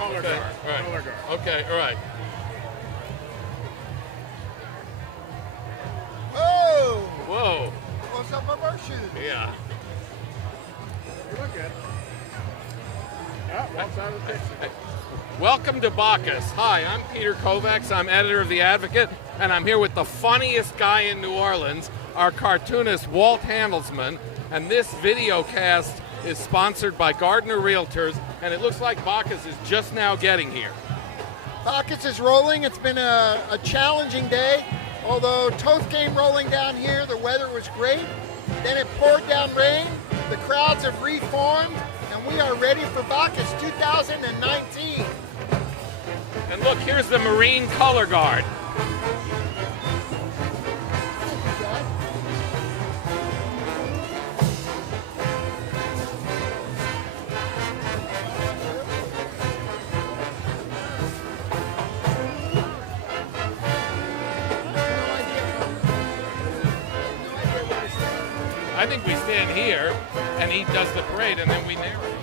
Color Okay, guard. all right. Color guard. Okay, all right. Oh! Whoa. Close up of our shoes. Yeah. You look good. Yeah, one side of the picture. Welcome to Bacchus. Hi, I'm Peter Kovacs. I'm editor of The Advocate, and I'm here with the funniest guy in New Orleans, our cartoonist Walt Handelsman. And this video cast is sponsored by Gardner Realtors, and it looks like Bacchus is just now getting here. Bacchus is rolling. It's been a challenging day. Although Toth came rolling down here, the weather was great. Then it poured down rain. The crowds have reformed, and we are ready for Bacchus 2019. And look, here's the Marine Color Guard. I think we stand here, and he does the parade, and then we narrate.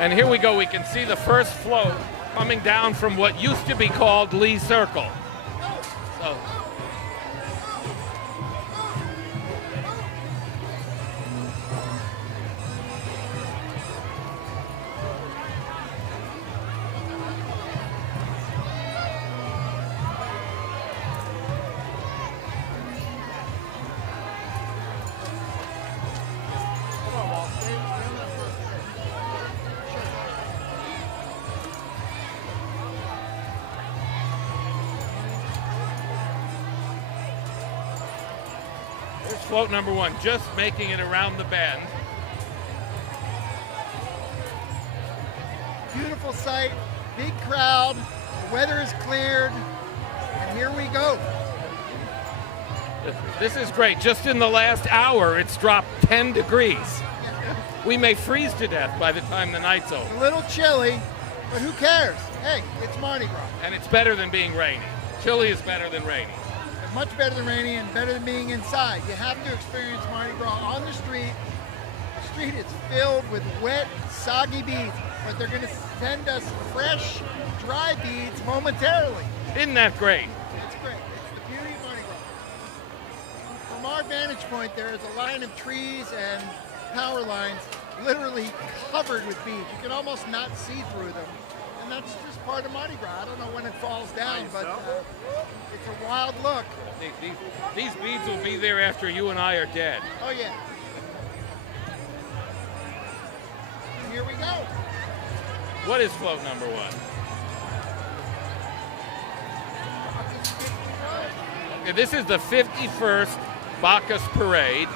And here we go. We can see the first float coming down from what used to be called Lee Circle. So. Float number one, just making it around the bend. Beautiful sight, big crowd, the weather is cleared, and here we go. This is great. Just in the last hour, it's dropped 10 degrees. We may freeze to death by the time the night's over. A little chilly, but who cares? Hey, it's Mardi Gras. And it's better than being rainy. Chilly is better than rainy. Much better than rainy and better than being inside. You have to experience Mardi Gras on the street. The street is filled with wet, soggy beads, but they're going to send us fresh, dry beads momentarily. Isn't that great? It's great. It's the beauty of Mardi Gras. From our vantage point, there is a line of trees and power lines literally covered with beads. You can almost not see through them. And that's just part of Mardi Gras. I don't know when it falls down, but it's a wild look. These beads will be there after you and I are dead. Oh, yeah. Here we go. What is float number one? Okay, this is the 51st Bacchus Parade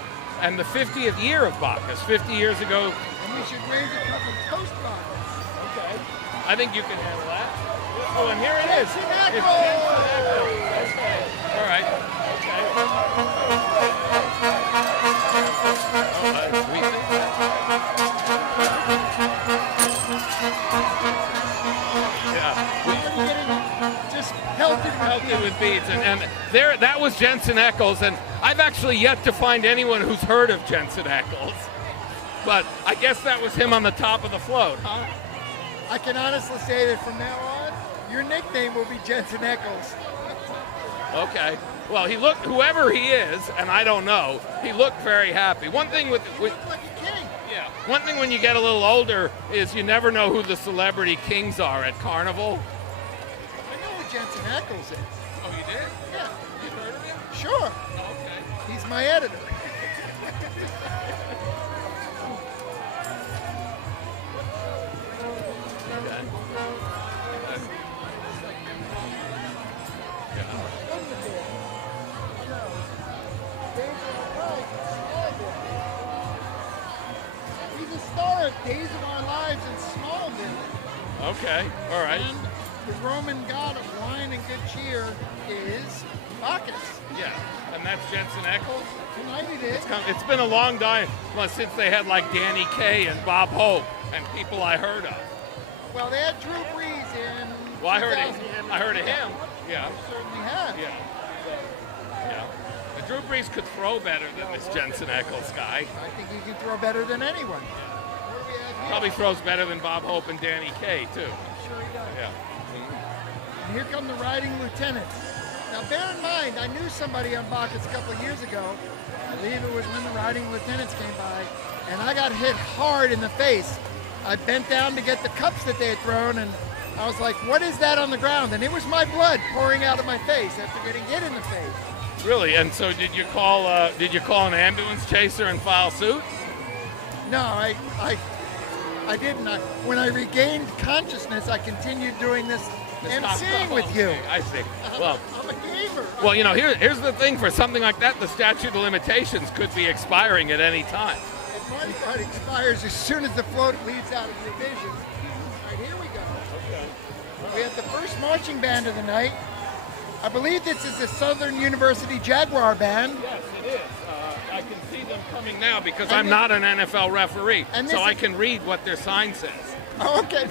and the 50th year of Bacchus. 50 years ago. And we should raise a couple toast bottles. Okay. I think you can handle that. Oh, and here it is. It's okay. All right. Okay. Yeah. Just pelted with beads. And there, that was Jensen Ackles. And I've actually yet to find anyone who's heard of Jensen Ackles. But I guess that was him on the top of the float, huh? I can honestly say that from now on, your nickname will be Jensen Ackles. Okay. Well, he looked, whoever he is, and I don't know, he looked very happy. One thing with He looked like a king. yeah, one thing when you get a little older is you never know who the celebrity kings are at Carnival. I know who Jensen Ackles is. Oh, you did? Yeah. You heard of him? Sure. Okay. He's my editor. more Days of Our Lives in Smallville. Okay, all right. And the Roman god of wine and good cheer is Bacchus. Yeah, and that's Jensen Ackles? Tonight it is. It's been a long time since they had like Danny Kaye and Bob Hope and people I heard of. Well, they had Drew Brees in. Well, I heard 2000. of him. Yeah. They certainly have. Yeah. Yeah. And Drew Brees could throw better than this Jensen Ackles guy. I think he can throw better than anyone. What do we have here? Probably throws better than Bob Hope and Danny Kaye, too. I'm sure he does. Yeah. And here come the riding lieutenants. Now, bear in mind, I knew somebody on Bacchus a couple of years ago. I believe it was when the riding lieutenants came by, and I got hit hard in the face. I bent down to get the cups that they had thrown, and I was like, what is that on the ground? And it was my blood pouring out of my face after getting hit in the face. Really? And so did you call an ambulance chaser and file suit? No, I didn't. When I regained consciousness, I continued doing this emceeing with you. I see. Well, I'm a gamer. well, here's the thing. For something like that, the statute of limitations could be expiring at any time. And Mardi Gras expires as soon as the float leaves out of your vision. All right, here we go. Okay. We have the first marching band of the night. I believe this is the Southern University Jaguar Band. Yes, it is. I can see them coming now because I'm not an NFL referee, so I can read what their sign says. Oh, okay,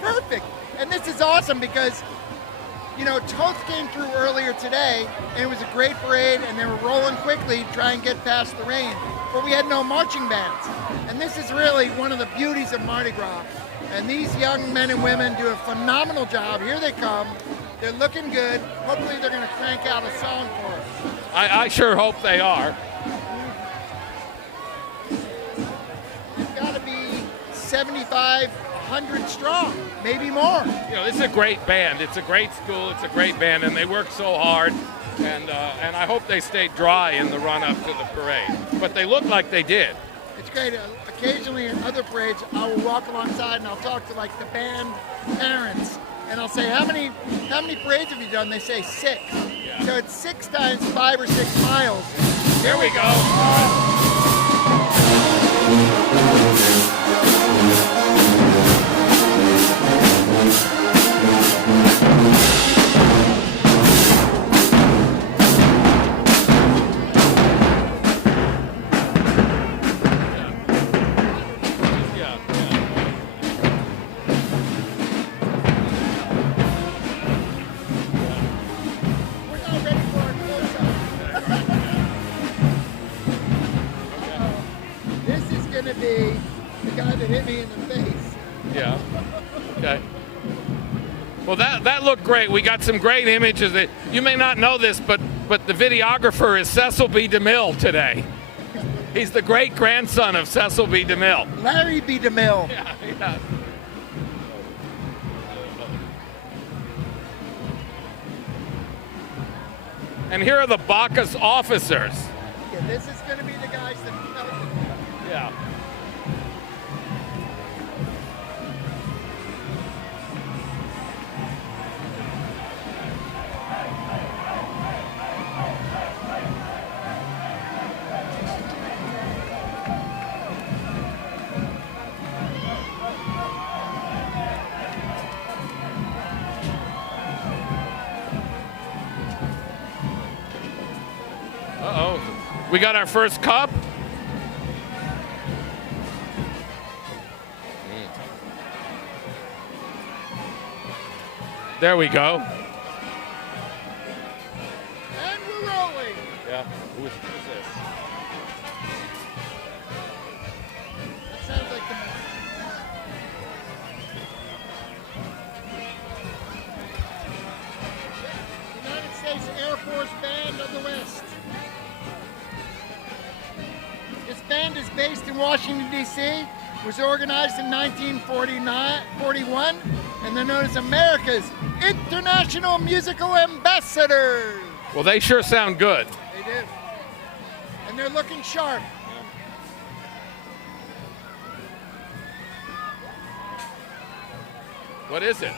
perfect. And this is awesome because, Toth came through earlier today, and it was a great parade, and they were rolling quickly to try and get past the rain. But we had no marching bands. And this is really one of the beauties of Mardi Gras. And these young men and women do a phenomenal job. Here they come. They're looking good. Hopefully they're going to crank out a song for us. I sure hope they are. It's got to be 7,500 strong, maybe more. This is a great band. It's a great school. It's a great band, and they work so hard. And I hope they stayed dry in the run-up to the parade. But they look like they did. It's great. Occasionally in other parades, I will walk alongside and I'll talk to the band parents, and I'll say, how many parades have you done? They say 6. Yeah. So it's 6 times 5 or 6 miles. Here we go. Hit me in the face. Yeah. Okay. Well, that looked great. We got some great images. That you may not know this, but the videographer is Cecil B. DeMille today. He's the great grandson of Cecil B. DeMille. Larry B. DeMille. Yeah. Yeah. And here are the Bacchus officers. Yeah, this is going to be the guys that. Yeah. Uh-oh. We got our first cup. There we go. And we're rolling. Yeah. Who is this? That sounds like the United States Air Force Band of the West. This band is based in Washington, D.C., was organized in 1941, and they're known as America's International Musical Ambassadors. Well, they sure sound good. They do. And they're looking sharp. What is it?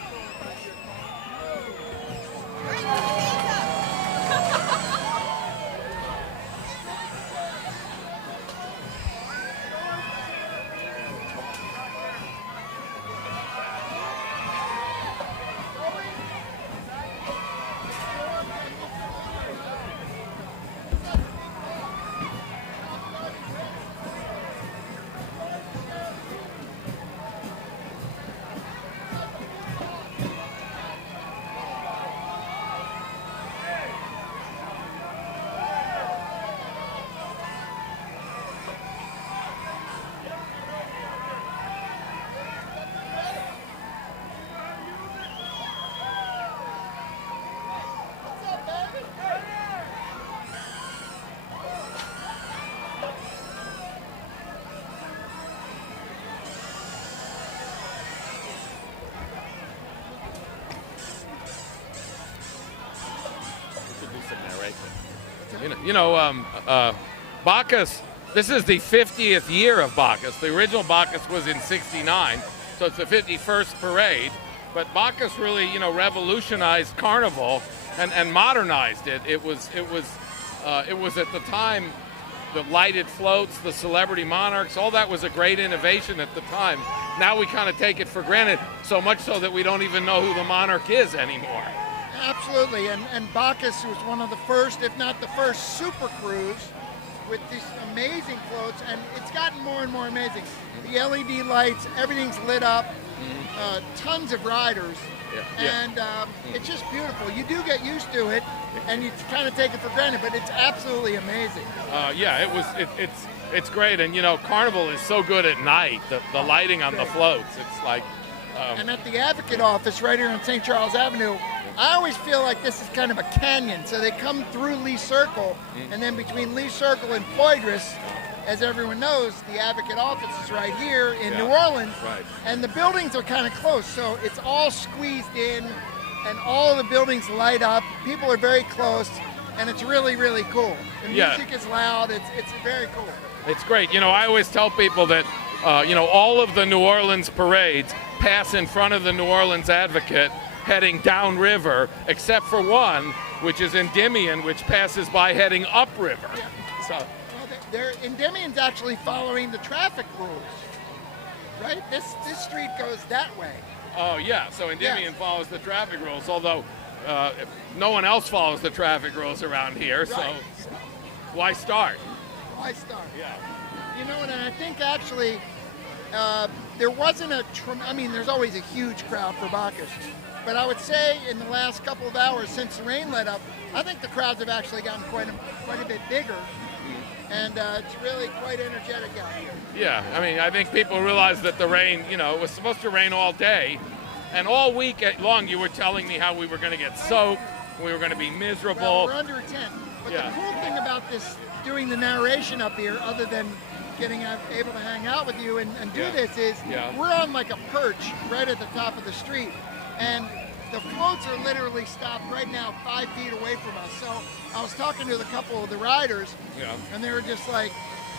Bacchus, this is the 50th year of Bacchus. The original Bacchus was in '69, so it's the 51st parade. But Bacchus really, revolutionized Carnival and modernized it. It was at the time, the lighted floats, the celebrity monarchs, all that was a great innovation at the time. Now we kind of take it for granted, so much so that we don't even know who the monarch is anymore. Absolutely, and Bacchus was one of the first, if not the first, super cruise with these amazing floats, and it's gotten more and more amazing. The LED lights, everything's lit up, tons of riders, and it's just beautiful. You do get used to it, and you kind of take it for granted, but it's absolutely amazing. It's great, and Carnival is so good at night. The lighting on the floats, it's like. And at the Advocate office right here on St. Charles Avenue, I always feel like this is kind of a canyon. So they come through Lee Circle, and then between Lee Circle and Poydras, as everyone knows, the Advocate office is right here in New Orleans, and the buildings are kind of close. So it's all squeezed in, and all the buildings light up. People are very close, and it's really, really cool. The music is loud. It's very cool. It's great. I always tell people that, all of the New Orleans parades pass in front of the New Orleans Advocate heading downriver, except for one, which is Endymion, which passes by heading upriver. Yeah. So, Endymion's actually following the traffic rules, right? This street goes that way. Oh, yeah. So Endymion follows the traffic rules, although no one else follows the traffic rules around here, so why start? Why start? Yeah. And I think actually there wasn't there's always a huge crowd for Bacchus, but I would say in the last couple of hours since the rain let up, I think the crowds have actually gotten quite a bit bigger, and it's really quite energetic out here. Yeah, I think people realize that the rain, it was supposed to rain all day, and all week long you were telling me how we were going to get soaked, we were going to be miserable. Well, we're under a tent, but the cool thing about this, doing the narration up here, other than getting able to hang out with you and do this, is we're on like a perch right at the top of the street, and the floats are literally stopped right now 5 feet away from us. So I was talking to a couple of the riders, and they were just like,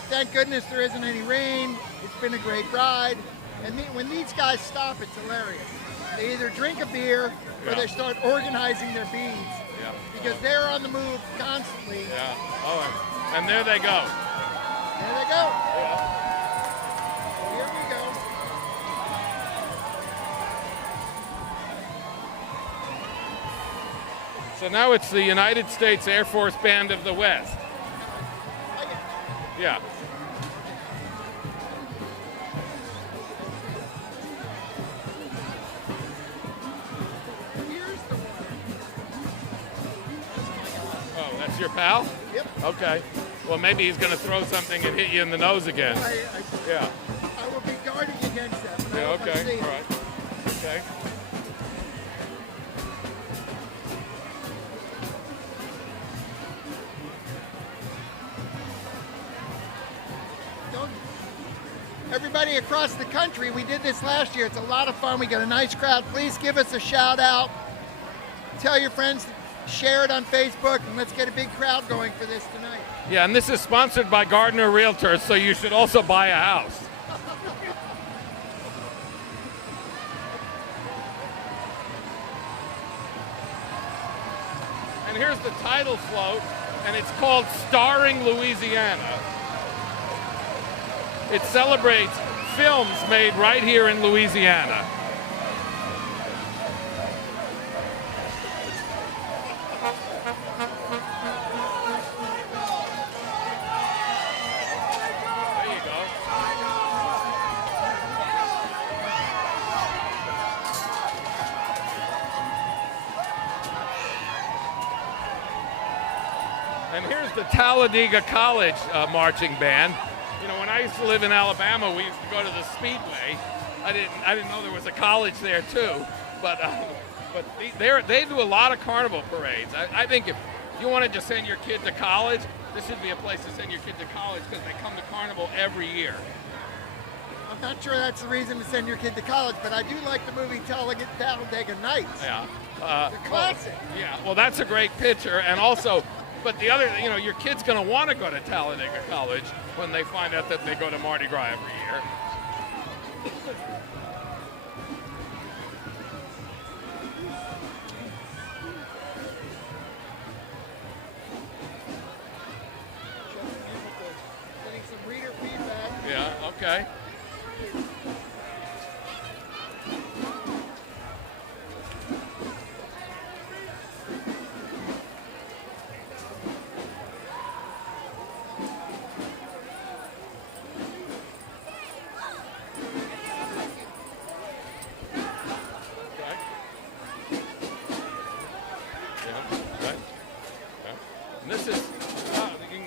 thank goodness there isn't any rain, it's been a great ride. And when these guys stop, it's hilarious. They either drink a beer or they start organizing their beans, because they're on the move constantly. And there they go. There they go. Here we go. So now it's the United States Air Force Band of the West. Yeah. Oh, that's your pal? Yep. Okay. Well, maybe he's going to throw something and hit you in the nose again. I will be guarding against that. Yeah, okay. All right. Okay. Everybody across the country, we did this last year. It's a lot of fun. We got a nice crowd. Please give us a shout out. Tell your friends, share it on Facebook, and let's get a big crowd going for this tonight. Yeah, and this is sponsored by Gardner Realtors, so you should also buy a house. And here's the title float, and it's called Starring Louisiana. It celebrates films made right here in Louisiana. There you go. And here's the Talladega College marching band. When I used to live in Alabama, we used to go to the Speedway. I didn't know there was a college there too, but they do a lot of carnival parades. I think if you wanted to send your kid to college, this should be a place to send your kid to college, because they come to carnival every year. I'm not sure that's the reason to send your kid to college, but I do like the movie Talladega Nights. Yeah. The classic. Yeah. Well, that's a great picture, and also But the other, you know, your kid's going to want to go to Talladega College when they find out that they go to Mardi Gras every year. Getting some reader feedback. Yeah, okay.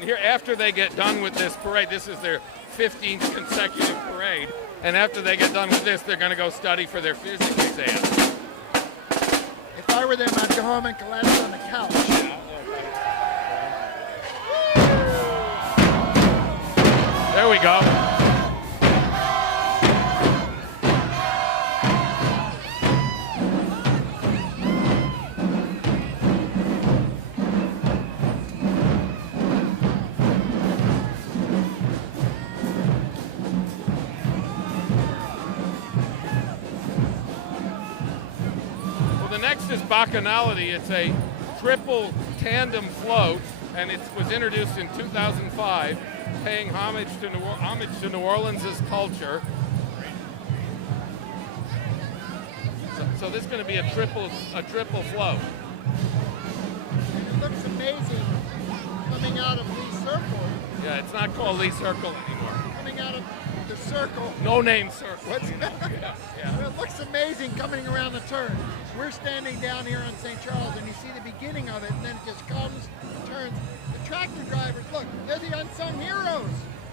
Here, after they get done with this parade, this is their 15th consecutive parade, and after they get done with this, they're going to go study for their physics exam. If I were them, I'd go home and collapse on the couch. Yeah, there we go. Next is Bacchanality. It's a triple tandem float, and it was introduced in 2005, paying homage to New Orleans' culture. So this is going to be a triple float. It looks amazing coming out of Lee Circle. Yeah, it's not called Lee Circle anymore. Coming out of the circle. No name circle. What's Yeah. It looks amazing coming around the turn. We're standing down here on St. Charles, and you see the beginning of it, and then it just comes, turns. The tractor drivers, look, they're the unsung heroes.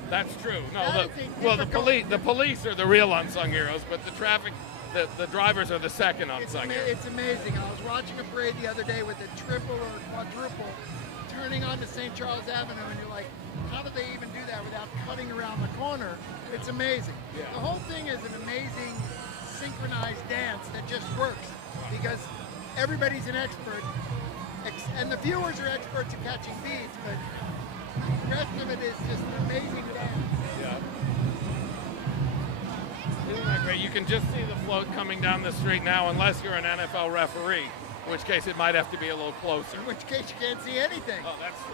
That's true. No, That the police are the real unsung heroes, but the traffic, the drivers are the second unsung heroes. It's amazing. I was watching a parade the other day with a triple or quadruple turning onto St. Charles Avenue, and you're like, how do they even do that without cutting around the corner? It's amazing. Yeah. The whole thing is an amazing synchronized dance that just works because everybody's an expert, and the viewers are experts at catching beats, but the rest of it is just an amazing dance. Yeah. Isn't that great? You can just see the float coming down the street now, unless you're an NFL referee, in which case it might have to be a little closer. In which case you can't see anything. Oh, that's true.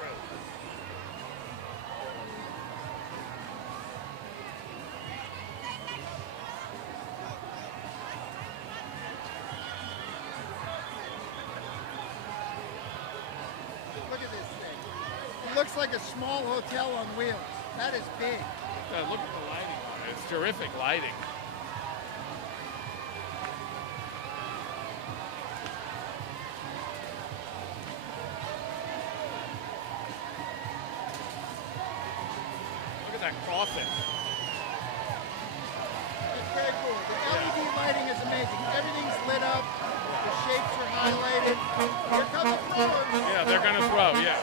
Look at this thing. It looks like a small hotel on wheels. That is big. Look at the lighting on it. It's terrific lighting. Look at that crossing. It's very cool. The LED lighting is amazing. Everything's lit up. The shapes are highlighted. Here comes the throwers. Yeah, they're going to throw, yeah.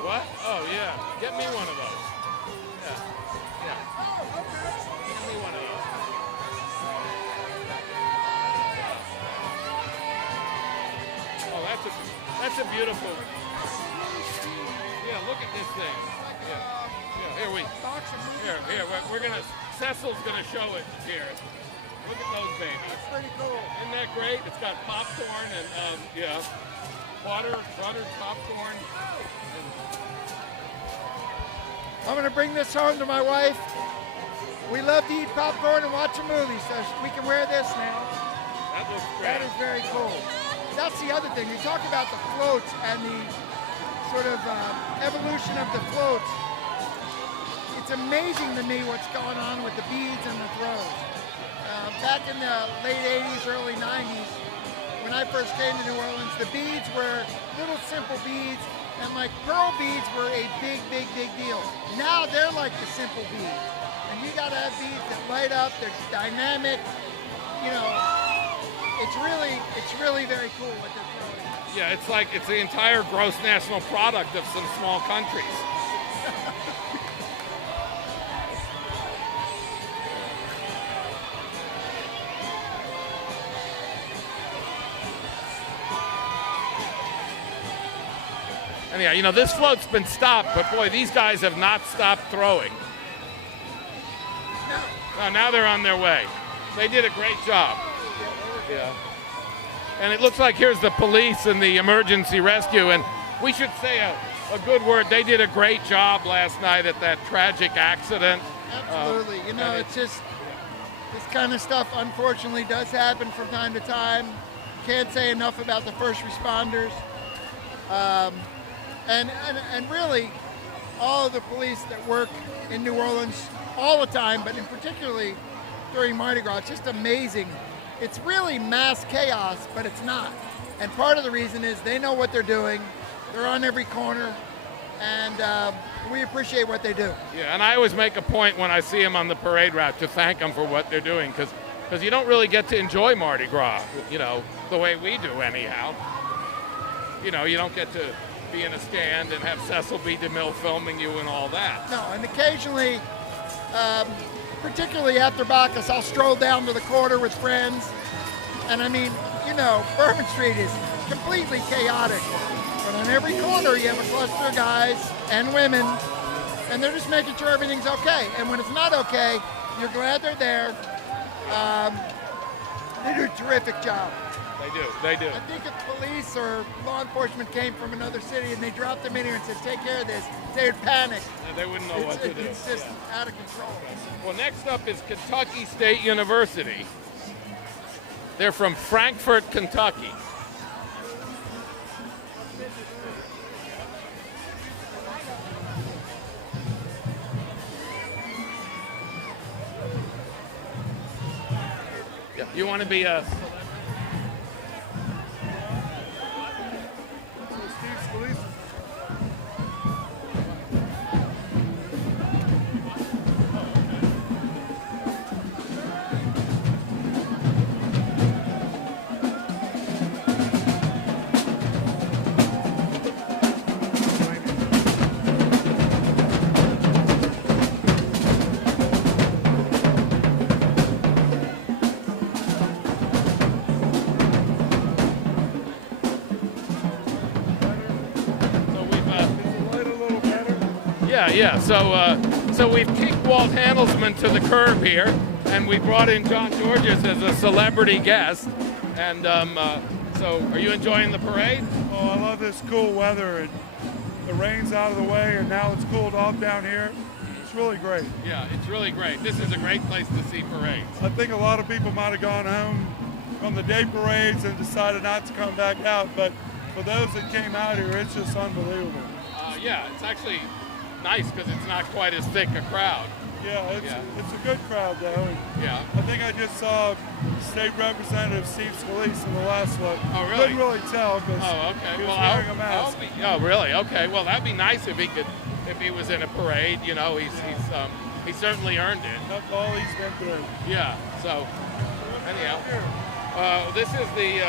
What? Oh, yeah. Get me one of those. Yeah. Yeah. Get me one of those. Oh, that's a beautiful. Yeah, look at this thing. Yeah. Yeah. Here, we're gonna. Cecil's gonna show it here. Look at those babies. That's pretty cool. Isn't that great? It's got popcorn and yeah, buttered popcorn. I'm going to bring this home to my wife. We love to eat popcorn and watch a movie, so we can wear this now. That looks great. That is very cool. That's the other thing. We talk about the floats and the sort of evolution of the floats. It's amazing to me what's going on with the beads and the throws. Back in the late 80s, early 90s, when I first came to New Orleans, the beads were little simple beads, and like pearl beads were a big, big, big deal. Now they're like the simple beads. And you gotta have beads that light up, they're dynamic, you know, it's really very cool what they're throwing. Yeah, it's the entire gross national product of some small countries. And yeah, you know, this float's been stopped, but boy, these guys have not stopped throwing. Oh, now they're on their way. They did a great job. Yeah. And it looks like here's the police and the emergency rescue, and we should say a good word. They did a great job last night at that tragic accident. Absolutely. You know, it's just, this kind of stuff unfortunately does happen from time to time. Can't say enough about the first responders. And really, all of the police that work in New Orleans all the time, but in particularly during Mardi Gras, it's just amazing. It's really mass chaos, but it's not. And part of the reason is they know what they're doing. They're on every corner, and we appreciate what they do. Yeah, and I always make a point when I see them on the parade route to thank them for what they're doing, because you don't really get to enjoy Mardi Gras, you know, the way we do anyhow. You know, you don't get to be in a stand and have Cecil B. DeMille filming you and all that. No, and occasionally, particularly after Bacchus, I'll stroll down to the quarter with friends. And I mean, you know, Bourbon Street is completely chaotic. But on every corner, you have a cluster of guys and women, and they're just making sure everything's okay. And when it's not okay, you're glad they're there. They do a terrific job. They do. I think if police or law enforcement came from another city and they dropped them in here and said, take care of this, they would panic. And they wouldn't know what to do. It's just out of control. Well, next up is Kentucky State University. They're from Frankfort, Kentucky. Yeah, you want to be a... Yeah. So we've kicked Walt Handelsman to the curb here, and we brought in John Georges as a celebrity guest. And so, are you enjoying the parade? Oh, I love this cool weather. And the rain's out of the way, and now it's cooled off down here. It's really great. Yeah, it's really great. This is a great place to see parades. I think a lot of people might have gone home from the day parades and decided not to come back out, but for those that came out here, it's just unbelievable. Yeah, it's actually nice because it's not quite as thick a crowd. Yeah, it's a good crowd though. Yeah. I think I just saw State Representative Steve Scalise in the last look. Oh, really? Couldn't really tell because he was wearing a mask. Oh, really? Okay. Well, that'd be nice if he was in a parade. You know, he certainly earned it. That's all he's been through. Yeah. So, anyhow, this is the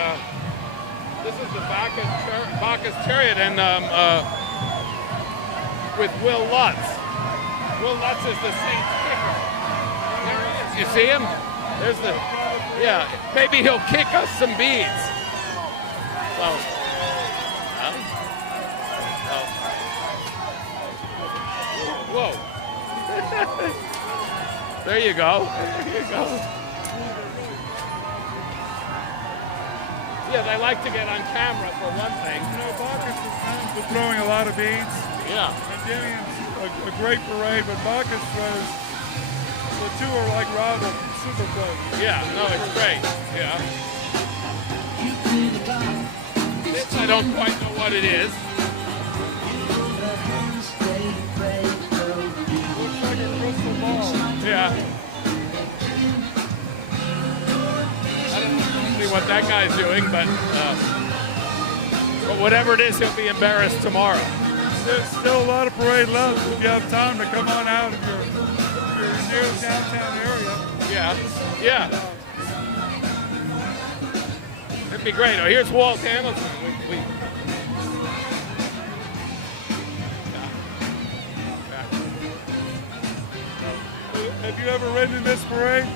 Bacchus Chariot, and with Will Lutz. Will Lutz is the Saints kicker. There he is. You see him? There's the, yeah. Maybe he'll kick us some beads. So, whoa. There you go. There you go. Yeah, they like to get on camera for one thing. You know, Bacchus is known for throwing a lot of beads. Yeah. And Damien's a great parade, but Bacchus throws, the two are like rival super players. Yeah, no, it's great. Yeah. This I don't quite know what it is. Looks like a crystal ball. Yeah. I don't know exactly what that guy's doing, but whatever it is, he'll be embarrassed tomorrow. There's still a lot of parade left if you have time to come on out if you're near the downtown area. Yeah, yeah. It'd be great. Oh, here's Walt Hamilton. Have you ever ridden in this parade?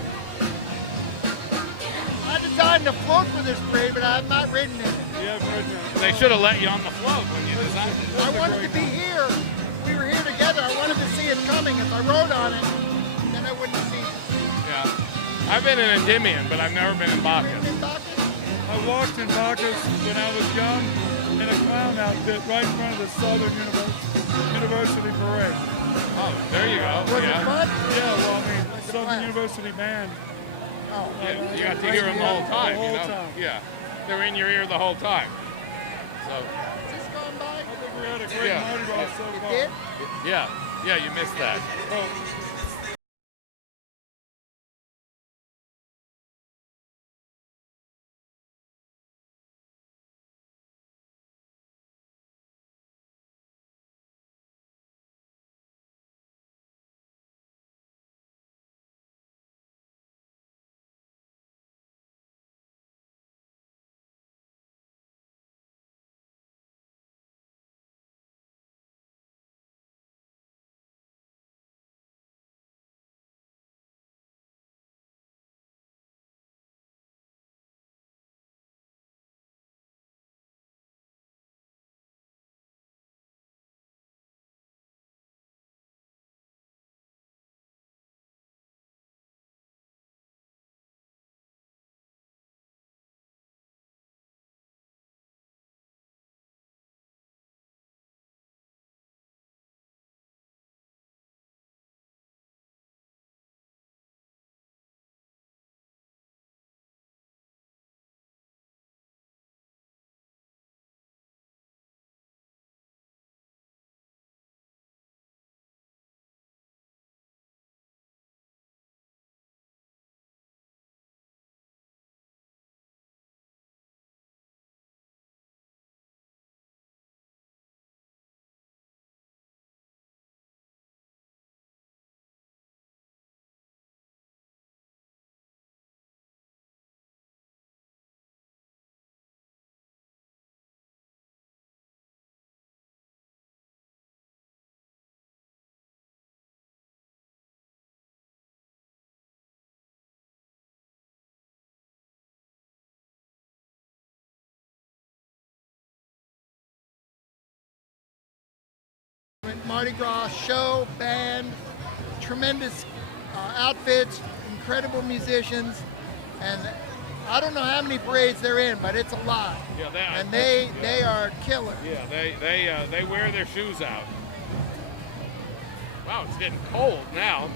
I designed a float for this parade, but I have not ridden in it. You haven't ridden in it. They should have let you on the float when you designed it. I wanted to be here. We were here together. I wanted to see it coming. If I rode on it, then I wouldn't see it. Yeah. I've been in Endymion, but I've never been in Bacchus. Ridden in Bacchus? I walked in Bacchus when I was young in a clown outfit right in front of the Southern University Parade. Oh, there you go. Was Yeah. it fun? Yeah, well, I mean, Like the Southern clown. University band. Oh, Yeah, you got to hear them the whole time. The whole you know? time. Yeah. They're in your ear the whole time. So, Has this gone by? I think we had a great Yeah. Mardi Gras so It far. did? yeah. Yeah, you missed that. Oh, Mardi Gras show, band, tremendous outfits, incredible musicians, and I don't know how many parades they're in, but it's a lot. Yeah, And they are killer. Yeah, they wear their shoes out. Wow, it's getting cold now.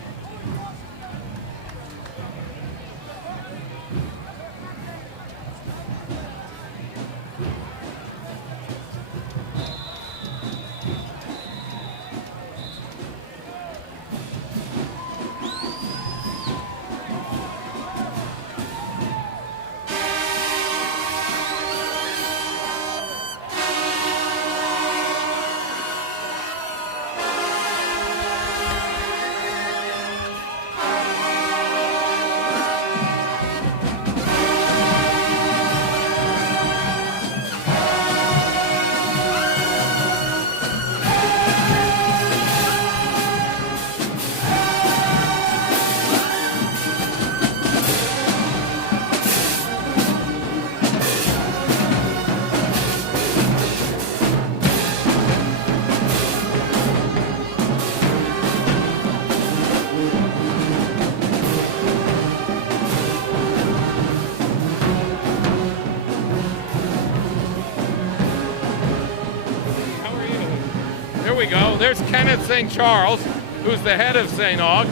we go. There's Kenneth St. Charles, who's the head of St. Aug.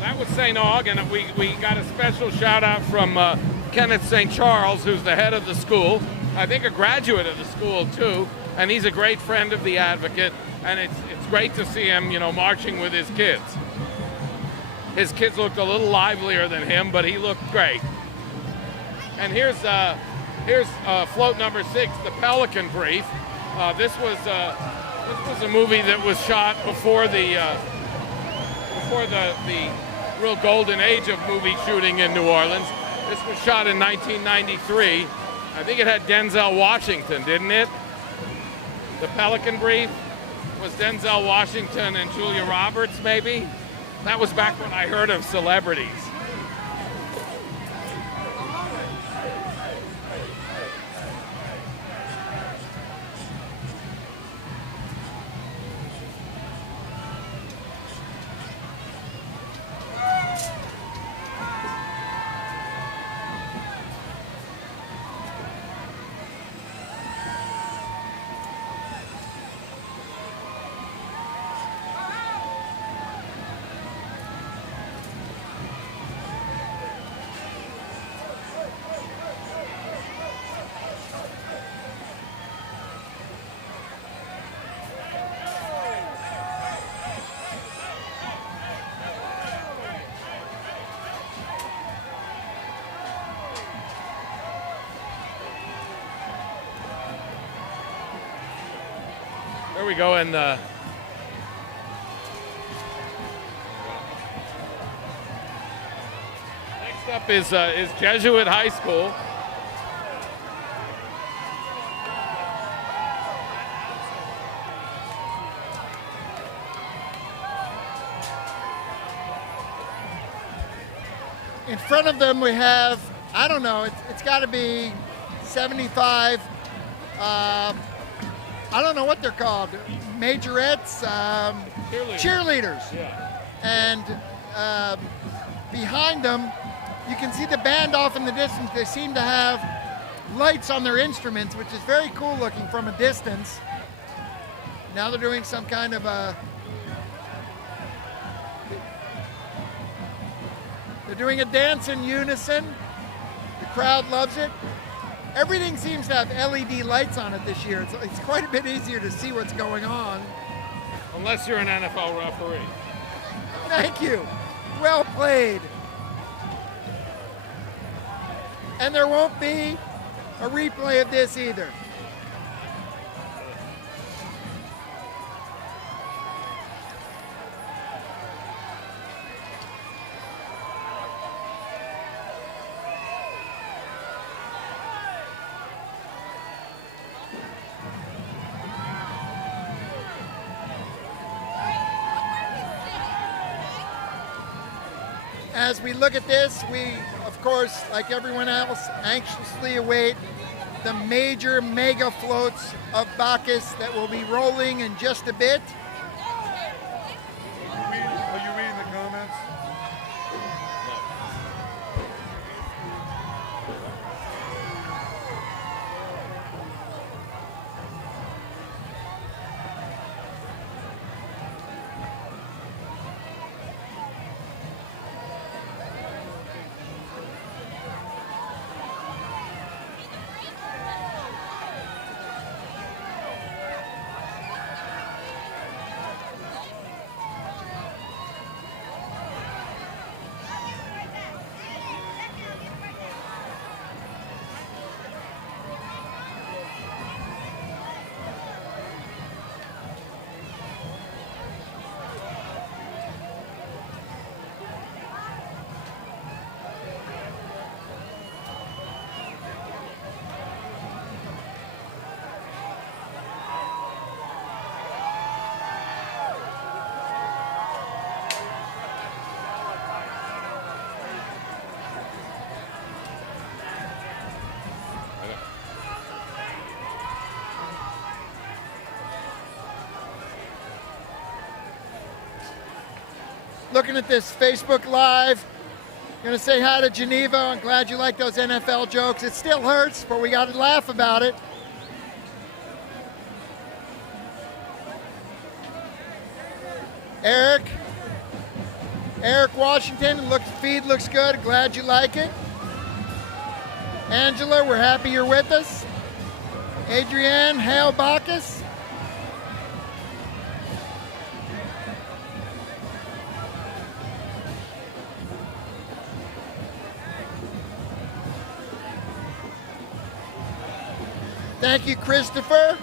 That was St. Aug, and we got a special shout out from Kenneth St. Charles, who's the head of the school. I think a graduate of the school too, and he's a great friend of the Advocate, and it's great to see him, you know, marching with his kids. His kids looked a little livelier than him, but he looked great. And here's float number 6, the Pelican Brief. This was a movie that was shot before the real golden age of movie shooting in New Orleans. This was shot in 1993. I think it had Denzel Washington, didn't it? The Pelican Brief was Denzel Washington and Julia Roberts, maybe? That was back when I heard of celebrities. There we go, and next up is Jesuit High School. In front of them we have, I don't know, it's got to be 75. I don't know what they're called, majorettes, cheerleaders. Yeah. And behind them, you can see the band off in the distance. They seem to have lights on their instruments, which is very cool looking from a distance. Now they're doing some kind of they're doing a dance in unison. The crowd loves it. Everything seems to have LED lights on it this year. It's quite a bit easier to see what's going on. Unless you're an NFL referee. Thank you. Well played. And there won't be a replay of this either. As we look at this, we, of course, like everyone else, anxiously await the major mega floats of Bacchus that will be rolling in just a bit. Are you reading the comments? looking at this Facebook Live. Gonna say hi to Geneva. I'm glad you like those NFL jokes. It still hurts, but we got to laugh about it. Eric Washington, feed looks good. Glad you like it. Angela, we're happy you're with us. Adrienne, Hale Bacchus. Thank you, Christopher.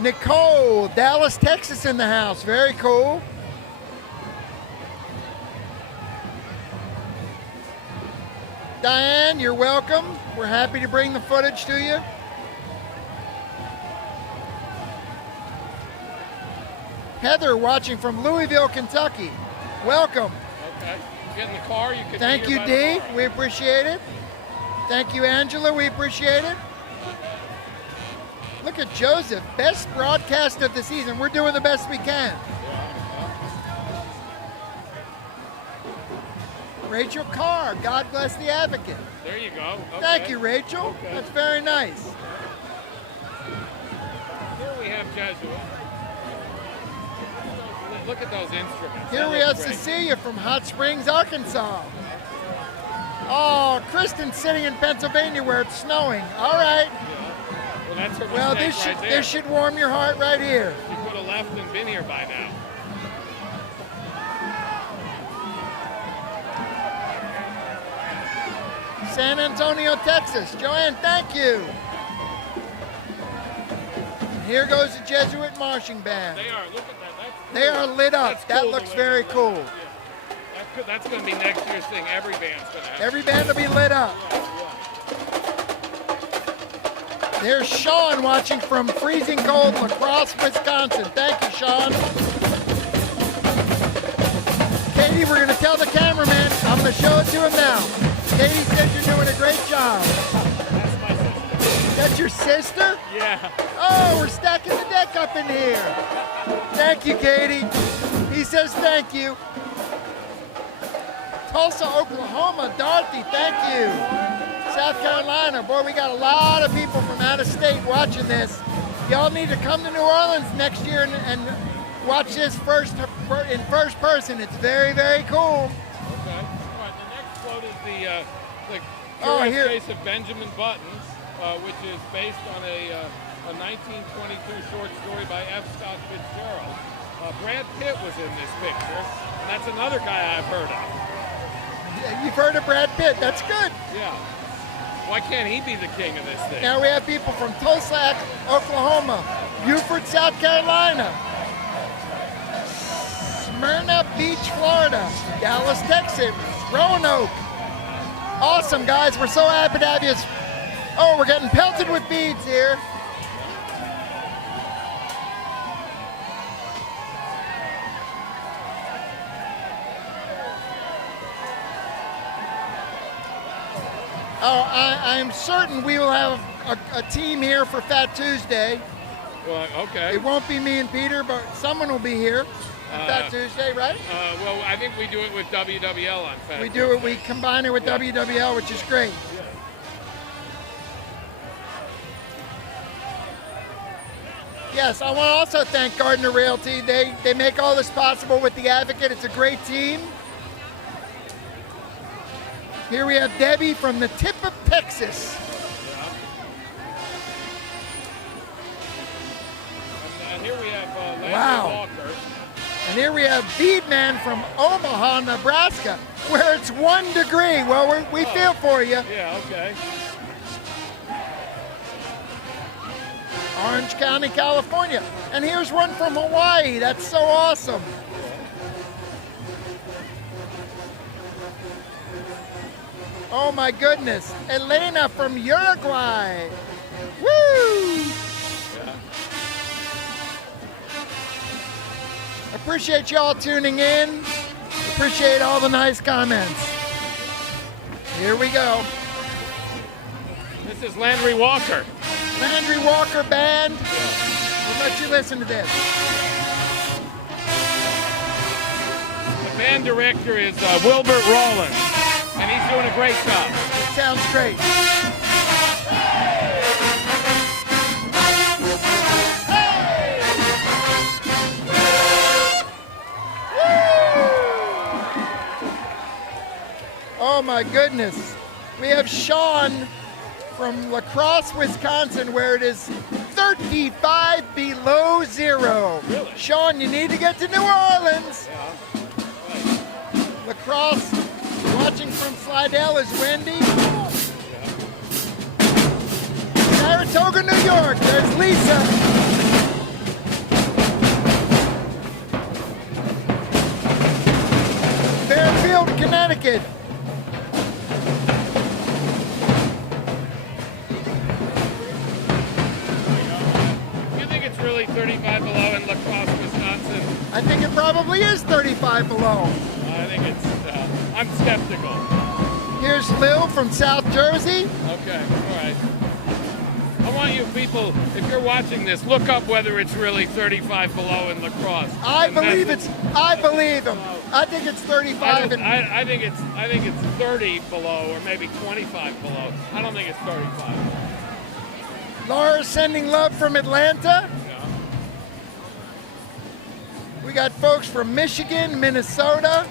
Nicole, Dallas, Texas in the house. Very cool. Diane, you're welcome. We're happy to bring the footage to you. Heather, watching from Louisville, Kentucky. Welcome. Okay. Get in the car. You can. Thank you, Dee. We appreciate it. Thank you, Angela. We appreciate it. Look at Joseph, best broadcast of the season. We're doing the best we can. Rachel Carr, God bless the Advocate. There you go. Okay. Thank you, Rachel. Okay. That's very nice. Here we have Jesuit. Look at those instruments. Here we have Cecilia from Hot Springs, Arkansas. Oh, Kristen's sitting in Pennsylvania where it's snowing. All right. Well, that's her Well, mistake this should warm your heart right here. She could have left and been here by now. San Antonio, Texas. Joanne, thank you. Here goes the Jesuit marching band. They are. Look at that. That's cool. They are lit up. That's That looks very cool. Yeah. That's going to be next year's thing. Every band's going to have. Every band will be lit up. There's Sean watching from freezing cold La Crosse, Wisconsin. Thank you, Sean. Katie, we're going to tell the cameraman. I'm going to show it to him now. Katie said you're doing a great job. That's my sister. That's your sister? Yeah. Oh, we're stacking the deck up in here. Thank you, Katie. He says thank you. Tulsa, Oklahoma. Dorothy, thank you. South Carolina. Boy, we got a lot of people from out of state watching this. Y'all need to come to New Orleans next year and watch this in first person. It's very, very cool. Okay. All right. The next quote is the here. Curious Case of Benjamin Buttons, which is based on a 1922 short story by F. Scott Fitzgerald. Brad Pitt was in this picture, and that's another guy I've heard of. You've heard of Brad Pitt. That's good. Yeah. Why can't he be the king of this thing? Now we have people from Tulsa, Oklahoma, Beaufort, South Carolina, Smyrna Beach, Florida, Dallas, Texas, Roanoke. Awesome, guys. We're so happy to have you. Oh, we're getting pelted with beads here. Oh, I'm certain we will have a team here for Fat Tuesday. Well, okay. It won't be me and Peter, but someone will be here on Fat Tuesday, right? Well, I think we do it with WWL on Fat We Tuesday. do it. We combine it with WWL, which is great. Yes, I want to also thank Gardner Realty. They make all this possible with the Advocate. It's a great team. Here we have Debbie from the tip of Texas. And here we have Landry Wow. Walker. And here we have Bead Man from Omaha, Nebraska, where it's 1 degree. Well, we feel for you. Yeah, okay. Orange County, California. And here's one from Hawaii. That's so awesome. Oh my goodness. Elena from Uruguay. Woo! Yeah. Appreciate y'all tuning in. Appreciate all the nice comments. Here we go. This is Landry Walker. Landry Walker Band. We'll let you listen to this. The band director is Wilbert Rawlins, and he's doing a great job. It sounds great. Oh my goodness. We have Sean from La Crosse, Wisconsin, where it is 35 below zero. Really? Sean, you need to get to New Orleans. Yeah. Right. La Crosse, watching from Slidell is Wendy. Saratoga, New York, there's Lisa. Fairfield, Connecticut. You think it's really 35 below in La Crosse, Wisconsin? I think it probably is 35 below. I think it's, I'm skeptical. Here's Lil from South Jersey. Okay, all right. I want you people, if you're watching this, look up whether it's really 35 below in La Crosse. I And believe then- I believe him. I think it's 35 and I think it's 30 below or maybe 25 below. I don't think it's 35. Laura's sending love from Atlanta. Yeah. We got folks from Michigan, Minnesota.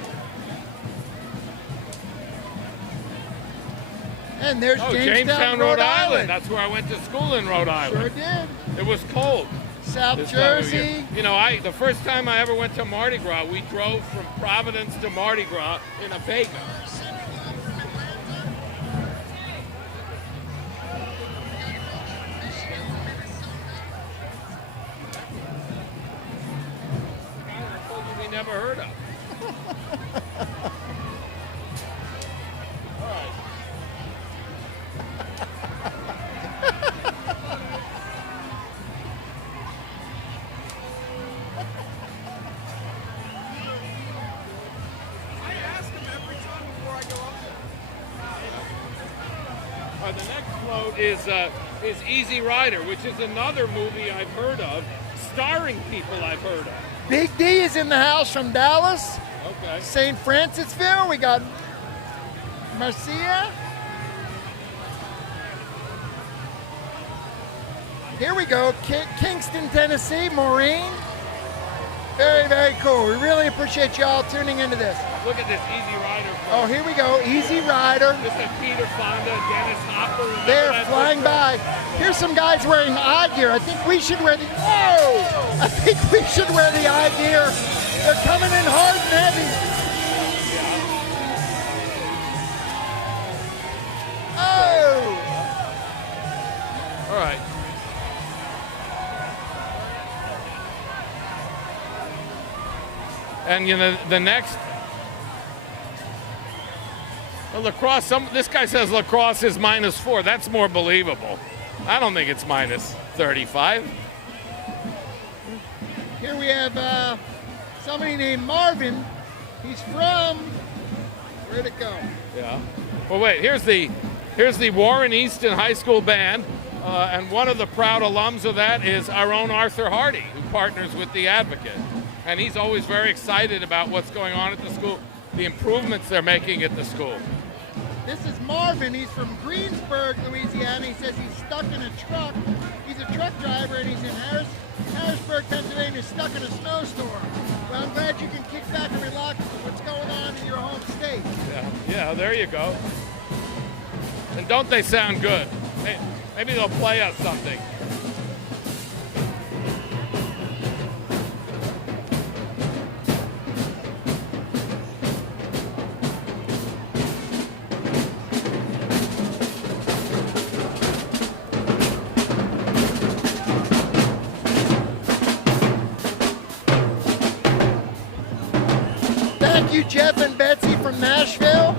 And there's Oh, Jamestown, Rhode Island. That's where I went to school in Rhode Island. Sure did. It was cold. South this time of year. Jersey. You know, the first time I ever went to Mardi Gras, we drove from Providence to Mardi Gras in a Vega. I told you we never heard of. All right. The next float is Easy Rider, which is another movie I've heard of, starring people I've heard of. Big D is in the house from Dallas. Okay. St. Francisville. We got Marcia. Here we go. Kingston, Tennessee. Maureen. Very, very cool. We really appreciate y'all tuning into this. Look at this Easy Rider. Oh, here we go. Easy Rider. This is Peter Fonda, Dennis Hopper. remember They're that flying picture? by. Here's some guys wearing eye gear. I think we should wear the. Oh! I think we should wear the eye gear. They're coming in hard and heavy. Oh! All right. And you know the next. Well, lacrosse. This guy says lacrosse is -4. That's more believable. I don't think it's -35. Here we have somebody named Marvin. He's from. Where'd it go? Yeah. Well, wait. Here's the Warren Easton High School band, and one of the proud alums of that is our own Arthur Hardy, who partners with the Advocate, and he's always very excited about what's going on at the school, the improvements they're making at the school. This is Marvin. He's from Greensburg, Louisiana. He says he's stuck in a truck. He's a truck driver, and he's in Harrisburg, Pennsylvania, stuck in a snowstorm. Well, I'm glad you can kick back and relax with what's going on in your home state. Yeah, there you go. And don't they sound good? Maybe they'll play us something. Thank you, Jeff and Betsy from Nashville.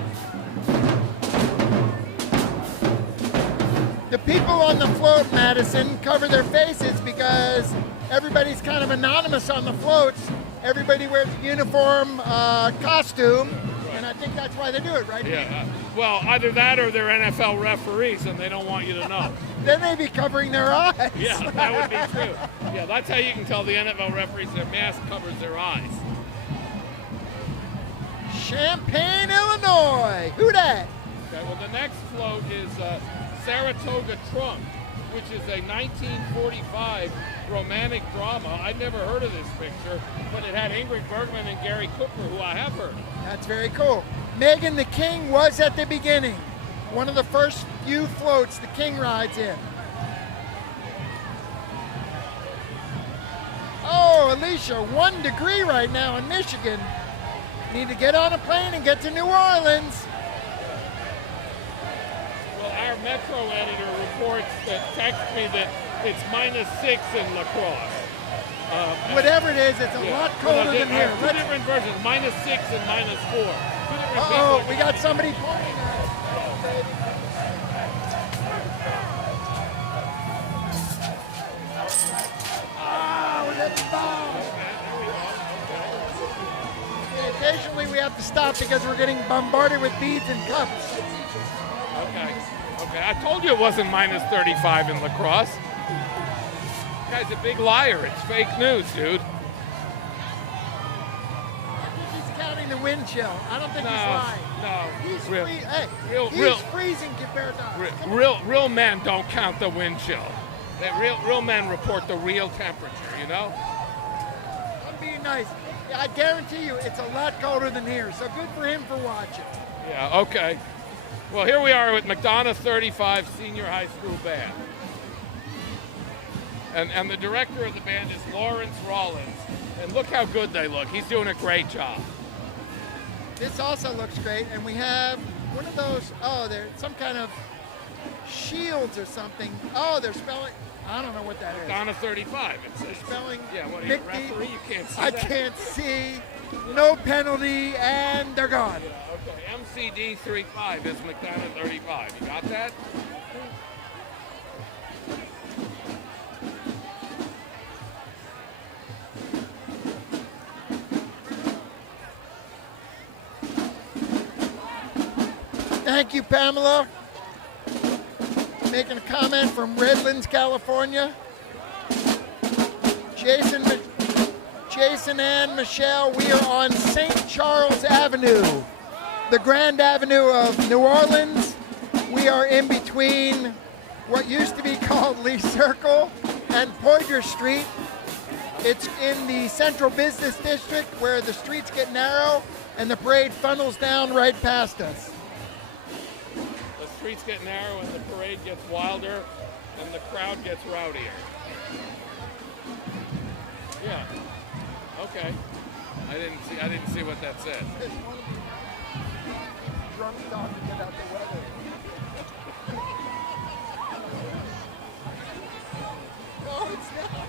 The people on the float, Madison, cover their faces because everybody's kind of anonymous on the floats. Everybody wears a uniform costume, and I think that's why they do it, right? Yeah. Well, either that or they're NFL referees and they don't want you to know. They may be covering their eyes. Yeah, that would be true. Yeah, that's how you can tell the NFL referees their mask covers their eyes. Champaign, Illinois. Who dat? Okay, well, the next float is Saratoga Trunk, which is a 1945 romantic drama. I'd never heard of this picture, but it had Ingrid Bergman and Gary Cooper, who I have heard. That's very cool. Megan the King was at the beginning. One of the first few floats the King rides in. Oh, Alicia, 1 degree right now in Michigan. Need to get on a plane and get to New Orleans. Well, our Metro editor reports texts me that it's -6 in La Crosse. Whatever it is, it's a lot colder than here. Two different versions, -6 and -4. Uh-oh, we got somebody pointing at us. Ah, we got the bomb. Occasionally we have to stop because we're getting bombarded with beads and cups. Okay, I told you it wasn't -35 in La Crosse. This guy's a big liar. It's fake news, dude. I think he's counting the wind chill. I don't think he's lying. No. He's he's freezing compared to us. Real men don't count the wind chill. Real men report the real temperature, you know? I'm being nice. I guarantee you it's a lot colder than here, so good for him for watching. Yeah, okay. Well, here we are with McDonough 35 Senior High School Band. And the director of the band is Lawrence Rollins. And look how good they look. He's doing a great job. This also looks great, and we have one of those, they're some kind of shields or something. Oh, they're spelling, I don't know what that is. McDonough 35. They're spelling yeah, what are you, referee? You can't see I that? can't see. No penalty, and they're gone. Yeah, okay. MCD 35 is McDonough 35. You got that? Thank you, Pamela. Making a comment from Redlands, California. Jason and Michelle, we are on St. Charles Avenue, the Grand Avenue of New Orleans. We are in between what used to be called Lee Circle and Poydras Street. It's in the Central Business District where the streets get narrow and the parade funnels down right past us. The streets get narrow and the parade gets wilder and the crowd gets rowdier. Yeah. Okay. I didn't see what that said. Drunk talking about the weather. No, it's not.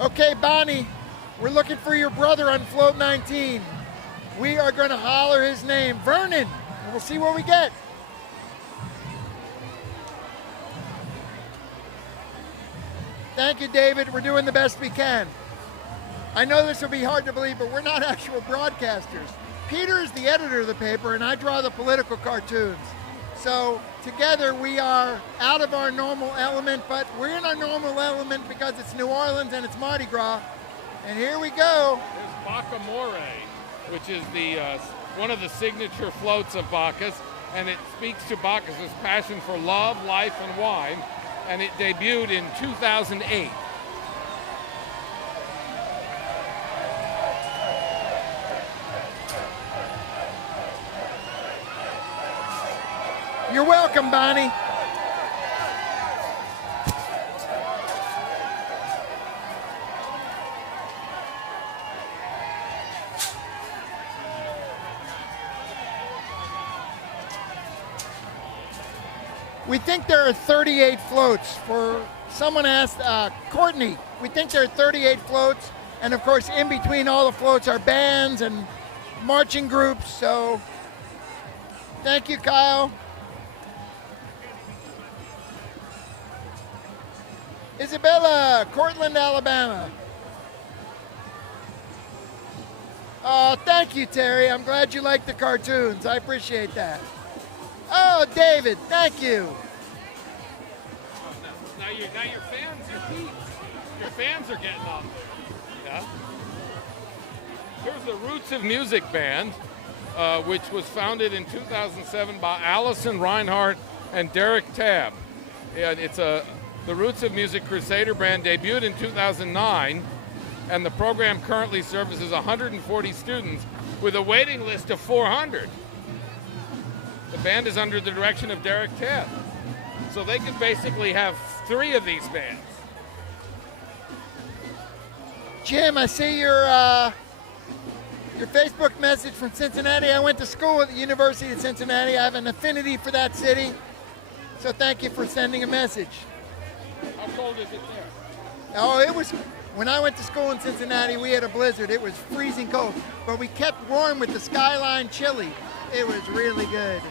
Okay, Bonnie, we're looking for your brother on float 19. We are going to holler his name, Vernon, and we'll see what we get. Thank you, David. We're doing the best we can. I know this will be hard to believe, but we're not actual broadcasters. Peter is the editor of the paper, and I draw the political cartoons. So together we are out of our normal element, but we're in our normal element because it's New Orleans and it's Mardi Gras. And here we go. There's Bacamore, which is the one of the signature floats of Bacchus, and it speaks to Bacchus's passion for love, life, and wine. And it debuted in 2008. You're welcome, Bonnie. We think there are 38 floats for someone asked, Courtney, we think there are 38 floats, and of course in between all the floats are bands and marching groups, so thank you, Kyle. Isabella, Cortland, Alabama. Oh, thank you, Terry. I'm glad you like the cartoons. I appreciate that. Oh, David, thank you. Now your fans are peeps. Your fans are getting up. Yeah. Here's the Roots of Music Band, which was founded in 2007 by Allison Reinhardt and Derek Tabb. And it's the Roots of Music Crusader Band debuted in 2009, and the program currently services 140 students with a waiting list of 400. The band is under the direction of Derek Tabb. So they can basically have 3 of these bands. Jim, I see your Facebook message from Cincinnati. I went to school at the University of Cincinnati. I have an affinity for that city. So thank you for sending a message. How cold is it there? Oh, it was, when I went to school in Cincinnati, we had a blizzard. It was freezing cold, but we kept warm with the Skyline chili. It was really good.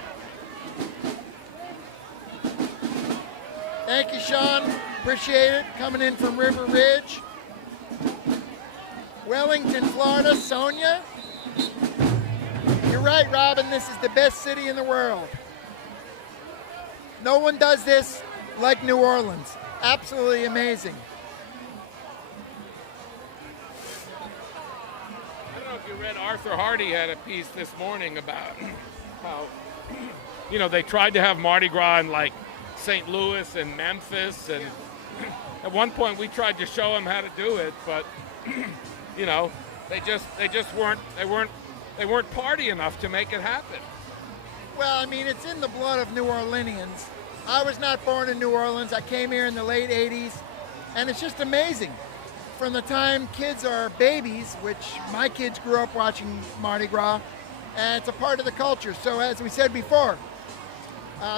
Thank you, Sean. Appreciate it. Coming in from River Ridge. Wellington, Florida, Sonia. You're right, Robin. This is the best city in the world. No one does this like New Orleans. Absolutely amazing. I don't know if you read Arthur Hardy had a piece this morning about how, they tried to have Mardi Gras in like St. Louis and Memphis, and at one point we tried to show him how to do it, but they weren't party enough to make it happen. Well, I mean, it's in the blood of New Orleanians. I was not born in New Orleans. I came here in the late 80s, and it's just amazing. From the time kids are babies, which my kids grew up watching Mardi Gras, and it's a part of the culture. So as we said before,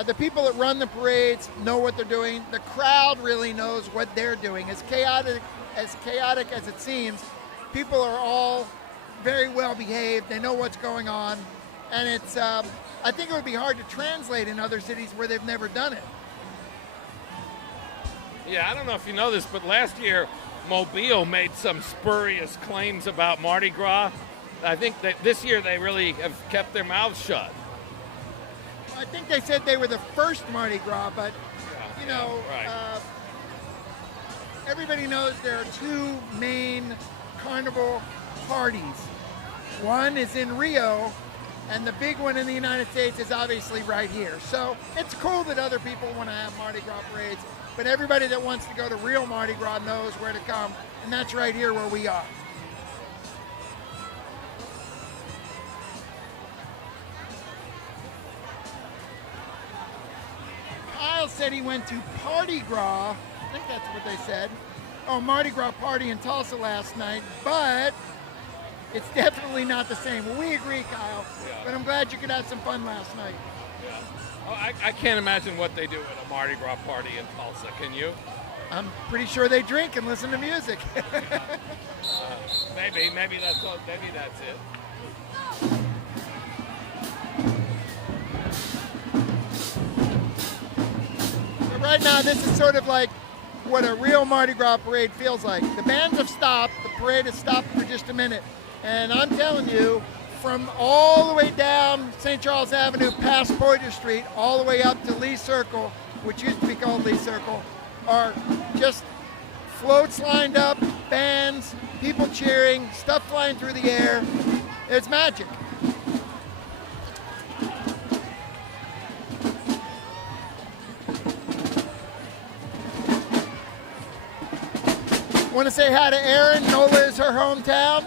the people that run the parades know what they're doing. The crowd really knows what they're doing. As chaotic as it seems, people are all very well behaved. They know what's going on, and it's. I think it would be hard to translate in other cities where they've never done it. Yeah, I don't know if you know this, but last year Mobile made some spurious claims about Mardi Gras. I think that this year they really have kept their mouths shut. I think they said they were the first Mardi Gras, but right. Everybody knows there are 2 main carnival parties. One is in Rio, and the big one in the United States is obviously right here. So it's cool that other people want to have Mardi Gras parades, but everybody that wants to go to real Mardi Gras knows where to come, and that's right here where we are. Kyle said he went to Party Gras. I think that's what they said. Oh, Mardi Gras party in Tulsa last night, but it's definitely not the same. Well, we agree, Kyle, but I'm glad you could have some fun last night. Yeah. Oh, I can't imagine what they do at a Mardi Gras party in Tulsa. Can you? I'm pretty sure they drink and listen to music. Maybe that's all. Maybe that's it. But right now, this is sort of like what a real Mardi Gras parade feels like. The bands have stopped. The parade has stopped for just a minute. And I'm telling you, from all the way down St. Charles Avenue past Poydras Street, all the way up to Lee Circle, which used to be called Lee Circle, are just floats lined up, bands, people cheering, stuff flying through the air. It's magic. Want to say hi to Erin. NOLA is her hometown.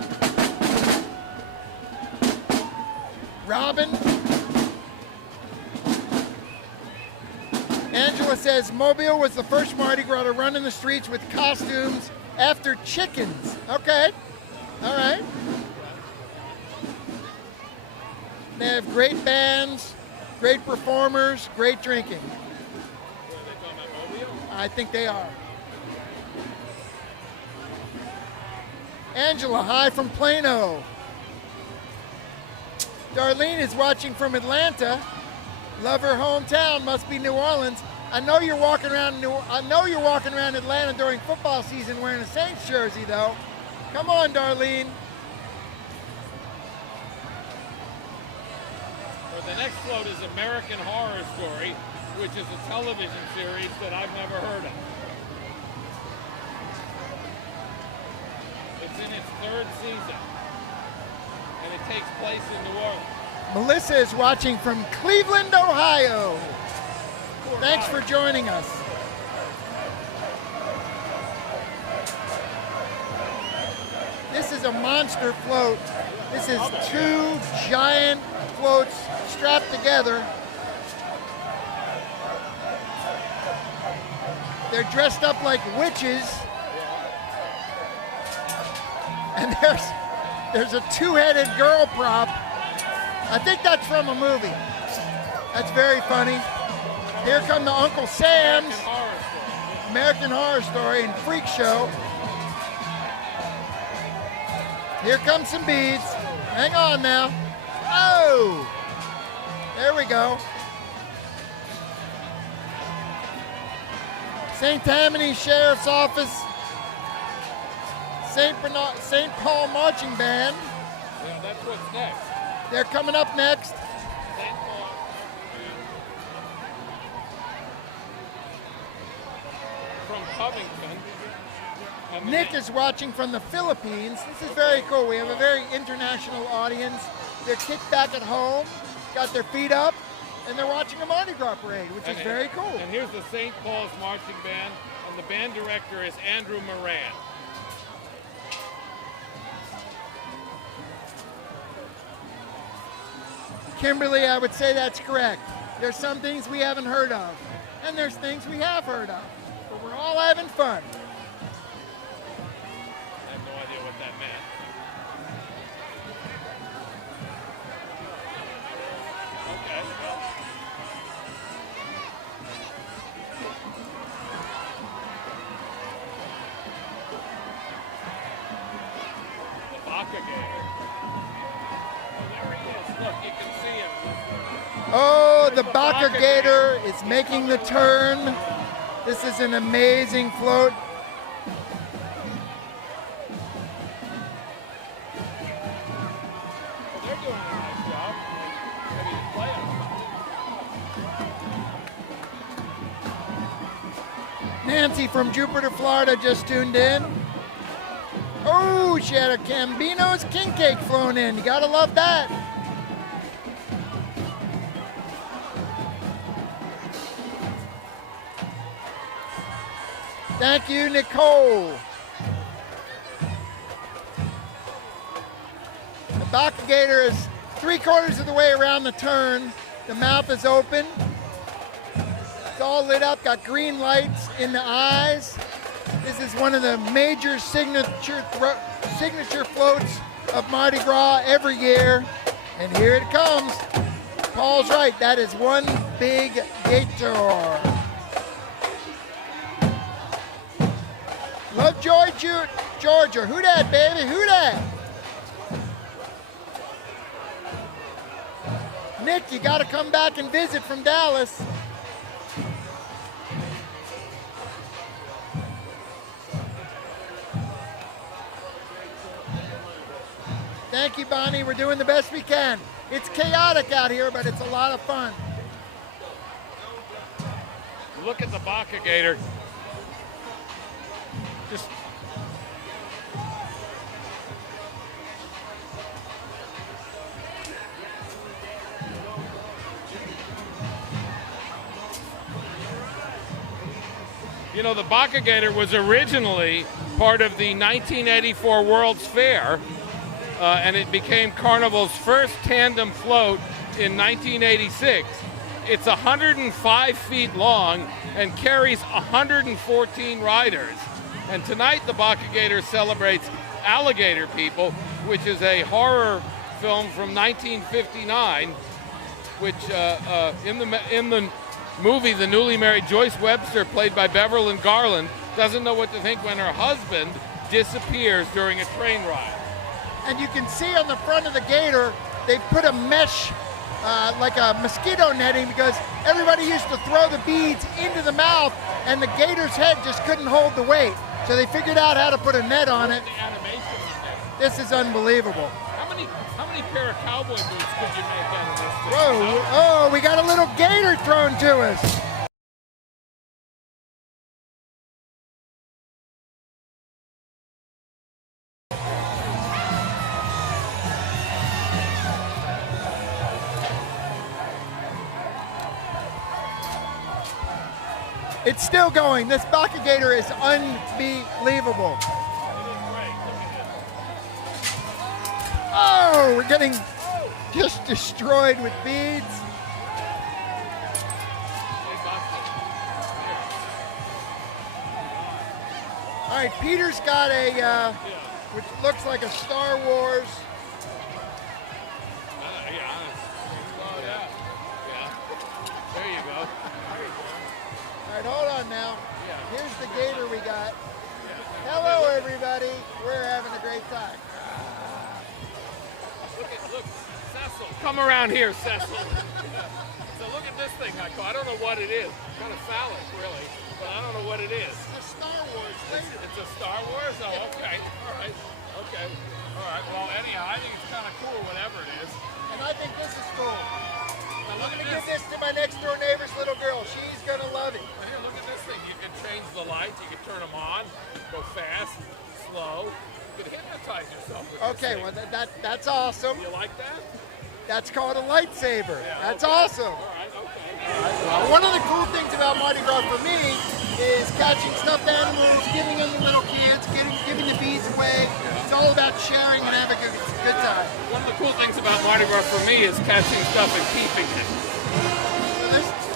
Robin. Angela says Mobile was the first Mardi Gras to run in the streets with costumes after chickens. Okay. All right. They have great bands, great performers, great drinking. Are they talking about Mobile? I think they are. Angela, hi from Plano. Darlene is watching from Atlanta. Love her hometown, must be New Orleans. I know you're walking around Atlanta during football season wearing a Saints jersey though. Come on, Darlene. The next float is American Horror Story, which is a television series that I've never heard of. It's in its 3rd season, and it takes place in New Orleans. Melissa is watching from Cleveland, Ohio. Thanks for joining us. This is a monster float. This is 2 giant floats strapped together. They're dressed up like witches. And there's a 2-headed girl prop. I think that's from a movie. That's very funny. Here come the Uncle Sam's American Horror Story and Freak Show. Here comes some beads. Hang on now. Oh! There we go. St. Tammany Sheriff's Office, St. Paul Marching Band. Yeah, that's what's next. They're coming up next. St. Paul. From Covington. And Nick is watching from the Philippines. This is very cool. We have a very international audience. They're kicked back at home, got their feet up, and they're watching a Mardi Gras parade, which is very cool. And here's the St. Paul's Marching Band, and the band director is Andrew Moran. Kimberly, I would say that's correct. There's some things we haven't heard of, and there's things we have heard of, but we're all having fun. I have no idea what that meant. Okay. The Baca Gator. Oh, there he is. Look, you can see him. Oh, the Baca Gator is making the turn. This is an amazing float. Well, they're doing a nice job. Maybe the players. Nancy from Jupiter, Florida just tuned in. Oh, she had a Cambino's king cake flown in. You gotta love that. Thank you, Nicole. The Baca Gator is 3/4 of the way around the turn. The mouth is open. It's all lit up, got green lights in the eyes. This is one of the major signature floats of Mardi Gras every year. And here it comes. Paul's right, that is one big gator. Love Joy, Georgia. Who dat, baby? Who dat? Nick, you got to come back and visit from Dallas. Thank you, Bonnie. We're doing the best we can. It's chaotic out here, but it's a lot of fun. Look at the Baca Gator. Just you know, the Baca Gator was originally part of the 1984 World's Fair, and it became Carnival's first tandem float in 1986. It's 105 feet long and carries 114 riders. And tonight the Baca Gator celebrates Alligator People, which is a horror film from 1959, which in the movie, the newly married Joyce Webster, played by Beverly Garland, doesn't know what to think when her husband disappears during a train ride. And you can see on the front of the gator, they put a mesh, like a mosquito netting, because everybody used to throw the beads into the mouth and the gator's head just couldn't hold the weight. So they figured out how to put a net on it. The animation on This is unbelievable. How many pair of cowboy boots could you make out of this thing? Whoa, You know? oh, we got a little gator thrown to us. It's still going. This Baka gator is unbelievable. Oh, we're getting just destroyed with beads. All right, Peter's got a, which looks like a Star Wars. There you go. All right, hold on now. Here's the gator we got. Hello, everybody. We're having a great time. Look, Cecil. Come around here, Cecil. So look at this thing I caught. I don't know what it is. Kind of phallic, really, but I don't know what it is. It's a Star Wars. It's a Star Wars? Oh, okay. All right. Okay. All right. Well, anyhow, I think it's kind of cool, whatever it is. And I think this is cool. Now I'm look going to at give this to my next door neighbor's little girl. She's going to love it. Here, look at this thing. You can change the lights. You can turn them on, go fast, slow. You can hypnotize yourself with this Okay, thing. well, that's awesome. You like that? That's called a lightsaber. Yeah, That's okay. awesome. All right, okay. Well, one of the cool things about Mardi Gras for me is catching stuffed animals, giving them to little kids, giving the beads away. It's all about sharing and having a good time. One of the cool things about Mardi Gras for me is catching stuff and keeping it.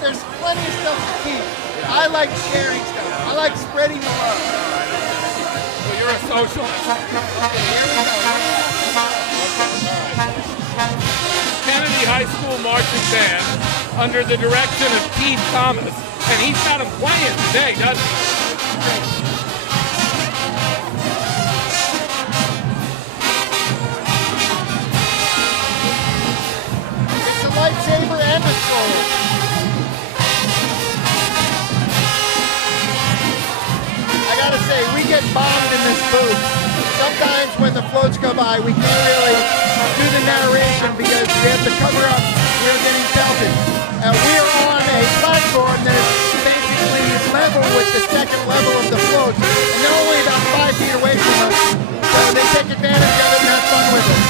There's plenty of stuff to keep. I like sharing stuff. I like spreading the love. Well, you're a socialist. Okay, here we go. Kennedy High School Marching Band under the direction of Keith Thomas. And he's got them playing today, doesn't he? It's a lightsaber and a scroll. I gotta say, we get bombed in this booth. Sometimes when the floats go by, we can't really do the narration because we have to cover up. We're getting pelted. We are on a platform that is basically level with the second level of the floats, and they're only about 5 feet away from us, so they take advantage of it and have fun with it.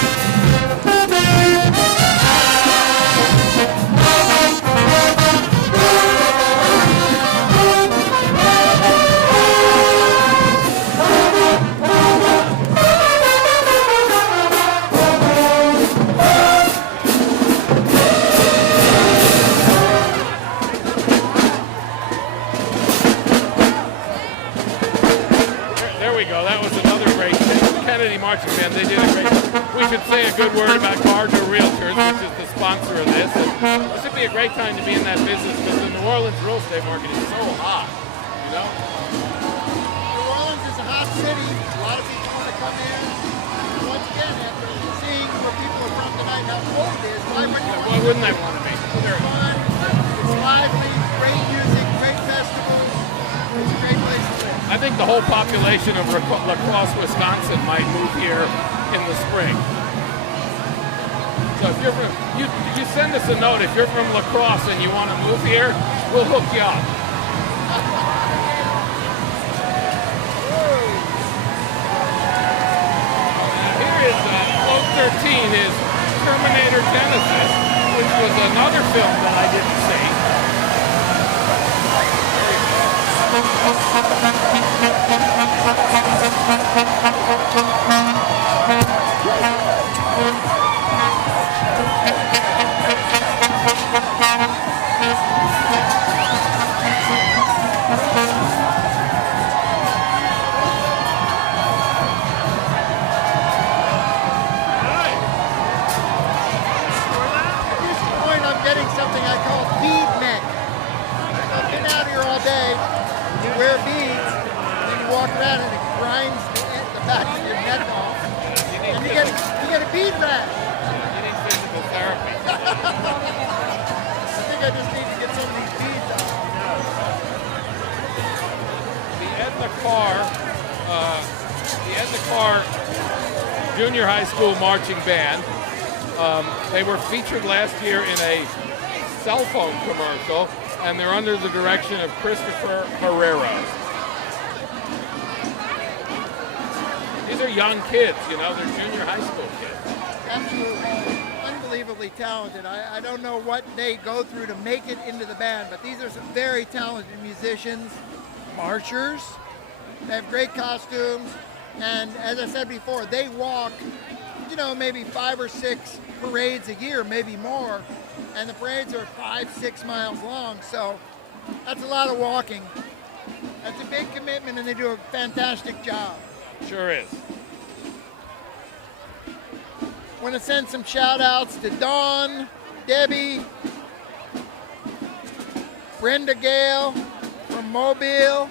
There we go. That was another great thing. Kennedy Marching Band, they did a great. We should say a good word about Gardner Realtors, which is the sponsor of this. And this would be a great time to be in that business because the New Orleans real estate market is so hot. You know? New Orleans is a hot city. A lot of people want to come in. Once again, after seeing where people are from tonight, how cold it is, why Wouldn't they want to be? It's fun, it's lively, great music, great festivals. It's a great place to live. I think the whole population of La Crosse, Wisconsin might move here in the spring. So if you're from, you send us a note. If you're from La Crosse and you want to move here, we'll hook you up. Here is Float 13 is Terminator Genesis, which was another film that I didn't see. At this point, I'm getting something I call bead neck. I've been out here all day, you wear beads, and then you walk around and it grinds the four-car junior high school marching band. They were featured last year in a cell phone commercial, and they're under the direction of Christopher Herrera. These are young kids, you know, they're junior high school kids. Absolutely. Unbelievably talented. I don't know what they go through to make it into the band, but these are some very talented musicians, marchers. They have great costumes, and as I said before, they walk, you know, maybe 5 or 6 parades a year, maybe more, and the parades are 5-6 miles long, so that's a lot of walking. That's a big commitment, and they do a fantastic job. Sure is. Want to send some shout outs to Dawn, Debbie, Brenda Gale from Mobile.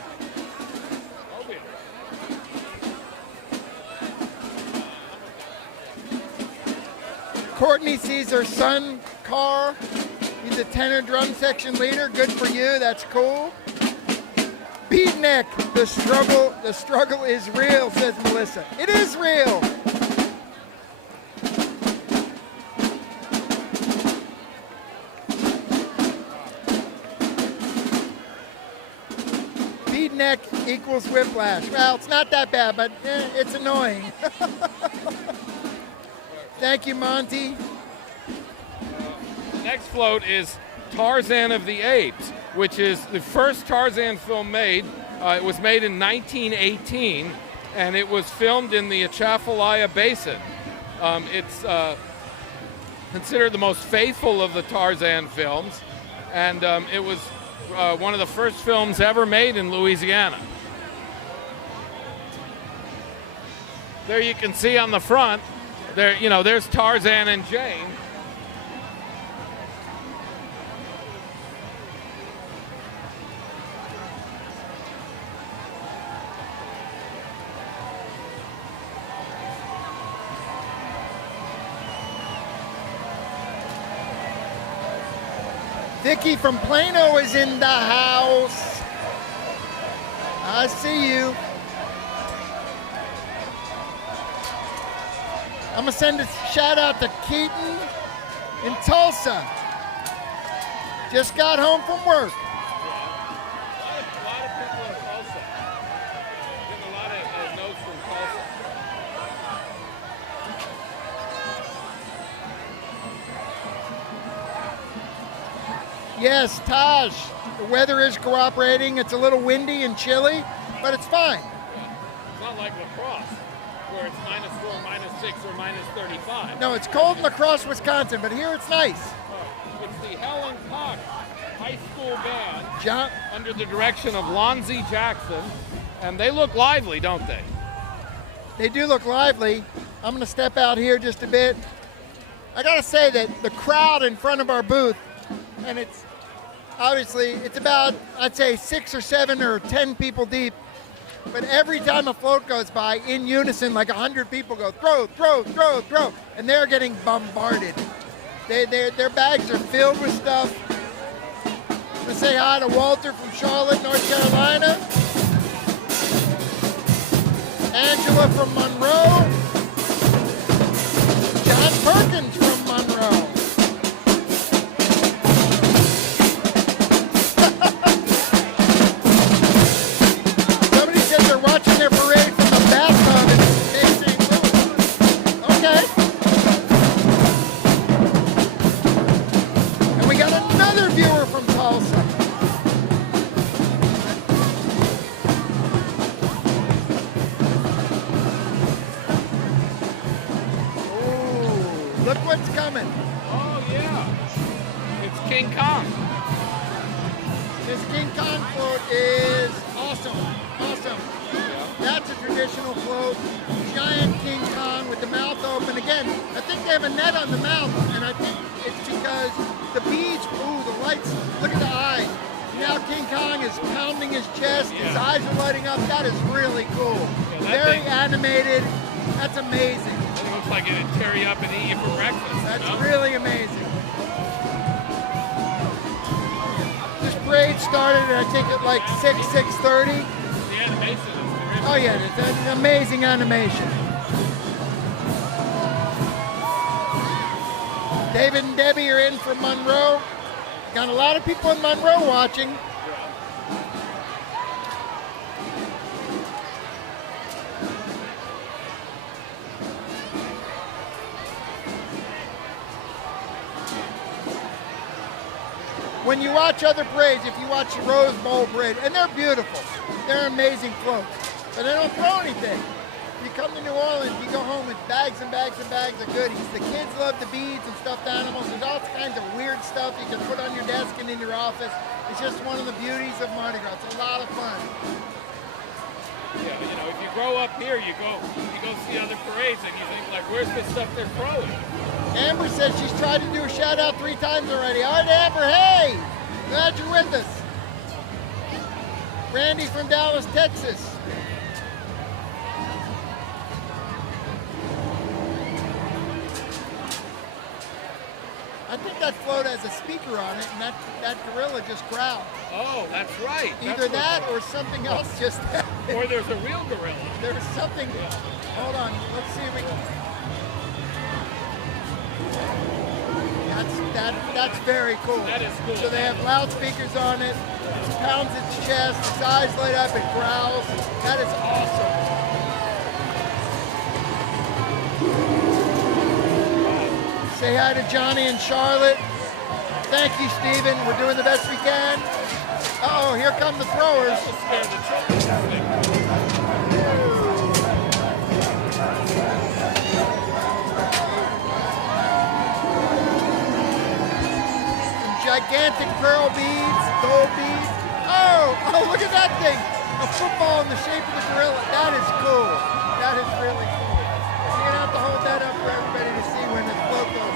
Courtney sees her son, Carr. He's a tenor drum section leader. Good for you, that's cool. Beatnik, the struggle is real, says Melissa. It is real. Beatnik equals whiplash. Well, it's not that bad, but it's annoying. Thank you, Monty. Next float is Tarzan of the Apes, which is the first Tarzan film made. It was made in 1918, and it was filmed in the Atchafalaya Basin. It's considered the most faithful of the Tarzan films, and it was one of the first films ever made in Louisiana. There you can see on the front, there, you know, there's Tarzan and Jane. Vicky from Plano is in the house. I see you. I'm gonna send a shout out to Keaton in Tulsa. Just got home from work. A lot of people in Tulsa. Getting a lot of notes from Tulsa. Yes, Taj, the weather is cooperating. It's a little windy and chilly, but it's fine. It's not like lacrosse, where it's -4, -6, or -35. No, it's cold in La Crosse, Wisconsin, but here it's nice. It's the Helen Cox High School Band John, under the direction of Lonzie Jackson, and they look lively, don't they? they do look lively. I'm gonna step out here just a bit. I gotta say that the crowd in front of our booth, and it's obviously, it's about, I'd say 6 or 7 or 10 people deep. But every time a float goes by, in unison, like 100 people go, throw, throw, throw, throw. And they're getting bombarded. Their bags are filled with stuff. I'm gonna say hi to Walter from Charlotte, North Carolina. Angela from Monroe. John Perkins from Monroe. Watching their parade from the bathtub in St. Louis. Okay. And we got another viewer from Tulsa. Ooh, look what's coming. Oh, yeah. It's King Kong. This King Kong float is awesome. Awesome. That's a traditional float. Giant King Kong with the mouth open. Again, I think they have a net on the mouth, and I think it's because the beads, ooh, the lights, look at the eyes. Now King Kong is pounding his chest, his eyes are lighting up. That is really cool. Very animated. That's amazing. It looks like it'd tear you up and eat you for breakfast. That's really amazing. This parade started at, I think, at like 6:30. The animation is terrific. Oh yeah, it's an amazing animation. David and Debbie are in from Monroe. Got a lot of people in Monroe watching. When you watch other parades, if you watch the Rose Bowl parade, and they're beautiful, they're amazing floats, but they don't throw anything. You come to New Orleans, you go home with bags and bags and bags of goodies. The kids love the beads and stuffed animals. There's all kinds of weird stuff you can put on your desk and in your office. It's just one of the beauties of Mardi Gras. It's a lot of fun. Yeah, you know, if you grow up here, you go see other parades and you think like, where's the stuff they're throwing? Amber says she's tried to do a shout out 3 times already. All right, Amber, hey, glad you're with us. Randy from Dallas, Texas. I think that float has a speaker on it, and that gorilla just growled. Oh, that's right. Either that or something else just happened. Or there's a real gorilla. There's something. Hold on. Let's see if we can. That's very cool. That is cool. So they have loudspeakers on it. It pounds its chest. Its eyes light up. It growls. That is awesome. Say hi to Johnny and Charlotte. Thank you, Stephen. We're doing the best we can. Uh-oh, here come the throwers. That will scare the children. Some gigantic pearl beads, gold beads. Oh, look at that thing. A football in the shape of the gorilla. That is cool. That is really cool. You're going to have to hold that up for everybody to see when the float goes by.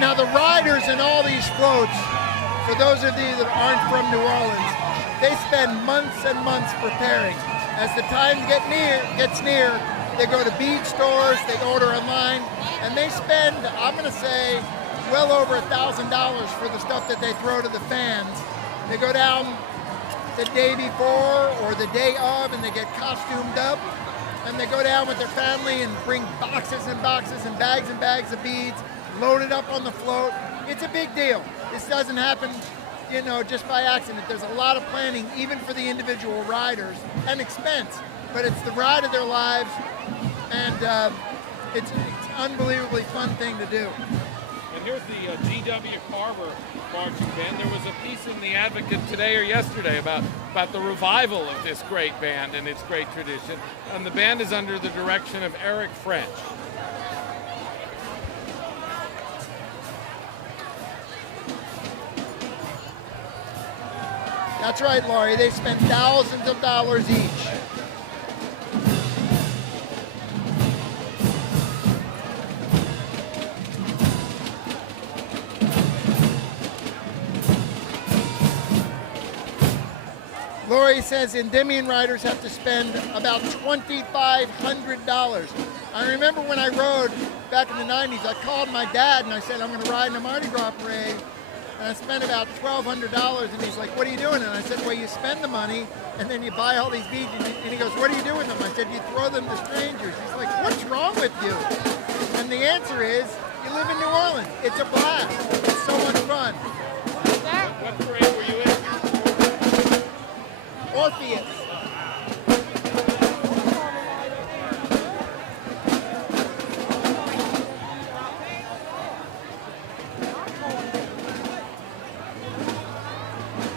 Now the riders in all these floats, for those of you that aren't from New Orleans, they spend months and months preparing. As the time gets near, they go to bead stores, they order online, and they spend, I'm going to say, well over $1,000 for the stuff that they throw to the fans. They go down the day before or the day of, and they get costumed up, and they go down with their family and bring boxes and boxes and bags of beads, load it up on the float. It's a big deal. This doesn't happen, you know, just by accident. There's a lot of planning, even for the individual riders, and expense. But it's the ride of their lives, and it's an unbelievably fun thing to do. And here's the G.W. Carver marching band. There was a piece in the Advocate today or yesterday about the revival of this great band and its great tradition. And the band is under the direction of Eric French. That's right, Laurie. They spend thousands of dollars each. Laurie says Endymion riders have to spend about $2,500. I remember when I rode back in the 90s, I called my dad and I said, I'm going to ride in a Mardi Gras parade. And I spent about $1,200, and he's like, what are you doing? And I said, well, you spend the money, and then you buy all these beads, and he goes, what do you do with them? I said, you throw them to strangers. He's like, what's wrong with you? And the answer is, you live in New Orleans. It's a blast. It's so much fun. What parade were you in? Orpheus.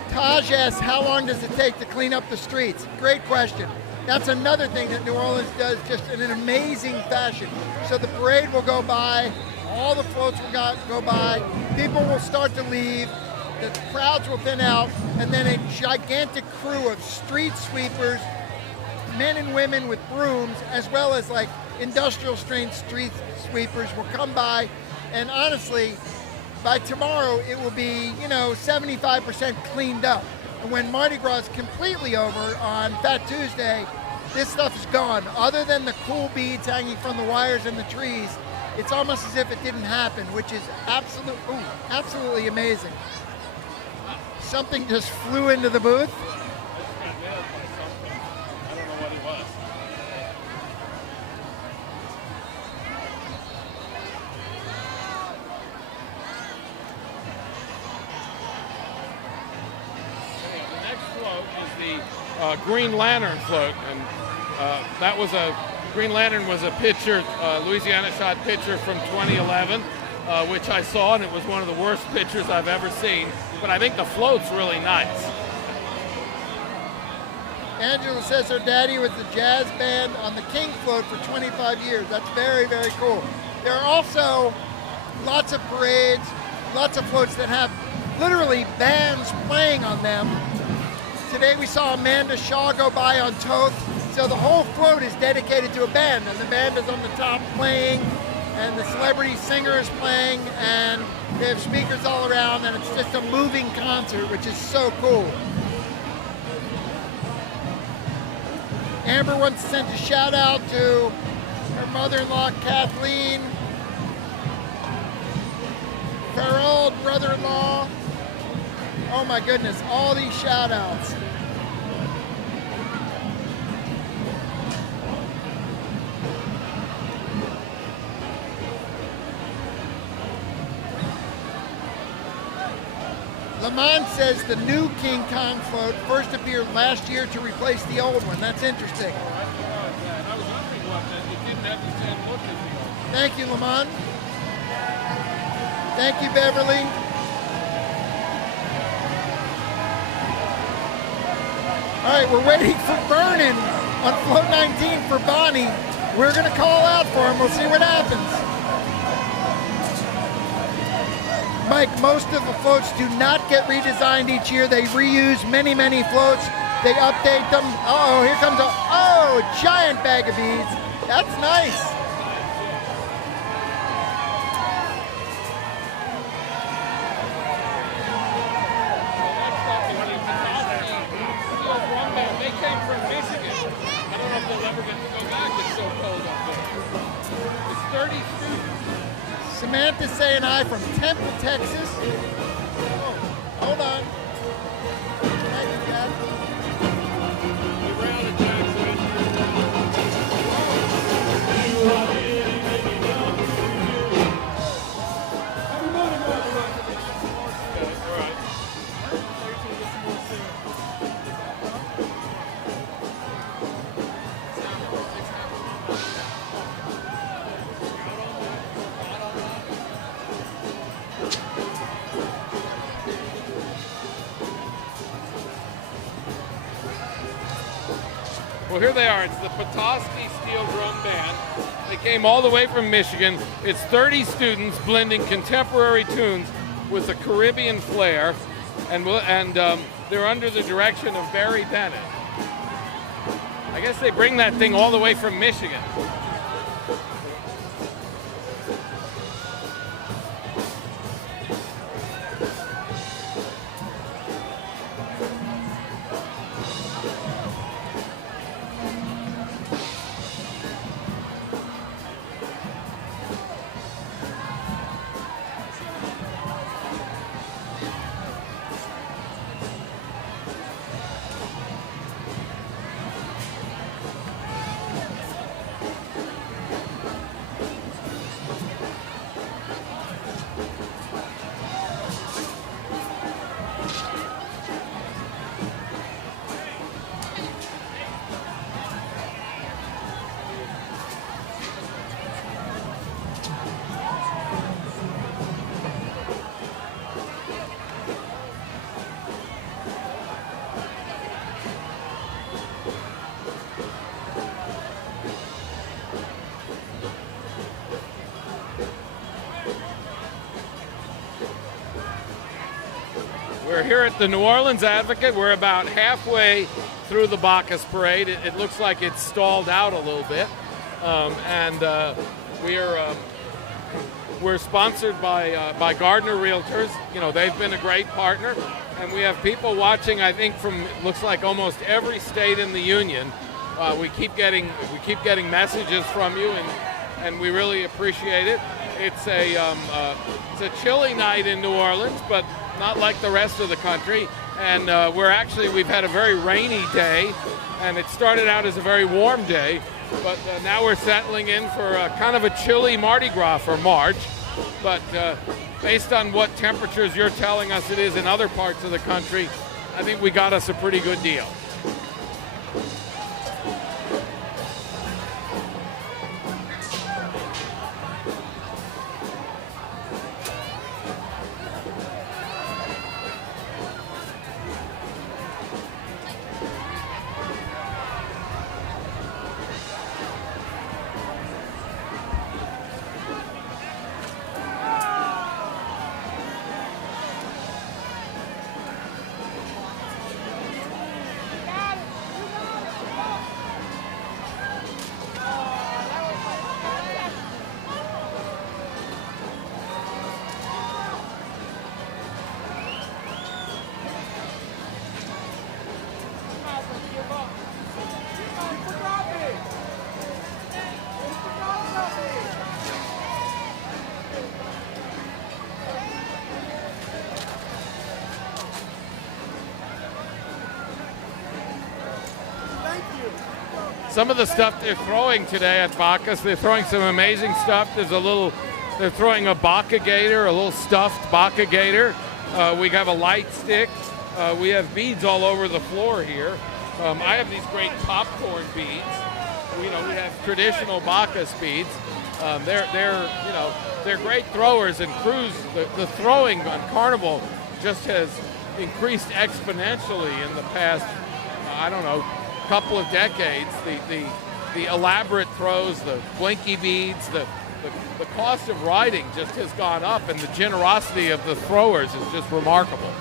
Taj asks, how long does it take to clean up the streets? Great question. That's another thing that New Orleans does just in an amazing fashion. So the parade will go by, all the floats will go by, people will start to leave, the crowds will thin out, and then a gigantic crew of street sweepers, men and women with brooms, as well as like industrial strength street sweepers will come by, and honestly, by tomorrow, it will be, 75% cleaned up. And when Mardi Gras is completely over on Fat Tuesday, this stuff is gone. Other than the cool beads hanging from the wires in the trees, it's almost as if it didn't happen, which is absolutely amazing. Something just flew into the booth. I just got nailed by something. I don't know what it was. The next float is the Green Lantern float, and that was Green Lantern was a picture, Louisiana shot picture from 2011, which I saw, and it was one of the worst pictures I've ever seen. But I think the float's really nice. Angela says her daddy was the jazz band on the King float for 25 years. That's very, very cool. There are also lots of parades, lots of floats that have literally bands playing on them. Today we saw Amanda Shaw go by on Toth. So the whole float is dedicated to a band, and the band is on the top playing, and the celebrity singer is playing, and they have speakers all around, and it's just a moving concert, which is so cool. Amber wants to send a shout out to her mother-in-law, Kathleen, her old brother-in-law. Oh my goodness, all these shout outs. Lamont says the new King Kong float first appeared last year to replace the old one. That's interesting. I was wondering what it didn't have the same look as the old one. Thank you, Lamont. Thank you, Beverly. All right, we're waiting for Vernon on float 19 for Bonnie. We're going to call out for him. We'll see what happens. Mike, most of the floats do not get redesigned each year. They reuse many, many floats. They update them. Uh-oh, here comes a giant bag of beads. That's nice. They came from Michigan. I don't know if they'll ever get to go back. It's so cold up there. It's 30 students. Samantha's saying hi from Temple, Texas. Oh, hold on. Thank you, Dad. Well, here they are. It's the Petoskey Steel Drum Band. They came all the way from Michigan. It's 30 students blending contemporary tunes with a Caribbean flair, and they're under the direction of Barry Bennett. I guess they bring that thing all the way from Michigan. We're here at the New Orleans Advocate. We're about halfway through the Bacchus Parade. It looks like it's stalled out a little bit. We're sponsored by Gardner Realtors. You know, they've been a great partner. and we have people watching, I think, from looks like almost every state in the union. We keep getting messages from you, and we really appreciate it. It's a chilly night in New Orleans, but not like the rest of the country. And we've had a very rainy day, and it started out as a very warm day, but now we're settling in for kind of a chilly Mardi Gras for March. But based on what temperatures you're telling us it is in other parts of the country, I think we got us a pretty good deal. Some of the stuff they're throwing today at Bacchus, they're throwing some amazing stuff. They're throwing a Bacca gator, a little stuffed Bacca gator. We have a light stick. We have beads all over the floor here. I have these great popcorn beads. We have traditional Bacchus beads. They're great throwers, and crews. The throwing on Carnival just has increased exponentially in the past, couple of decades. The elaborate throws, the blinky beads, the cost of riding just has gone up, and the generosity of the throwers is just remarkable.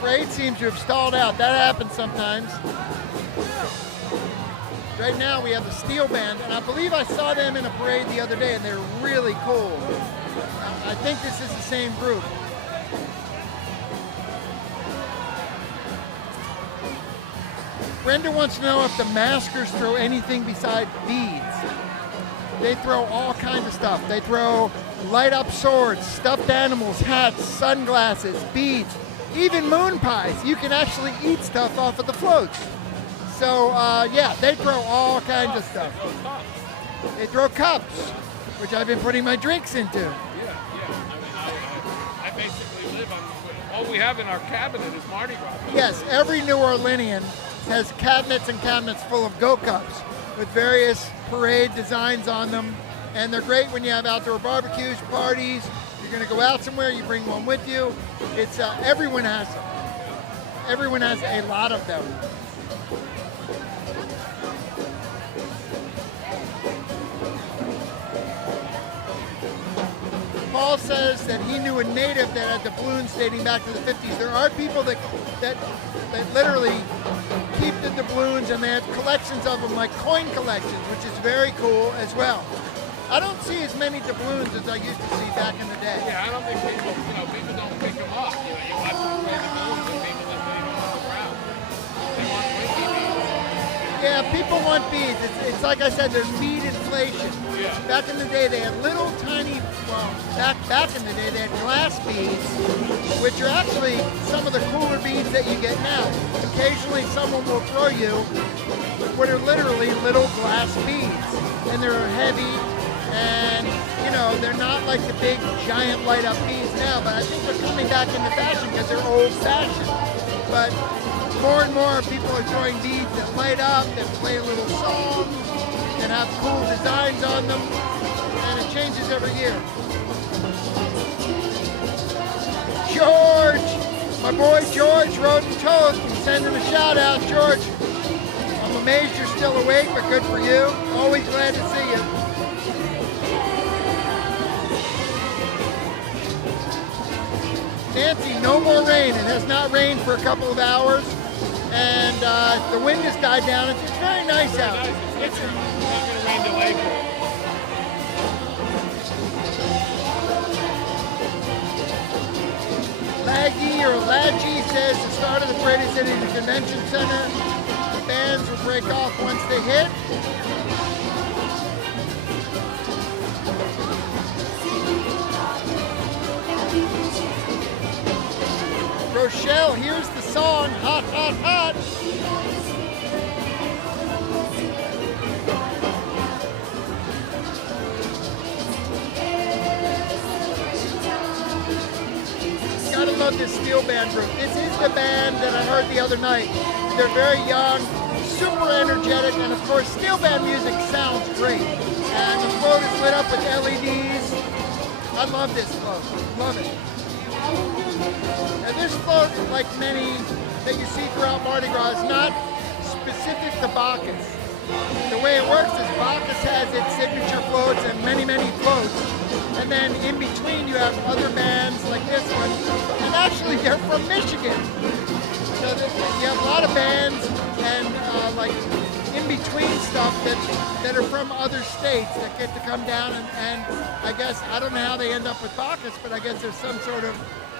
Parade seems to have stalled out. That happens sometimes. Right now we have the Steel Band, and I believe I saw them in a parade the other day, and they're really cool. I think this is the same group. Brenda wants to know if the maskers throw anything besides beads. They throw all kinds of stuff. They throw light up swords, stuffed animals, hats, sunglasses, beads, even moon pies. You can actually eat stuff off of the floats. So yeah, they throw all kinds of stuff. They throw cups, which I've been putting my drinks into. I basically live on all we have in our cabinet is Mardi Gras. Yes, every New Orleanian has cabinets and cabinets full of Go Cups with various parade designs on them, and they're great when you have outdoor barbecues, parties. You're going to go out somewhere, you bring one with you. It's everyone has them. Everyone has a lot of them. Paul says that he knew a native that had doubloons dating back to the 50s. There are people that literally keep the doubloons, and they have collections of them, like coin collections, which is very cool as well. I don't see as many doubloons as I used to see back in the day. Yeah, I don't think people don't pick them up. You watch them play doubloons, and people just leave them on the ground. They want winky beads. Yeah, people want beads. It's like I said, there's bead inflation. Yeah. Back in the day, they had little tiny, back in the day, they had glass beads, which are actually some of the cooler beads that you get now. Occasionally, someone will throw you what are literally little glass beads, and they're heavy, and know, they're not like the big giant light up beads now, but I think they're coming back into fashion because they're old fashioned. But more and more people are throwing beads that light up, that play a little song, and have cool designs on them, and it changes every year. George, my boy George wrote and toast, and send him a shout out. George, I'm amazed you're still awake, but good for you. Always glad to see you. Nancy, no more rain. It has not rained for a couple of hours, and the wind has died down. It's very nice out. It's not going to rain till April. Laggy or Laggy says the start of the parade is hitting the convention center. The bands will break off once they hit. Rochelle, here's the song, Hot, Hot, Hot. Gotta love this steel band group. This is the band that I heard the other night. They're very young, super energetic, and of course steel band music sounds great. And the float is lit up with LEDs. I love this float, love it. Now this float, like many that you see throughout Mardi Gras, is not specific to Bacchus. The way it works is Bacchus has its signature floats and many, many floats. And then in between you have other bands like this one. And actually they're from Michigan. So you have a lot of bands and like in between stuff that are from other states that get to come down and I guess, I don't know how they end up with Bacchus, but I guess there's some sort of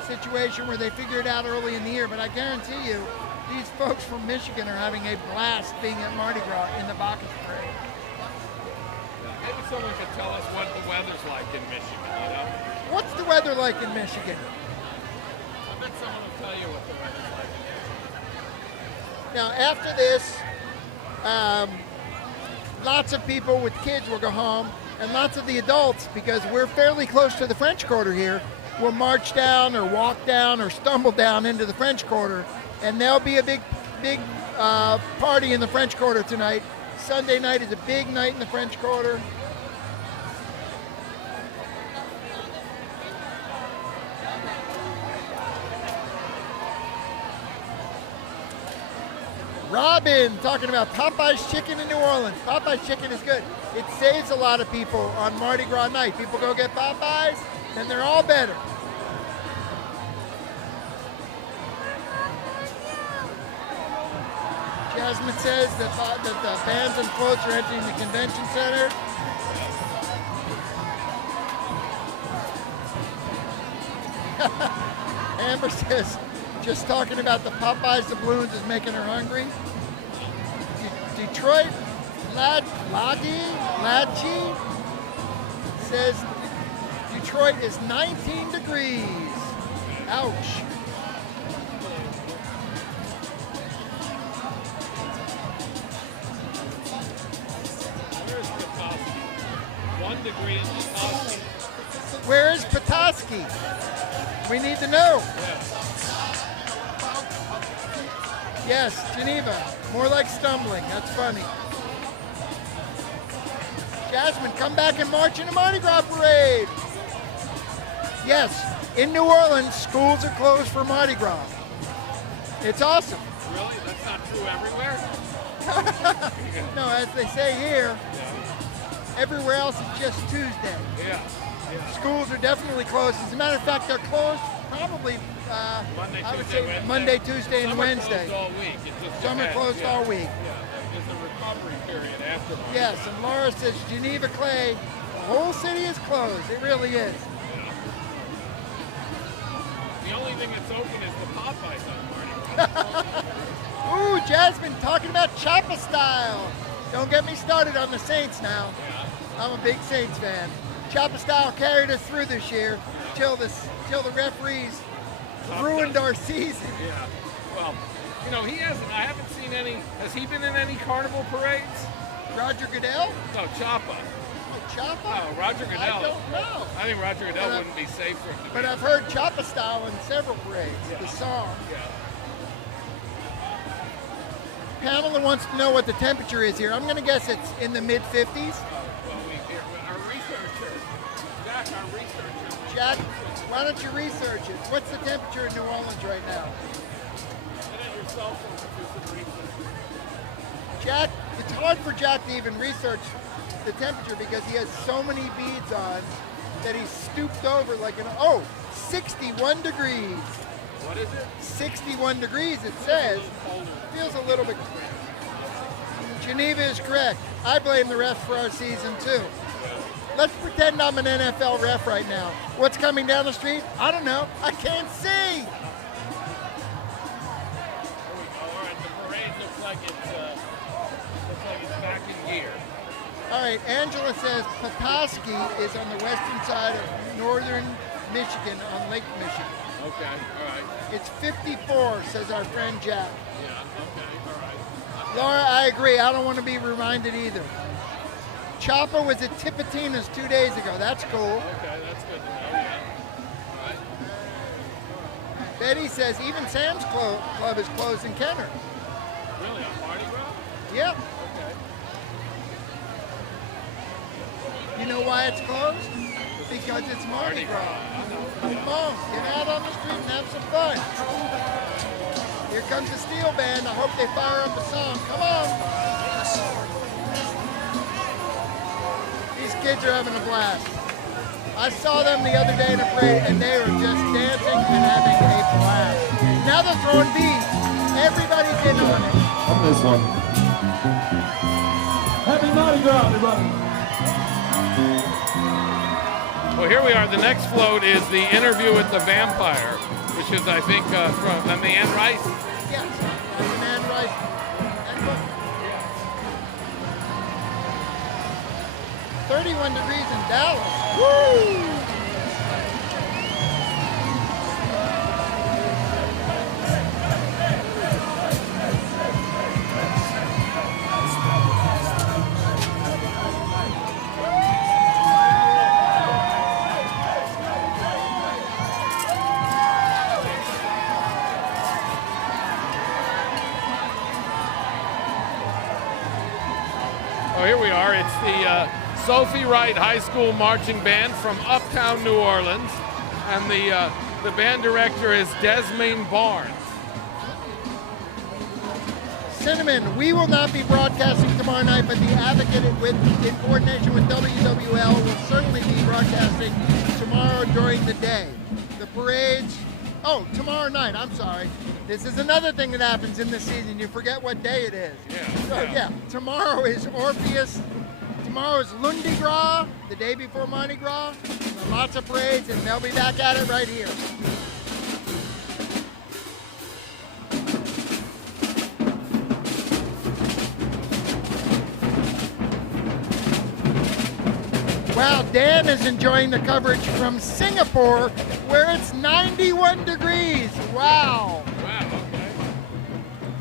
situation where they figure it out early in the year. But I guarantee you, these folks from Michigan are having a blast being at Mardi Gras in the Bacchus parade. Maybe someone could tell us what the weather's like in Michigan, you know? What's the weather like in Michigan? I bet someone will tell you what the weather's like in Michigan. Now after this, lots of people with kids will go home, and lots of the adults, because we're fairly close to the French Quarter here, will march down or walk down or stumble down into the French Quarter, and there'll be a big party in the French Quarter tonight. Sunday night is a big night in the French Quarter. Robin talking about Popeye's chicken in New Orleans. Popeye's chicken is good. It saves a lot of people on Mardi Gras night. People go get Popeyes, and they're all better. Jasmine says that the bands and floats are entering the convention center. Amber says, just talking about the Popeyes doubloons is making her hungry. Detroit Ladji says Detroit is 19 degrees. Ouch. Where is Petoskey? 1 degree in Petoskey. Where is Petoskey? We need to know. Yes, Geneva. More like stumbling. That's funny. Jasmine, come back and march in the Mardi Gras parade. Yes, in New Orleans, schools are closed for Mardi Gras. It's awesome. Really? That's not true everywhere? No, as they say here, everywhere else is just Tuesday. Yeah. Schools are definitely closed. As a matter of fact, they're closed probably Monday, Tuesday, and Wednesday. Closed all week. It just Some are depends. closed all week. Yeah, there's a recovery period after Mardi Yes, Gras. and Laura says Geneva Clay, the whole city is closed. It really is. The only thing that's open is the Popeyes on Mardi Gras. Ooh, Jasmine talking about Choppa Style. Don't get me started on the Saints now. I'm a big Saints fan. Choppa Style carried us through this year till the referees ruined our season. Yeah. Well, you know, he hasn't. I haven't seen any. Has he been in any carnival parades? Roger Goodell? No, Choppa. Choppa? No, Roger I Goodell. don't know. I think Roger Goodell But I- wouldn't be safe for him to But be. I've heard Choppa style in several parades, the song. Yeah. Pamela wants to know what the temperature is here. I'm going to guess it's in the mid-50s. Well, our researcher, Jack, our researcher. Jack, why don't you research it? What's the temperature in New Orleans right now? Get it yourself and do some research. Jack, it's hard for Jack to even research the temperature because he has so many beads on that he's stooped over like 61 degrees. What is it? 61 degrees, it says. Feels a little bit. Geneva is correct. I blame the refs for our season too. Let's pretend I'm an NFL ref right now. What's coming down the street? I don't know. I can't see. There we go. All right, the parade looks like it's back in gear. All right, Angela says Petoskey is on the western side of northern Michigan on Lake Michigan. Okay, all right. It's 54, says our friend Jack. Yeah, okay, all right. Laura, I agree. I don't want to be reminded either. Choppa was at Tipitina's 2 days ago. That's cool. Okay, that's good to know, yeah. All right. Betty says even Sam's Club is closed in Kenner. Really, on Mardi Gras? Yep. Okay. You know why it's closed? Because it's Mardi Gras. Come on, get out on the street and have some fun. Here comes the steel band. I hope they fire up a song. Come on. These kids are having a blast. I saw them the other day in a parade and they were just dancing and having a blast. Now they're throwing beads. Everybody's in on it. On this one. Happy Mardi Gras, everybody. Well, here we are. The next float is the interview with the vampire, which is, I think, from the Anne Rice. Yes, that's an Anne Rice. And look, 31 degrees in Dallas. Woo! Oh, here we are. It's the Sophie Wright High School Marching Band from uptown New Orleans. And the band director is Desmond Barnes. Cinnamon, we will not be broadcasting tomorrow night, but the Advocate, in coordination with WWL, will certainly be broadcasting tomorrow during the day. The parades, tomorrow night, I'm sorry. This is another thing that happens in the season. You forget what day it is. Yeah. Tomorrow is Orpheus. Tomorrow is Lundi Gras, the day before Mardi Gras. Lots of parades, and they'll be back at it right here. Wow, Dan is enjoying the coverage from Singapore, where it's 91 degrees. Wow. Wow, okay.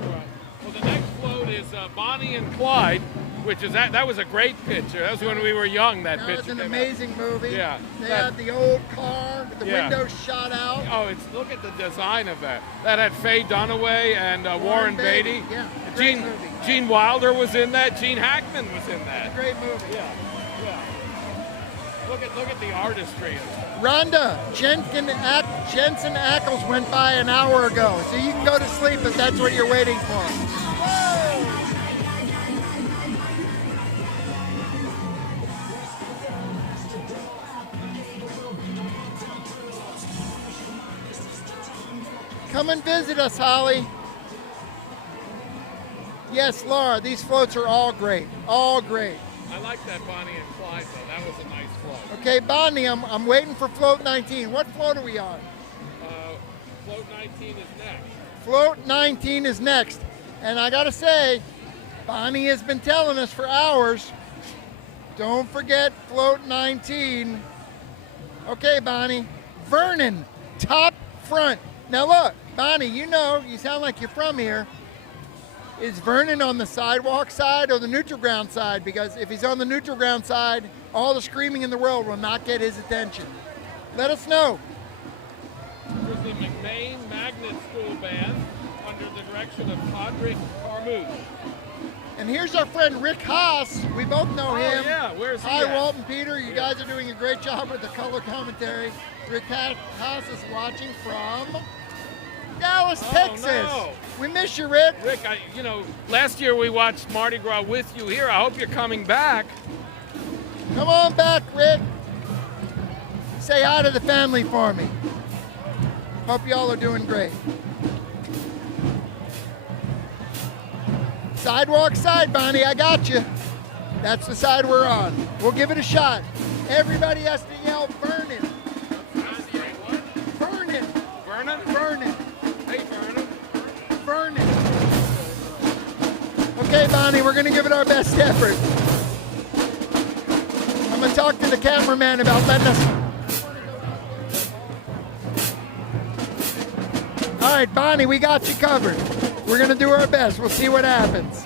All right. Well, the next float is Bonnie and Clyde, which is that was a great picture. That was when we were young, that picture. That was an came out. amazing movie. Yeah. They had the old car with the windows shot out. Oh, look at the design of that. That had Faye Dunaway and Warren Beatty. Yeah, a great movie. Gene Wilder was in that. Gene Hackman was in that. A great movie. Yeah. Look at the artistry. Rhonda, Jensen Ackles went by an hour ago, so you can go to sleep if that's what you're waiting for. Come and visit us, Holly. Yes, Laura, these floats are all great. All great. I like that Bonnie and Clyde, though. That was a nice float. Okay, Bonnie, I'm waiting for float 19. What float are we on? Float 19 is next. Float 19 is next. And I gotta say, Bonnie has been telling us for hours, don't forget float 19. Okay, Bonnie. Vernon, top front. Now look, Bonnie, you sound like you're from here. is Vernon on the sidewalk side or the neutral ground side? Because if he's on the neutral ground side, all the screaming in the world will not get his attention. Let us know. Here's the McBain Magnet School Band under the direction of Padre Carmouche. And here's our friend Rick Haas. We both know him. Oh yeah, where's he Hi, at? Walt and Peter. You guys are doing a great job with the color commentary. Rick Haas is watching from Dallas, Texas. No. We miss you, Rick. Rick, last year we watched Mardi Gras with you here. I hope you're coming back. Come on back, Rick. Say hi to the family for me. Hope y'all are doing great. Sidewalk side, Bonnie, I got you. That's the side we're on. We'll give it a shot. Everybody has to yell Vernon. Vernon. Vernon? Vernon. Hey, Vernon. Vernon. Okay, Bonnie, we're going to give it our best effort. I'm going to talk to the cameraman about letting us. All right, Bonnie, we got you covered. We're going to do our best. We'll see what happens.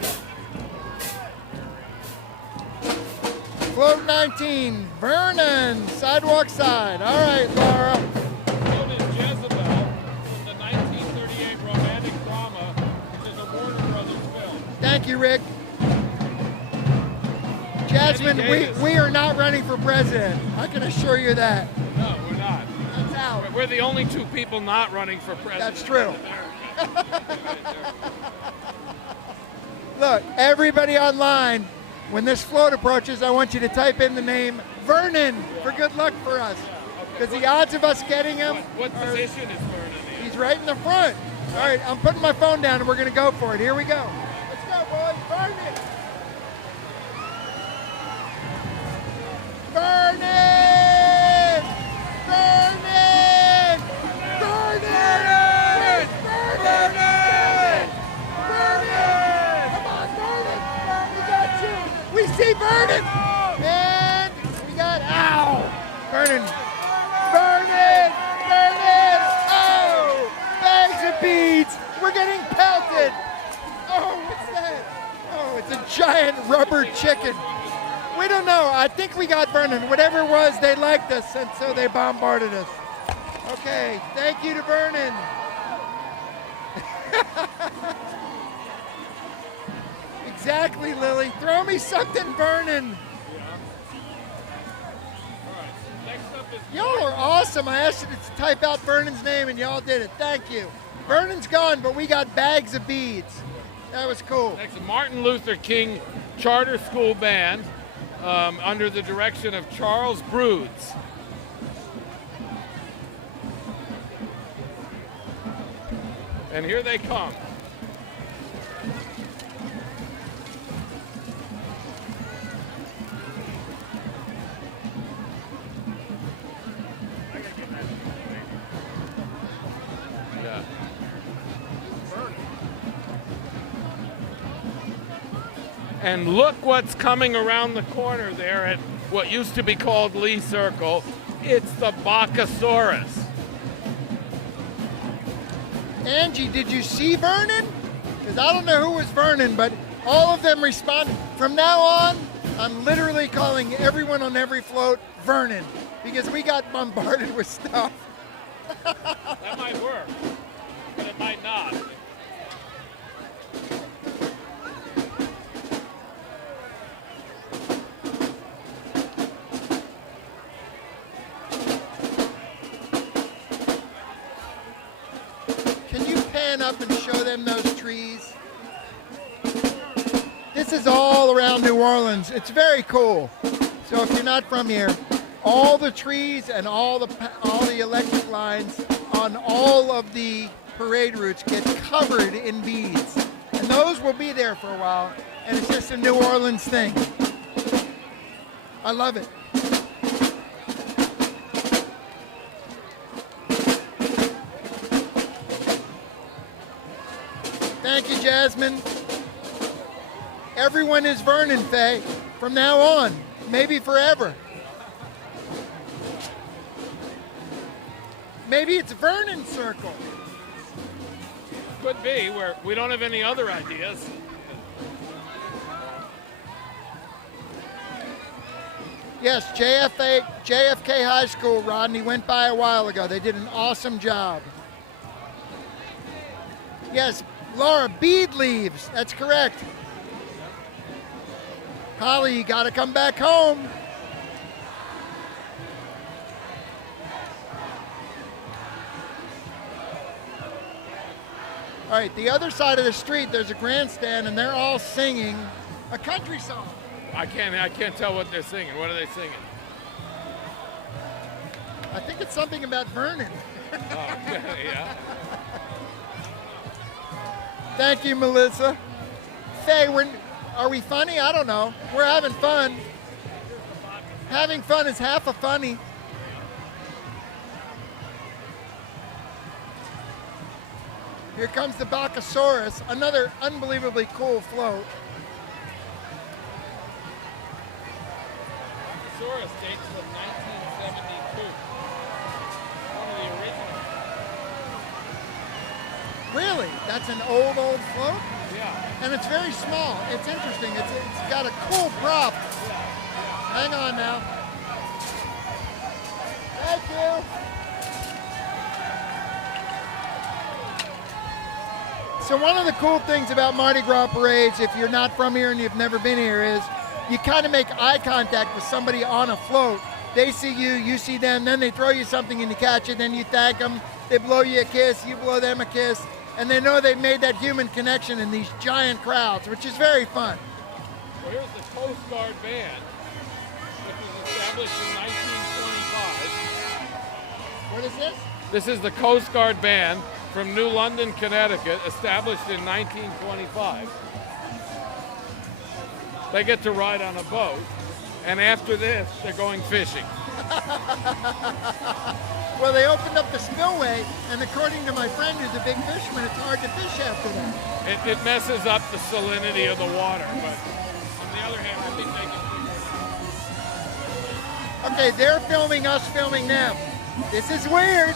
Float 19, Vernon, sidewalk side. All right, Laura. Known as Jezebel from the 1938 romantic drama, which is a Warner Brothers film. Thank you, Rick. Jasmine, we are not running for president. I can assure you that. No, we're not. That's out. We're the only two people not running for president. That's true. Look, everybody online, when this float approaches, I want you to type in the name Vernon for good luck for us. Because the odds of us getting him, What position is Vernon in? he's right in the front. All right, I'm putting my phone down and we're going to go for it. Here we go. Let's go, boys. Vernon. Vernon! Vernon! Vernon! Vernon! Vernon! Come on, Vernon! We got you! We see Vernon! And we got, ow! Vernon! Vernon! Vernon! Oh! Bags of beads! We're getting pelted! Oh, what's that? Oh, it's a giant rubber chicken. We don't know. I think we got Vernon. Whatever it was, they liked us, and so they bombarded us. Okay, thank you to Vernon. Exactly, Lily. Throw me something, Vernon. Y'all are awesome. I asked you to type out Vernon's name, and y'all did it. Thank you. Vernon's gone, but we got bags of beads. That was cool. Next, Martin Luther King Charter School Band under the direction of Charles Broods. And here they come. Yeah. And look what's coming around the corner there at what used to be called Lee Circle. It's the Bacchosaurus. Angie, did you see Vernon? Because I don't know who was Vernon, but all of them responded. From now on, I'm literally calling everyone on every float Vernon because we got bombarded with stuff. That might work, but it might not. Can you pan up and show them those trees? This is all around New Orleans. It's very cool. So if you're not from here, all the trees and all the electric lines on all of the parade routes get covered in beads. And those will be there for a while. And it's just a New Orleans thing. I love it. Thank you, Jasmine. Everyone is Vernon, Faye, from now on, maybe forever. Maybe it's Vernon Circle. Could be, where we don't have any other ideas. Yes, JFK High School, Rodney, went by a while ago. They did an awesome job. Yes, Laura, bead leaves. That's correct. Holly, you got to come back home. All right, the other side of the street, there's a grandstand, and they're all singing a country song. I can't tell what they're singing. What are they singing? I think it's something about Vernon. Oh, yeah. Thank you, Melissa. Faye, are we funny? I don't know. We're having fun. Having fun is half a funny. Here comes the Bacchosaurus, another unbelievably cool float. Bacchosaurus dates from 1972. One of the original. Really? That's an old float? Yeah. And it's very small. It's interesting. It's got a cool prop. Hang on now. Thank you. So one of the cool things about Mardi Gras parades, if you're not from here and you've never been here, is you kind of make eye contact with somebody on a float. They see you, you see them, then they throw you something and you catch it, then you thank them, they blow you a kiss, you blow them a kiss, and they know they've made that human connection in these giant crowds, which is very fun. Well, here's the Coast Guard Band, which was established in 1925. What is this? This is the Coast Guard Band from New London, Connecticut, established in 1925. They get to ride on a boat, and after this, they're going fishing. Well, they opened up the spillway, and according to my friend who's a big fisherman, it's hard to fish after that. It messes up the salinity of the water, but on the other hand, I think they can. Okay, they're filming us filming them. This is weird.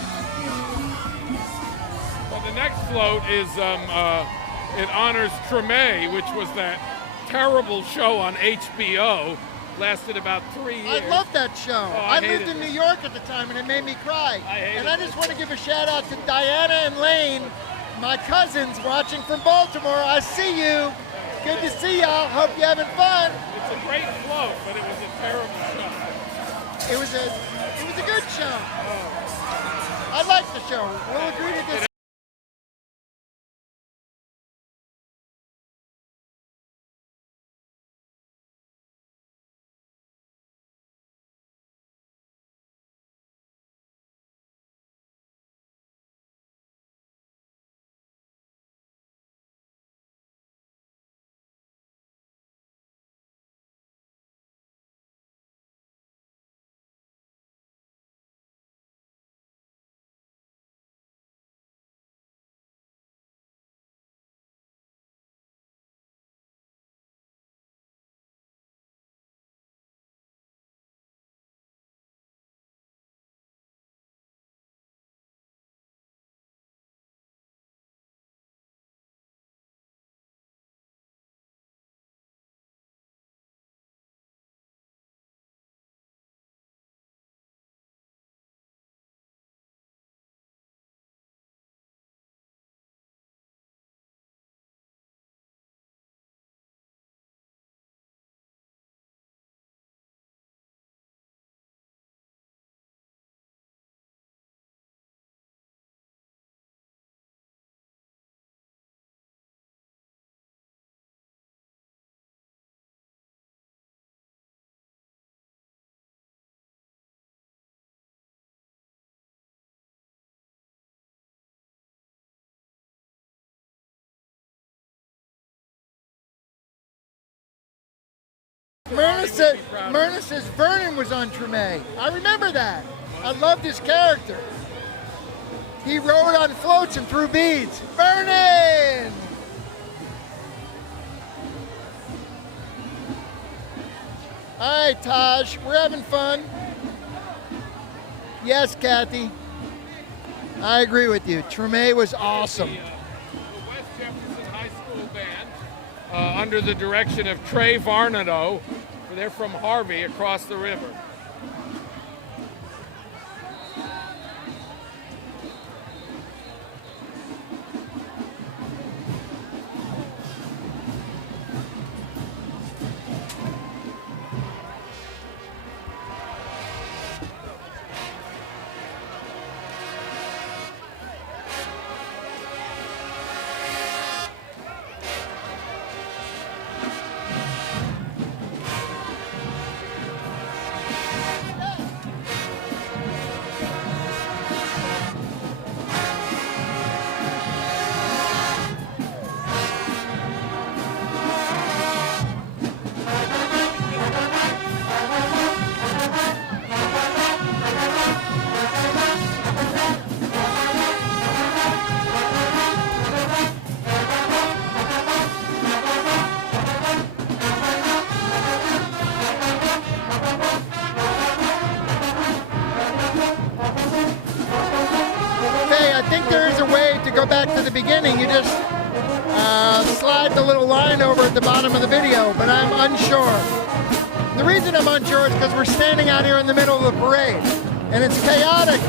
Well, the next float is, it honors Treme, which was that terrible show on HBO, lasted about 3 years. I love that show. Oh, I lived in New York at the time, and it made me cry. And I just want to give a shout out to Diana and Lane, my cousins watching from Baltimore. I see you. Good to see y'all. Hope you're having fun. It's a great float, but it was a terrible show. It was a good show. I like the show. We'll agree to this. Myrna says Vernon was on Treme. I remember that. I loved his character. He rode on floats and threw beads. Vernon! All right, Taj, we're having fun. Yes, Kathy. I agree with you. Treme was awesome. The West Jefferson High School Band, under the direction of Trey Varnado, for They're from Harvey across the river. Go back to the beginning, you just slide the little line over at the bottom of the video, but I'm unsure. The reason I'm unsure is because we're standing out here in the middle of the parade, and it's chaotic.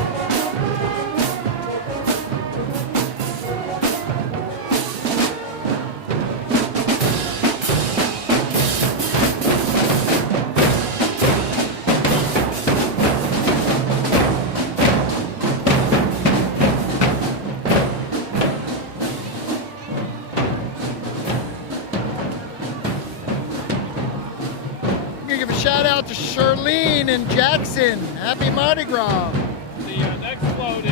Shout out to Charlene and Jackson. Happy Mardi Gras. The next float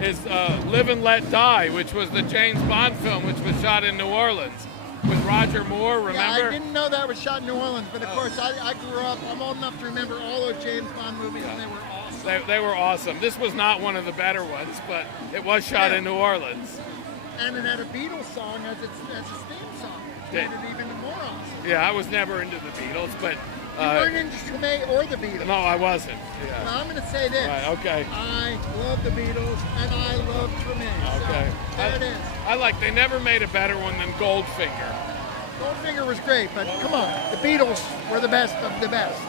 is Live and Let Die, which was the James Bond film, which was shot in New Orleans with Roger Moore, remember? Yeah, I didn't know that was shot in New Orleans, but of course I grew up, I'm old enough to remember all those James Bond movies, and they were awesome. They were awesome. This was not one of the better ones, but it was shot in New Orleans. And it had a Beatles song as its theme song. Made it even more awesome. Yeah, I was never into the Beatles, but... you weren't into Treme or the Beatles? No, I wasn't. Yeah. Well, I'm going to say this. Right, okay. I love the Beatles, and I love Treme. Okay. So, there it is. They never made a better one than Goldfinger. Goldfinger was great, but come on. The Beatles were the best of the best.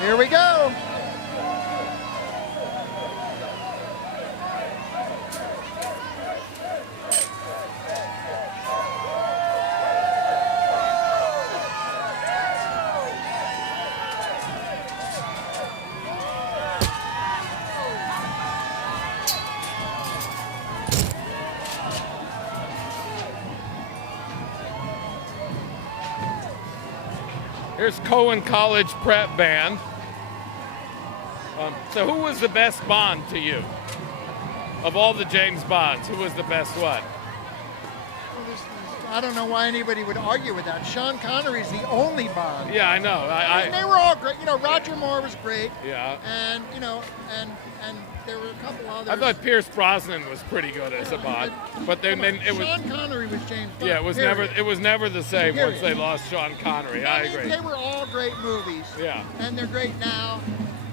Here we go. Here's Cohen College Prep Band. So who was the best Bond to you? Of all the James Bonds, who was the best one? I don't know why anybody would argue with that. Sean Connery's the only Bond. Yeah, I know. I mean, they were all great. You know, Roger Moore was great. Yeah. And, you know, and there were a couple others. I thought Pierce Brosnan was pretty good as a Bond, but then it was. Sean Connery was James Bond. Yeah, it was never the same once they lost Sean Connery. I agree. They were all great movies. Yeah. And they're great now.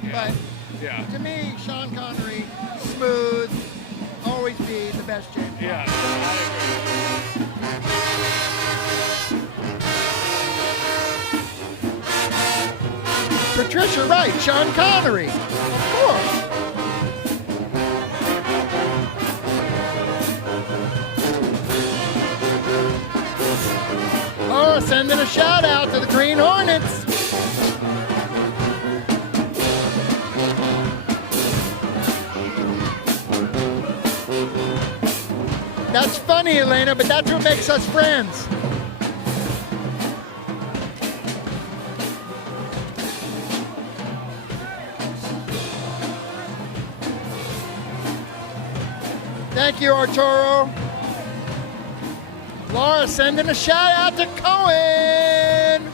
Yeah. But to me, Sean Connery, smooth, always be the best James Bond. Yeah, I agree. Patricia Wright, Sean Connery. Of course. Oh, sending a shout out to the Green Hornets. That's funny, Elena, but that's what makes us friends. Thank you, Arturo. Laura sending a shout out to Cohen.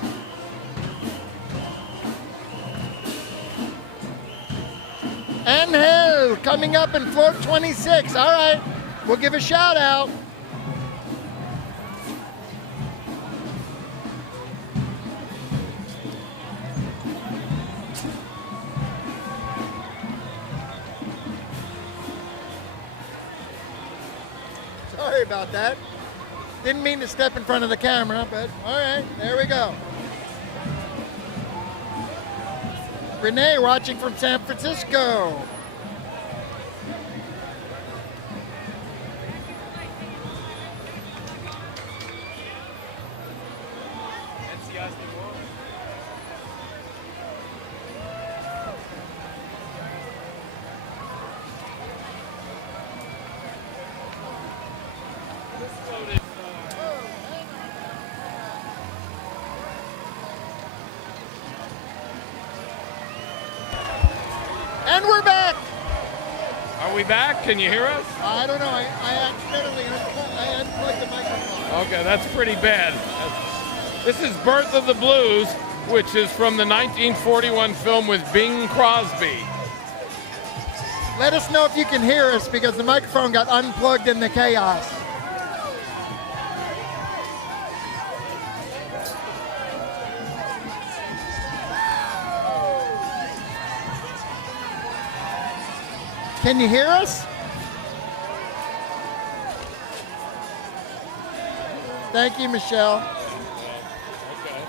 Angel coming up in float 26. All right, we'll give a shout out. Sorry about that. Didn't mean to step in front of the camera, but all right, there we go. Renee watching from San Francisco. And we're back. Are we back? Can you hear us? I don't know. I accidentally unplugged the microphone. Okay, that's pretty bad. This is Birth of the Blues, which is from the 1941 film with Bing Crosby. Let us know if you can hear us because the microphone got unplugged in the chaos. Can you hear us? Thank you, Michelle. Okay.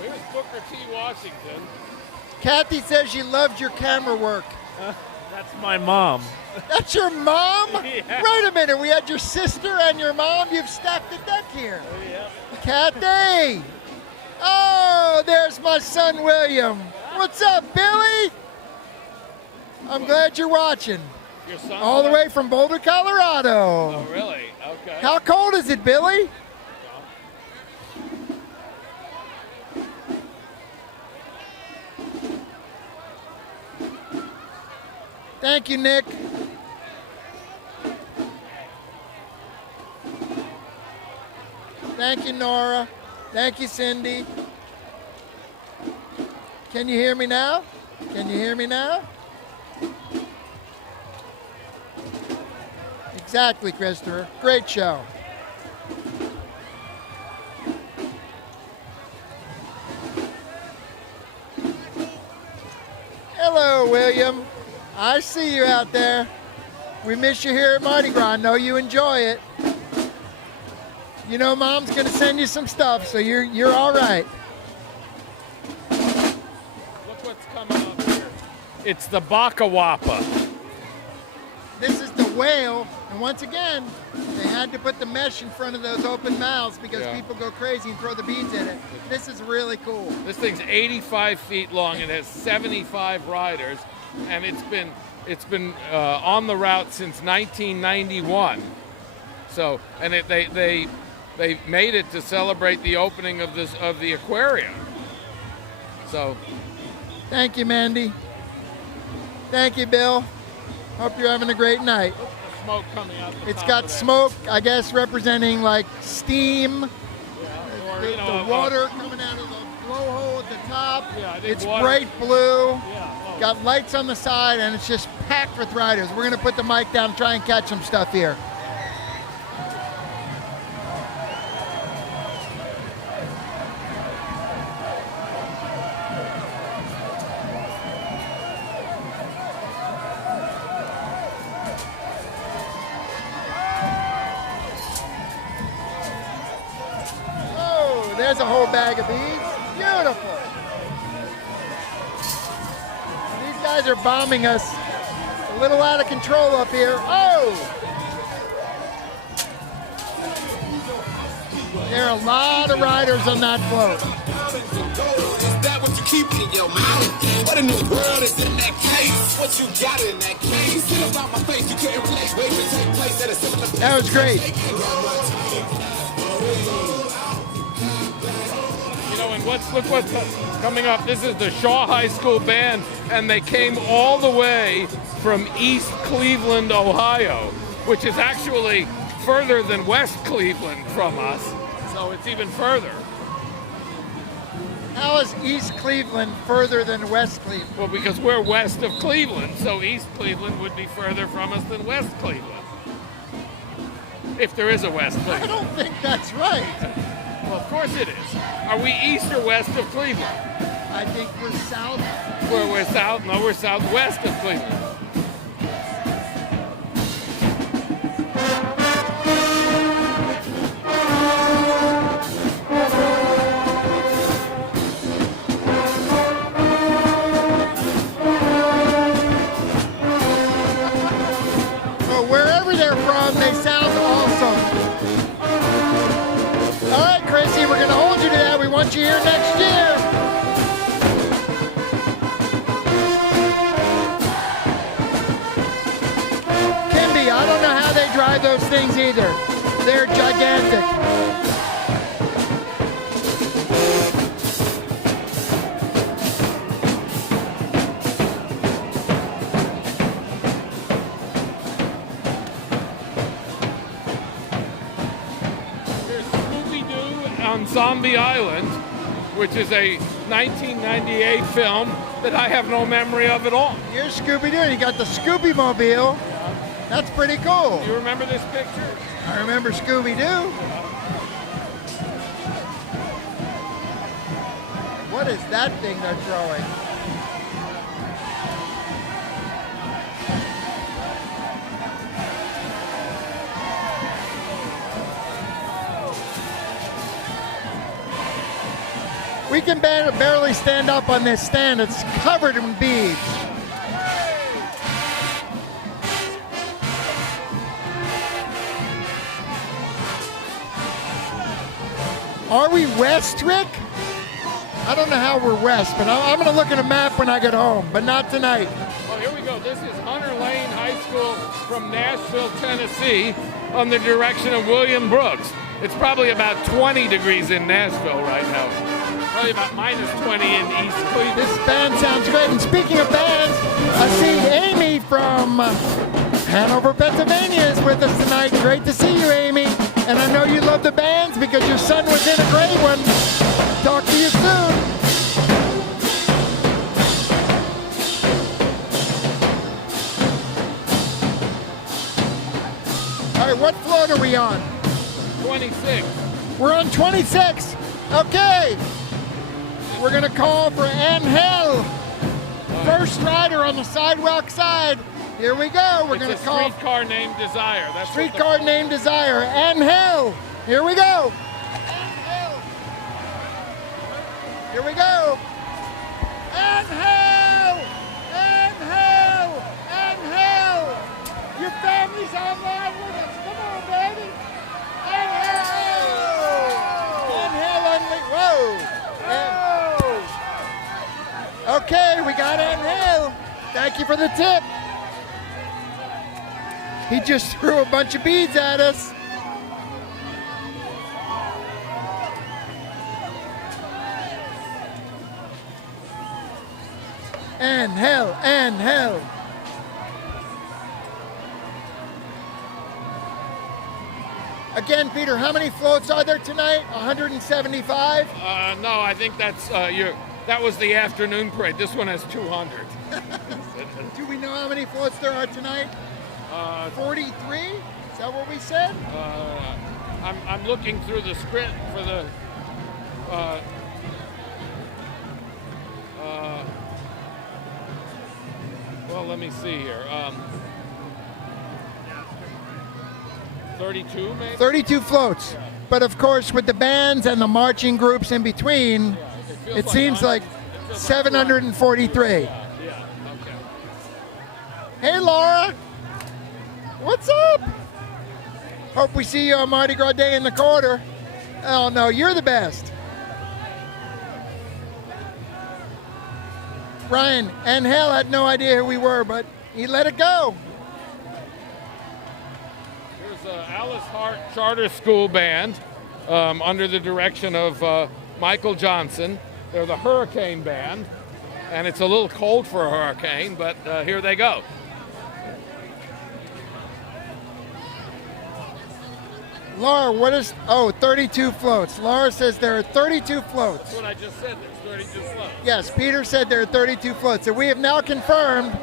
Where's Booker T. Washington? Kathy says she loved your camera work. That's my mom. That's your mom? Yeah. Wait a minute, we had your sister and your mom. You've stacked the deck here. Yeah. Kathy! Oh, there's my son, William. What's up, Billy? I'm glad you're watching. Your son? All the way from Boulder, Colorado. Oh, really? Okay. How cold is it, Billy? Thank you, Nick. Thank you, Nora. Thank you, Cindy. Can you hear me now? Can you hear me now? Exactly, Christopher. Great show. Hello, William. I see you out there. We miss you here at Mardi Gras. I know you enjoy it. You know Mom's gonna send you some stuff, so you're all right. Look what's coming up here. It's the Baka Wapa. This is the whale, and once again, they had to put the mesh in front of those open mouths because Yeah. people go crazy and throw the beads in it. This is really cool. This thing's 85 feet long. It has 75 riders, and it's been on the route since 1991. So, and they made it to celebrate the opening of the aquarium. So, Thank you, Mandy. Thank you, Bill. Hope you're having a great night. the smoke coming out. It's top got of that. smoke, I guess, representing like steam, Or, the, you know, the water coming out of the blowhole at the top. Yeah, I think It's water- bright blue. Yeah. Oh. Got lights on the side, and it's just packed with riders. We're going to put the mic down and try and catch some stuff here. Oh, there's a whole bag of beads. Beautiful. These guys are bombing us. A little out of control up here. Oh! There are a lot of riders on that float. Is that what you keep in your mouth? What in the world is in that case? What you got in that case? Sit about my face, you couldn't relate. Wait to take place at a similar place. That was great. You know, and look what's coming up. This is the Shaw High School Band, and they came all the way from East Cleveland, Ohio, which is actually further than West Cleveland from us. So it's even further. How is East Cleveland further than West Cleveland? Well, because we're west of Cleveland, so East Cleveland would be further from us than West Cleveland. If there is a West I Cleveland. don't think that's right. Well, of course it is. Are we east or west of Cleveland? I think we're south. We're south. No, we're southwest of Cleveland. want you here next year. Kimby, I don't know how they drive those things either. They're gigantic. On Zombie Island, which is a 1998 film that I have no memory of at all. You're Scooby-Doo. You got the Scooby-Mobile. That's pretty cool. You remember this picture? I remember Scooby-Doo. What is that thing they're throwing? We can barely stand up on this stand. It's covered in beads. Are we west, Rick? I don't know how we're west, but I'm going to look at a map when I get home, but not tonight. Oh, here we go. This is Hunter Lane High School from Nashville, Tennessee, on the direction of William Brooks. It's probably about 20 degrees in Nashville right now. Probably about minus 20 in East Cleveland. This band sounds great. And speaking of bands, I see Amy from Hanover, Pennsylvania is with us tonight. Great to see you, Amy. And I know you love the bands because your son was in a great one. Talk to you soon. All right, what float are we on? 26. We're on 26. Okay. We're going to call for Angel. First rider on the sidewalk side. Here we go. We're going to call. Streetcar named Desire. That's Streetcar named Desire. Angel. Here we go. Angel. Here we go. Angel. Angel. Angel. Your family's online with us. Come on, baby. Angel. Angel. Whoa. Okay, we got Angel. Thank you for the tip. He just threw a bunch of beads at us. Angel, Angel. Again, Peter, how many floats are there tonight? 175? No, I think that's that was the afternoon parade. This one has 200. Do we know how many floats there are tonight? 43? Is that what we said? I'm looking through the script for the. Well, let me see here. 32, maybe? 32 floats. Yeah. But of course, with the bands and the marching groups in between, it seems like 743. Yeah, okay. Hey, Laura. What's up? Hope we see you on Mardi Gras Day in the quarter. Oh, no, you're the best. Brian, Angel had no idea who we were, but he let it go. There's Alice Hart Charter School Band under the direction of Michael Johnson. They're the Hurricane Band, and it's a little cold for a hurricane, but here they go. Laura, what is, 32 floats. Laura says there are 32 floats. That's what I just said, there's 32 floats. Yes, Peter said there are 32 floats. So we have now confirmed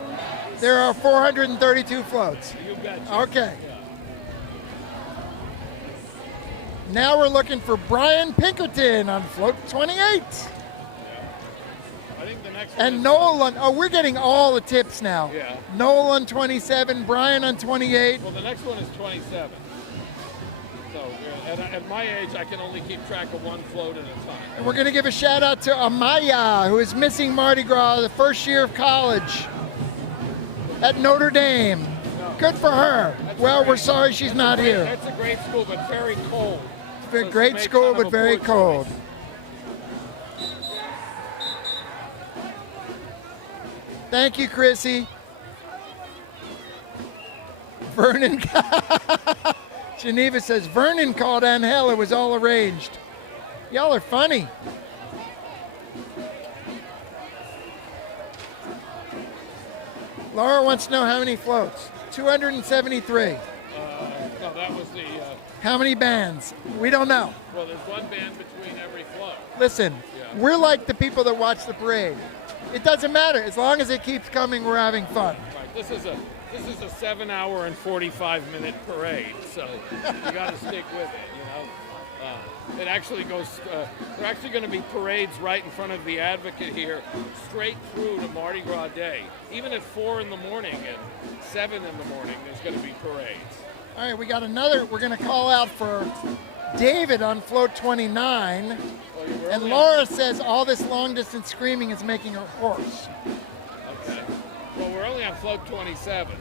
there are 432 floats. You betcha. Okay. Yeah. Now we're looking for Brian Pinkerton on float 28. I think the next one And is- Noel on, we're getting all the tips now. Yeah. Noel on 27, Brian on 28. Well, the next one is 27. So at my age, I can only keep track of one float at a time. And we're going to give a shout out to Amaya, who is missing Mardi Gras the first year of college at Notre Dame. Good for her. Well, we're sorry she's not here. That's a great school, but very cold. So Great make school, kind of but a very poor cold. choice. Thank you, Chrissy. Vernon. Geneva says, Vernon called Angel. It was all arranged. Y'all are funny. Laura wants to know how many floats. 273. No, that was the. How many bands? We don't know. Well, there's one band between every float. Listen, Yeah. we're like the people that watch the parade. It doesn't matter. As long as it keeps coming, we're having fun. Right. This is a 7-hour and 45-minute parade, so you got to stick with it. You know. It actually goes. There are actually going to be parades right in front of the Advocate here, straight through to Mardi Gras Day. Even at 4 in the morning and 7 in the morning, there's going to be parades. All right, we got another. We're going to call out for David on float 29. Well, you were And only Laura says all this long distance screaming is making her hoarse. Okay. Well, we're only on float 27,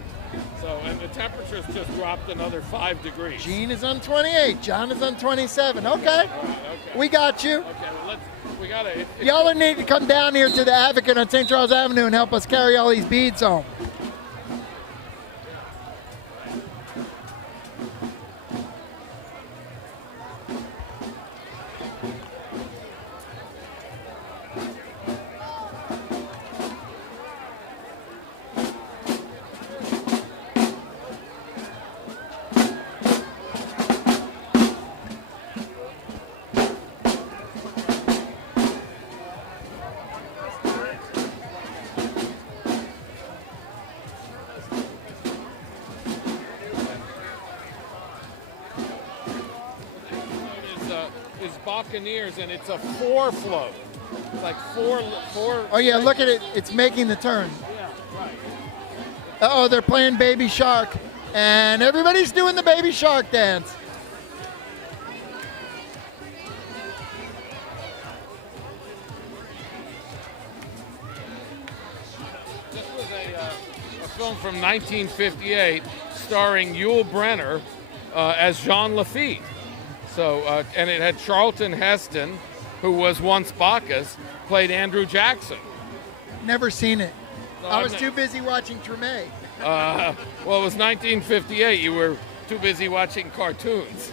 and the temperature's just dropped another 5 degrees. Gene is on 28. John is on 27. Okay. All right, okay. We got you. Okay, well, we gotta. Y'all need to come down here to the Advocate on St. Charles Avenue and help us carry all these beads home. Is Buccaneers, and it's a 4 float. It's like four. Oh yeah, look at it. It's making the turn. Yeah, right. Uh-oh, they're playing Baby Shark. And everybody's doing the Baby Shark dance. This was a film from 1958 starring Yul Brynner as Jean Lafitte. So, and it had Charlton Heston, who was once Bacchus, played Andrew Jackson. Never seen it. No, I was I've too busy watching Treme. Well, it was 1958. You were too busy watching cartoons.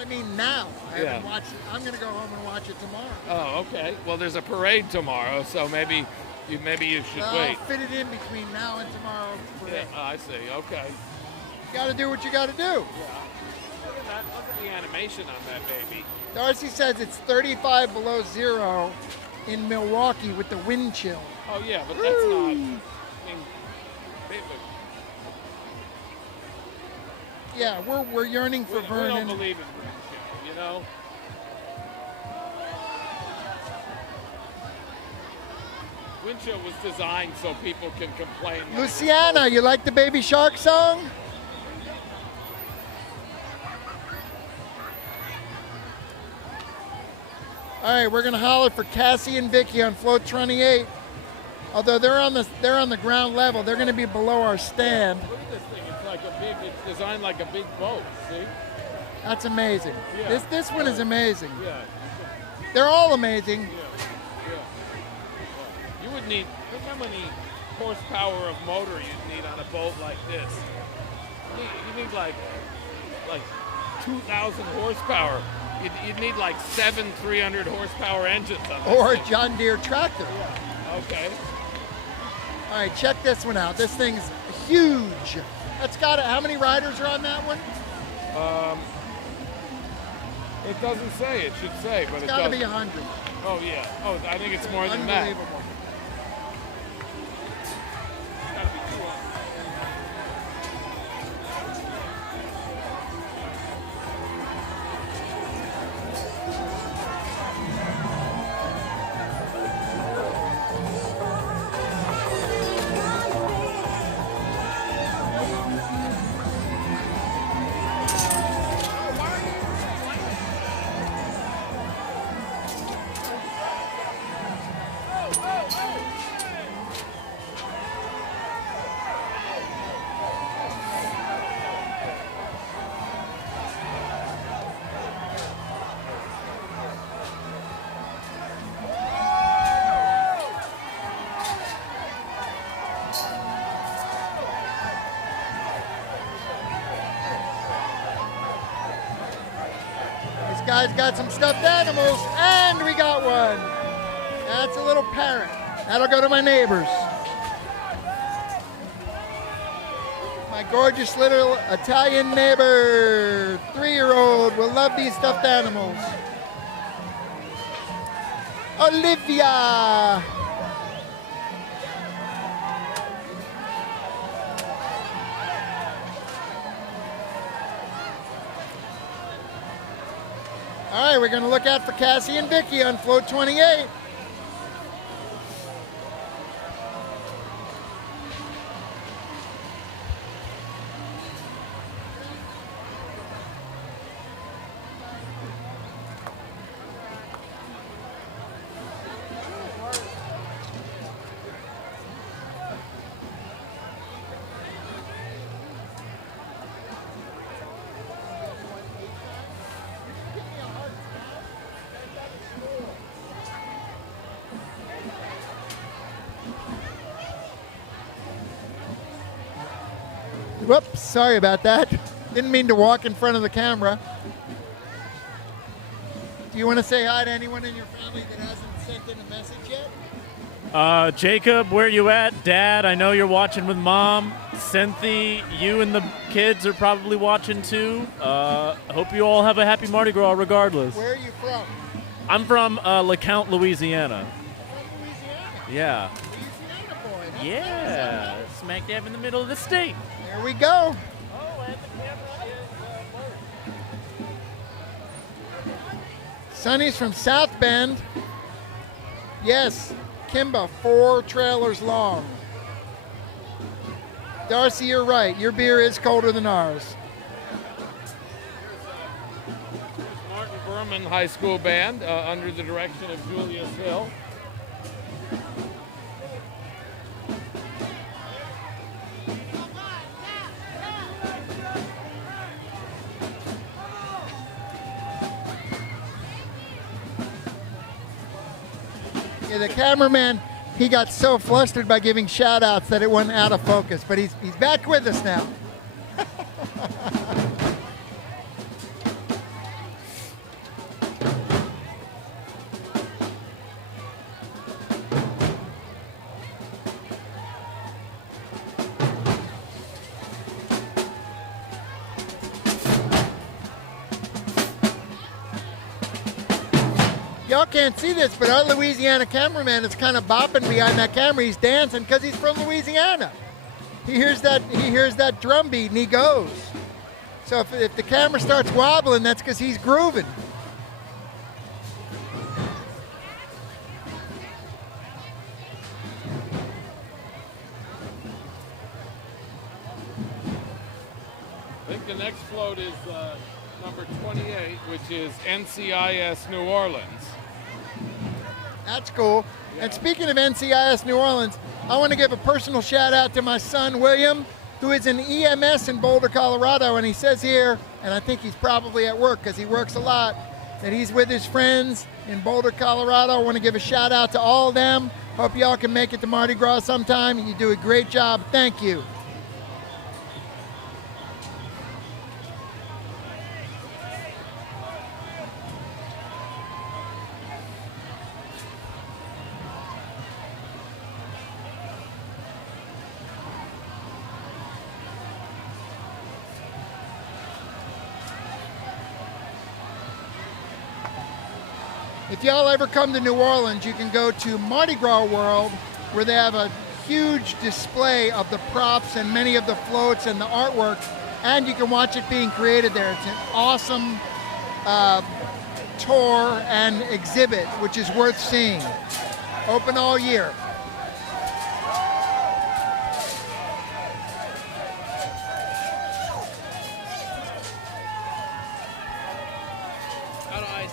I mean, now. I Yeah. haven't watched it. I'm going to go home and watch it tomorrow. Oh, okay. Well, there's a parade tomorrow, so maybe you should I'll wait. fit it in between now and tomorrow. Yeah, I see. Okay. You got to do what you got to do. Look at the animation on that baby. Darcy says it's 35 below zero in Milwaukee with the wind chill. Oh yeah, but that's not. I mean, Yeah, we're yearning for we don't Vernon. believe in wind chill, you know. Wind chill was designed so people can complain. Luciana, you like the Baby Shark song? All right, we're gonna holler for Cassie and Vicky on float 28. Although they're on the ground level, they're gonna be below our stand. Look at this thing. It's designed like a big boat. See? That's amazing. Yeah. This one is amazing. Yeah. They're all amazing. Yeah. You would need. Look how many horsepower of motor you'd need on a boat like this. You need like 2,000 horsepower. You'd need like 7 300 horsepower engines on this Or a thing. John Deere tractor. Okay. All right, check this one out. This thing's huge. That's got it. How many riders are on that one? It doesn't say. It should say, but It's it got to doesn't. be 100. Oh yeah. Oh, I think it's more than that. Unbelievable. It's gotta be 200. guy's got some stuffed animals, and we got one. That's a little parrot. That'll go to my neighbors. My gorgeous little Italian neighbor, 3-year-old, will love these stuffed animals. Olivia. All right, we're going to look out for Cassie and Vicky on float 28. Whoops, sorry about that. Didn't mean to walk in front of the camera. Do you want to say hi to anyone in your family that hasn't sent in a message yet? Jacob, where you at? Dad, I know you're watching with Mom. Cynthia, you and the kids are probably watching too. Hope you all have a happy Mardi Gras regardless. Where are you from? I'm from LeCount, Louisiana. From Louisiana. Yeah. Louisiana boy. That's Yeah. Smack dab in the middle of the state. There we go. Oh, and the camera is Sonny's from South Bend. Yes, Kimba, 4 trailers long. Darcy, you're right. Your beer is colder than ours. Martin Berman High School Band under the direction of Julius Hill. Yeah, the cameraman, he got so flustered by giving shout outs that it went out of focus, but he's back with us now. Y'all can't see this, but our Louisiana cameraman is kind of bopping behind that camera. He's dancing because he's from Louisiana. He hears that drum beat and he goes. So if the camera starts wobbling, that's because he's grooving. I think the next float is number 28, which is NCIS New Orleans. That's cool. And speaking of NCIS New Orleans, I want to give a personal shout out to my son, William, who is an EMS in Boulder, Colorado. And he says here, and I think he's probably at work because he works a lot, that he's with his friends in Boulder, Colorado. I want to give a shout out to all of them. Hope y'all can make it to Mardi Gras sometime. You do a great job. Thank you. If y'all ever come to New Orleans, you can go to Mardi Gras World, where they have a huge display of the props and many of the floats and the artwork, and you can watch it being created there. It's an awesome tour and exhibit, which is worth seeing. Open all year. out of ice.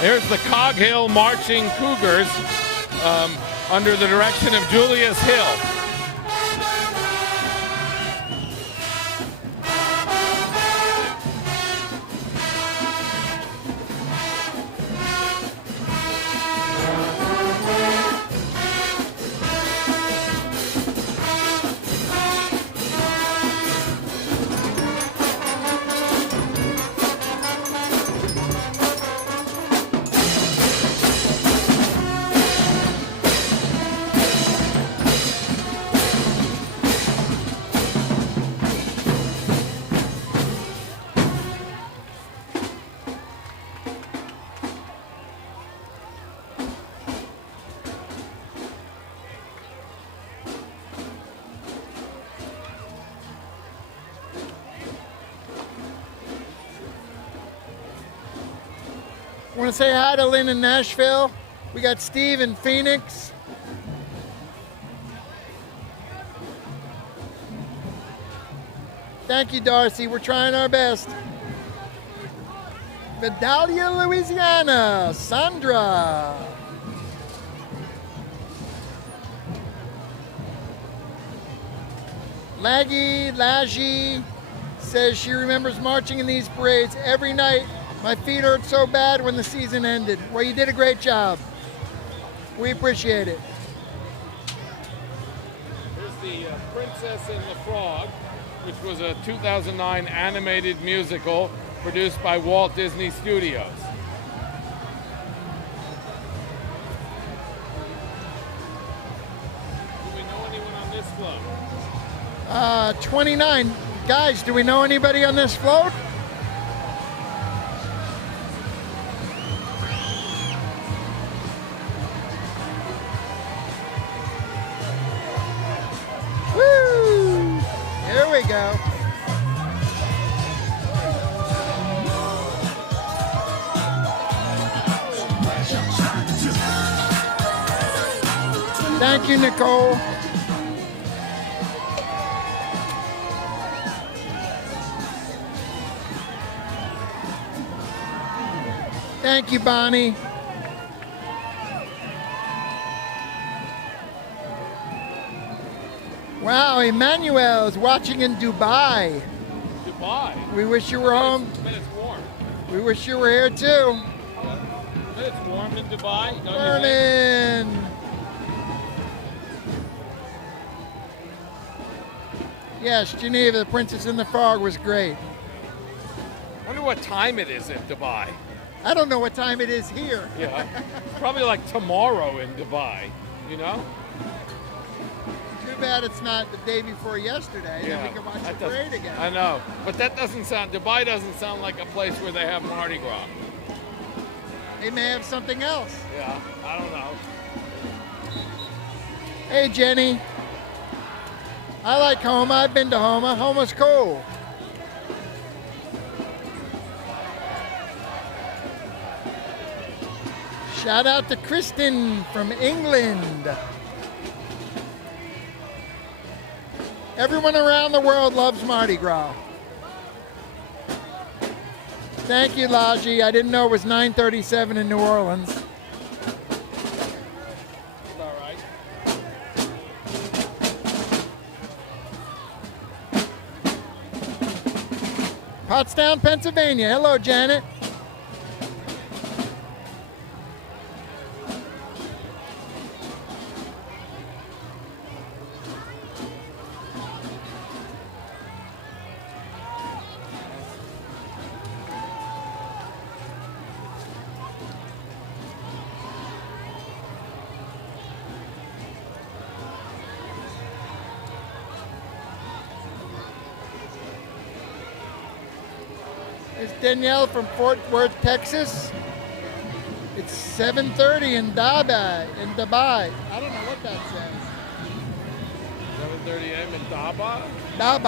Here's the Cog Hill Marching Cougars under the direction of Julius Hill. I want to say hi to Lynn in Nashville. We got Steve in Phoenix. Thank you, Darcy. We're trying our best. Vidalia, Louisiana. Sandra. Laggy says she remembers marching in these parades every night. My feet hurt so bad when the season ended. Well, you did a great job. We appreciate it. Here's the Princess and the Frog, which was a 2009 animated musical produced by Walt Disney Studios. Do we know anyone on this float? 29. Guys, do we know anybody on this float? Woo! Here we go. Thank you, Nicole. Thank you, Bonnie. Wow, Emmanuel is watching in Dubai. Dubai? We wish you were home. But it's warm. We wish you were here too. It's warm in Dubai, don't you think? Morning. Yes, Geneva, the Princess and the Frog was great. I wonder what time it is in Dubai. I don't know what time it is here. Yeah, it's probably like tomorrow in Dubai, you know? Too bad it's not the day before yesterday. Then we can watch the parade again. I know, but that doesn't sound, Dubai doesn't sound like a place where they have Mardi Gras. They may have something else. Yeah, I don't know. Hey, Jenny. I like Homa. I've been to Homa. Homa's cool. Shout out to Kristen from England. Everyone around the world loves Mardi Gras. Thank you, Laji. I didn't know it was 9:37 in New Orleans. It's all right. Pottstown, Pennsylvania. Hello, Janet. It's Danielle from Fort Worth, Texas. It's 7:30 in Dubai. I don't know what that says. 7:30 a.m. in Daba? Daba. I don't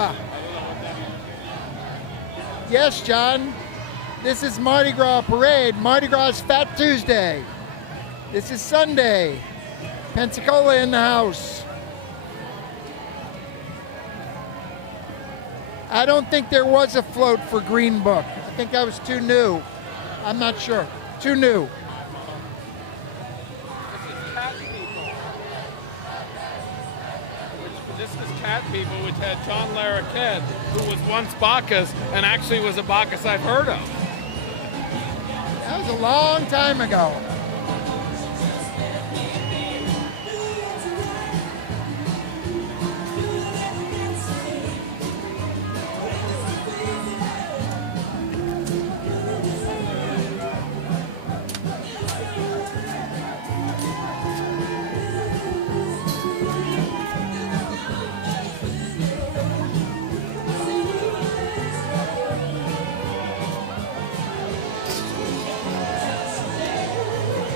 know what that means. Yes, John. This is Mardi Gras Parade. Mardi Gras Fat Tuesday. This is Sunday. Pensacola in the house. I don't think there was a float for Green Book. I think I was too new. I'm not sure. Too new. people, which had John Larroquette, who was once Bacchus and actually was a Bacchus I've heard of. That was a long time ago.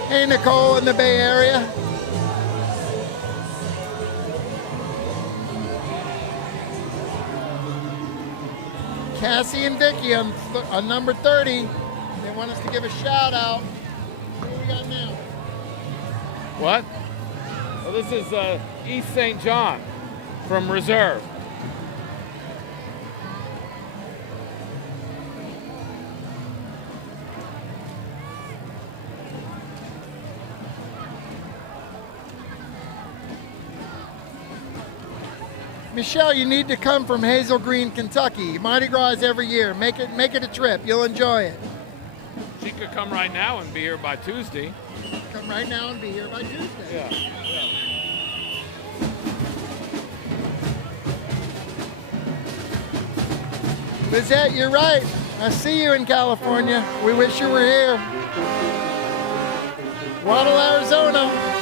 Hey, Nicole in the Bay Area. Cassie and Vicky on number 30. They want us to give a shout out. What do we got now? What? Well, this is East St. John from Reserve. Michelle, you need to come from Hazel Green, Kentucky. Mardi Gras is every year. Make it a trip. You'll enjoy it. She could come right now and be here by Tuesday. Come right now and be here by Tuesday. Yeah. Lizette, you're right. I see you in California. We wish you were here. Waddle, Arizona.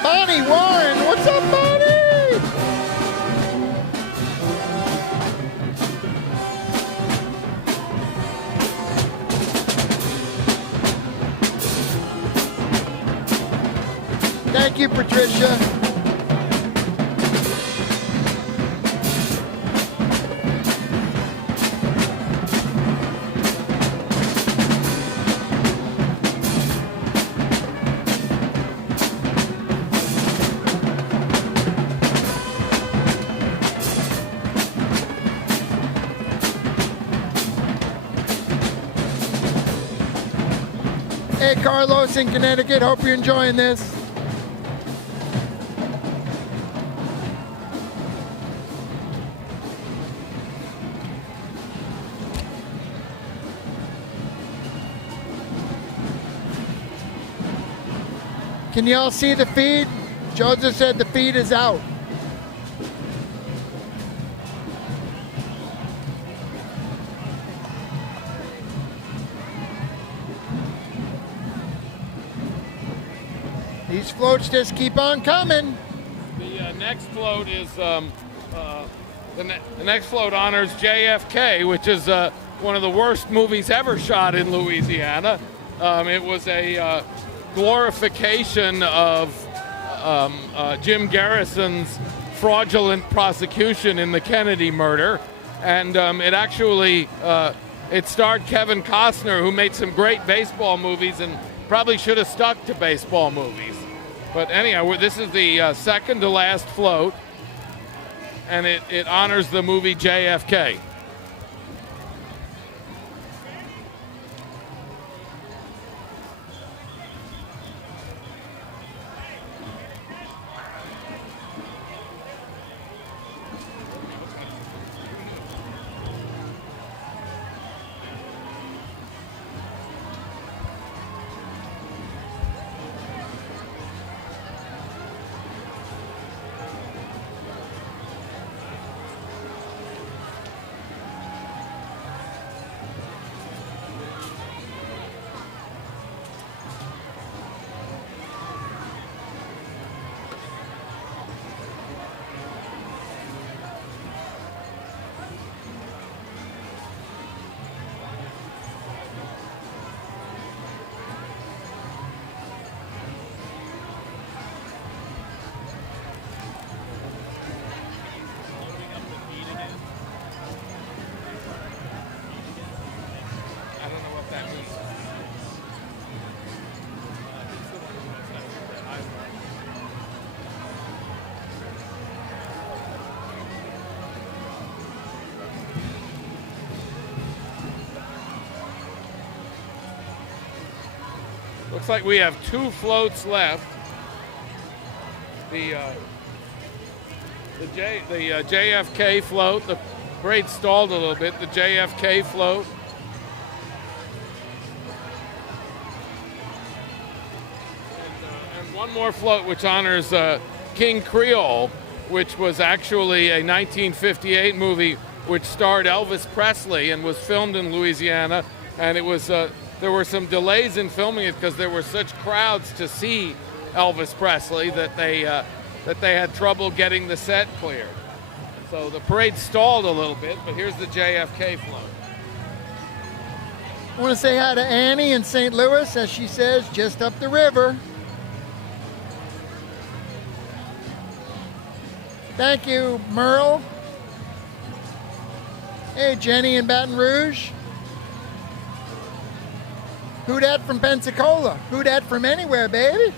Bonnie Warren, what's up, Bonnie? Thank you, Patricia. Hey, Carlos in Connecticut, hope you're enjoying this. Can you all see the feed? Joseph said the feed is out. These floats just keep on coming. The next float is the next float honors JFK, which is one of the worst movies ever shot in Louisiana. It was a glorification of Jim Garrison's fraudulent prosecution in the Kennedy murder, and it actually it starred Kevin Costner, who made some great baseball movies and probably should have stuck to baseball movies. But anyhow, this is the second to last float, and it honors the movie JFK. looks like we have 2 floats left. The JFK float. The parade stalled a little bit. The JFK float. And one more float, which honors King Creole, which was actually a 1958 movie which starred Elvis Presley and was filmed in Louisiana. And it was there were some delays in filming it because there were such crowds to see Elvis Presley that they had trouble getting the set cleared. So the parade stalled a little bit, but here's the JFK float. I want to say hi to Annie in St. Louis, as she says, just up the river. Thank you, Merle. Hey, Jenny in Baton Rouge. Who dat from Pensacola? Who dat from anywhere, baby?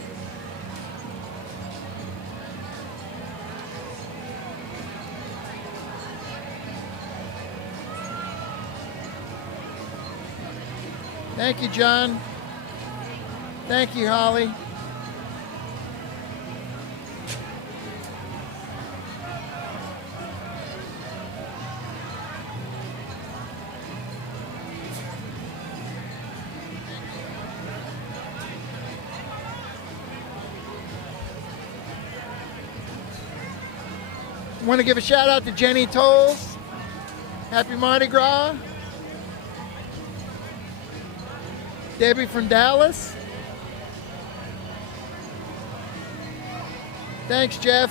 Thank you, John. Thank you, Holly. I want to give a shout out to Jenny Tolles. Happy Mardi Gras. Debbie from Dallas. Thanks, Jeff.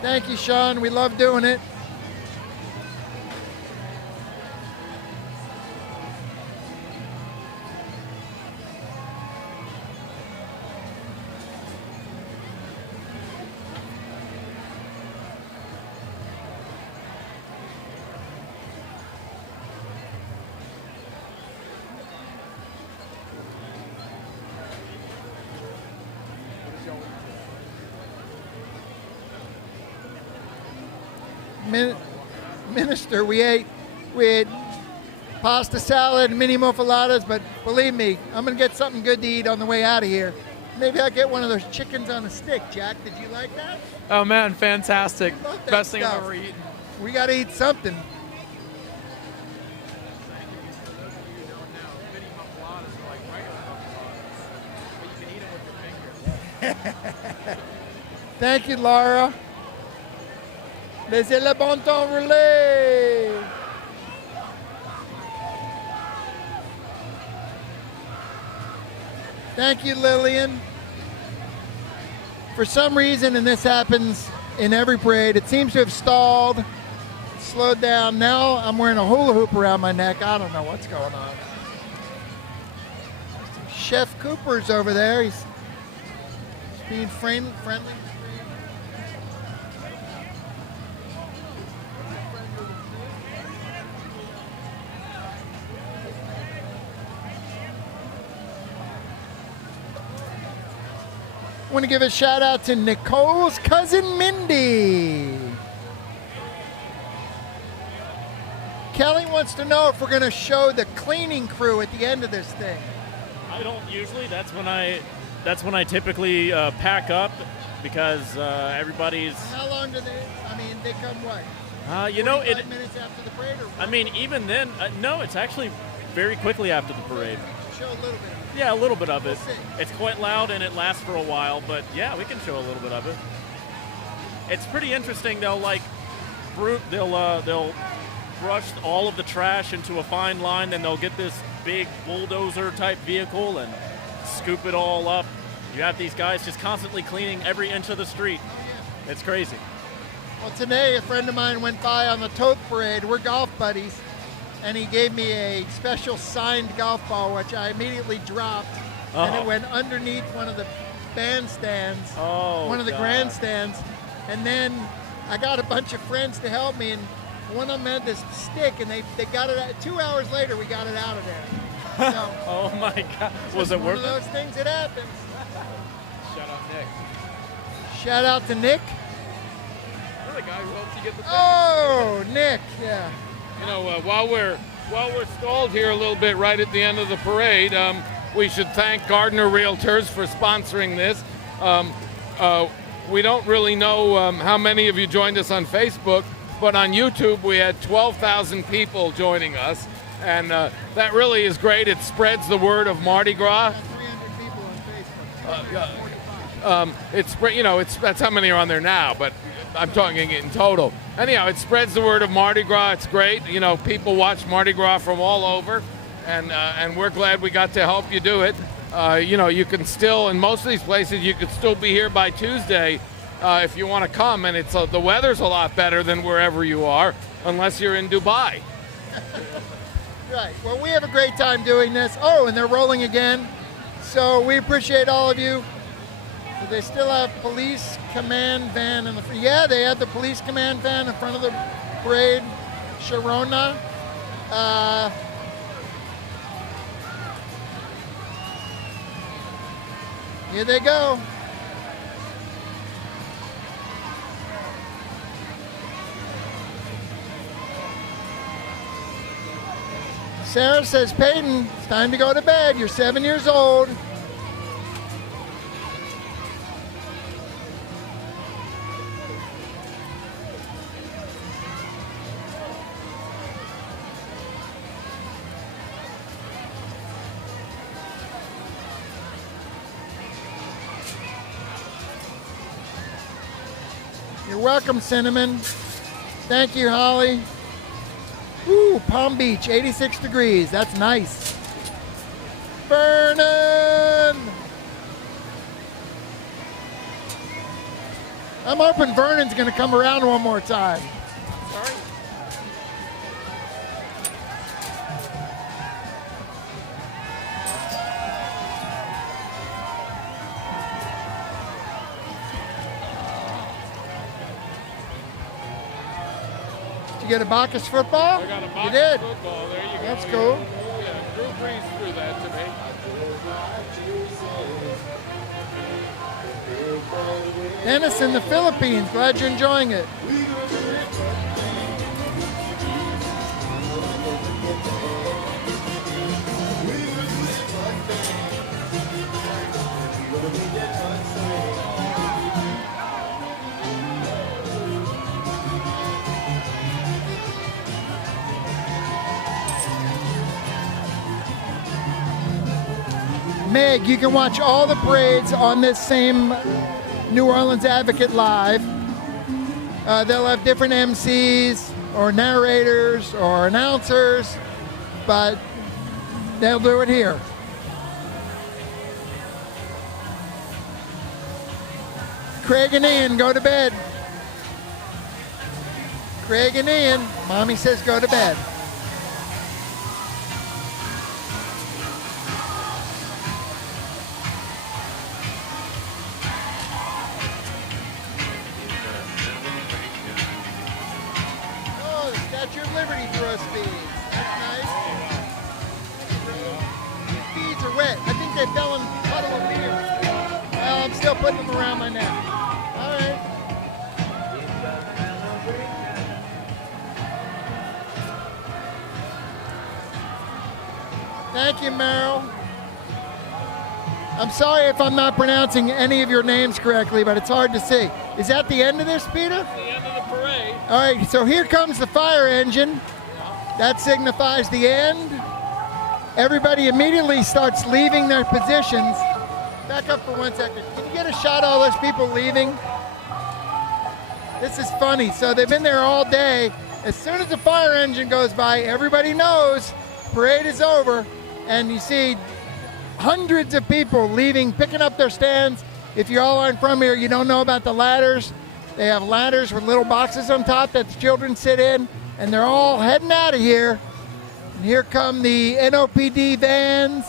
Thank you, Sean. We love doing it. Minister, we ate pasta salad and mini muffaladas, but believe me, I'm gonna get something good to eat on the way out of here. Maybe I'll get one of those chickens on a stick. Jack, did you like that? Oh man, fantastic. Love that Best thing stuff. I've ever eaten. We gotta eat something. Thank you, Laura. Laissez le bon temps rouler. Thank you, Lillian. For some reason, and this happens in every parade, it seems to have stalled, slowed down. Now I'm wearing a hula hoop around my neck. I don't know what's going on. Chef Cooper's over there. He's being friendly. I want to give a shout out to Nicole's cousin Mindy. Kelly wants to know if we're going to show the cleaning crew at the end of this thing. I don't usually. That's when I typically pack up because everybody's. How long do they? I mean, they come what? 45 minutes after the parade, or what? I mean, even then, no. It's actually very quickly after the parade. Show a little bit of it. Yeah, a little bit of it. We'll see. It's quite loud and it lasts for a while, but yeah, we can show a little bit of it. It's pretty interesting. They'll brush all of the trash into a fine line, then they'll get this big bulldozer type vehicle and scoop it all up. You have these guys just constantly cleaning every inch of the street. It's crazy. Well, today a friend of mine went by on the tote parade. We're golf buddies. And he gave me a special signed golf ball, which I immediately dropped. And it went underneath one of the bandstands, one of the grandstands. And then I got a bunch of friends to help me, and one of them had this stick, and they got it out. 2 hours later, we got it out of there. So, oh my God. Was it worth it? One of those things that happens. Shout out Nick. Shout out to Nick. You're the guy who helped you get the Oh, Nick, yeah. You know, while we're stalled here a little bit right at the end of the parade, we should thank Gardner Realtors for sponsoring this. We don't really know how many of you joined us on Facebook, but on YouTube we had 12,000 people joining us, and that really is great. It spreads the word of Mardi Gras. 300 people on Facebook. That's how many are on there now, but I'm talking in total. Anyhow, it spreads the word of Mardi Gras. It's great. You know, people watch Mardi Gras from all over, and we're glad we got to help you do it. You can still, in most of these places, you could still be here by Tuesday if you want to come, and the weather's a lot better than wherever you are, unless you're in Dubai. Right. Well, we have a great time doing this. Oh, and they're rolling again. So we appreciate all of you. Do they still have police command van in the front? Yeah, they have the police command van in front of the parade. Sharona. Here they go. Sarah says, Peyton, it's time to go to bed. You're 7 years old. You're welcome, Cinnamon. Thank you, Holly. Ooh, Palm Beach, 86 degrees. That's nice. Vernon! I'm hoping Vernon's going to come around one more time. Sorry? Did you get a Bacchus football? I got a box You did? of football. There you go. That's cool. Yeah, Drew breezed through that today. Dennis in the Philippines. Glad you're enjoying it. Meg, you can watch all the parades on this same New Orleans Advocate Live. They'll have different MCs or narrators or announcers, but they'll do it here. Craig and Ian, go to bed. Craig and Ian, Mommy says go to bed. Statue of Liberty throw speeds. That's nice. These beads are wet. I think they fell in a puddle of beer. Well, I'm still putting them around my neck. All right. Thank you, Meryl. I'm sorry if I'm not pronouncing any of your names correctly, but it's hard to see. Is that the end of this, Peter? The end of the parade. All right, so here comes the fire engine. That signifies the end. Everybody immediately starts leaving their positions. Back up for 1 second. Can you get a shot of all those people leaving? This is funny. So they've been there all day. As soon as the fire engine goes by, everybody knows parade is over. And you see hundreds of people leaving, picking up their stands. If you all aren't from here, you don't know about the ladders. They have ladders with little boxes on top that the children sit in, and they're all heading out of here. And here come the NOPD vans,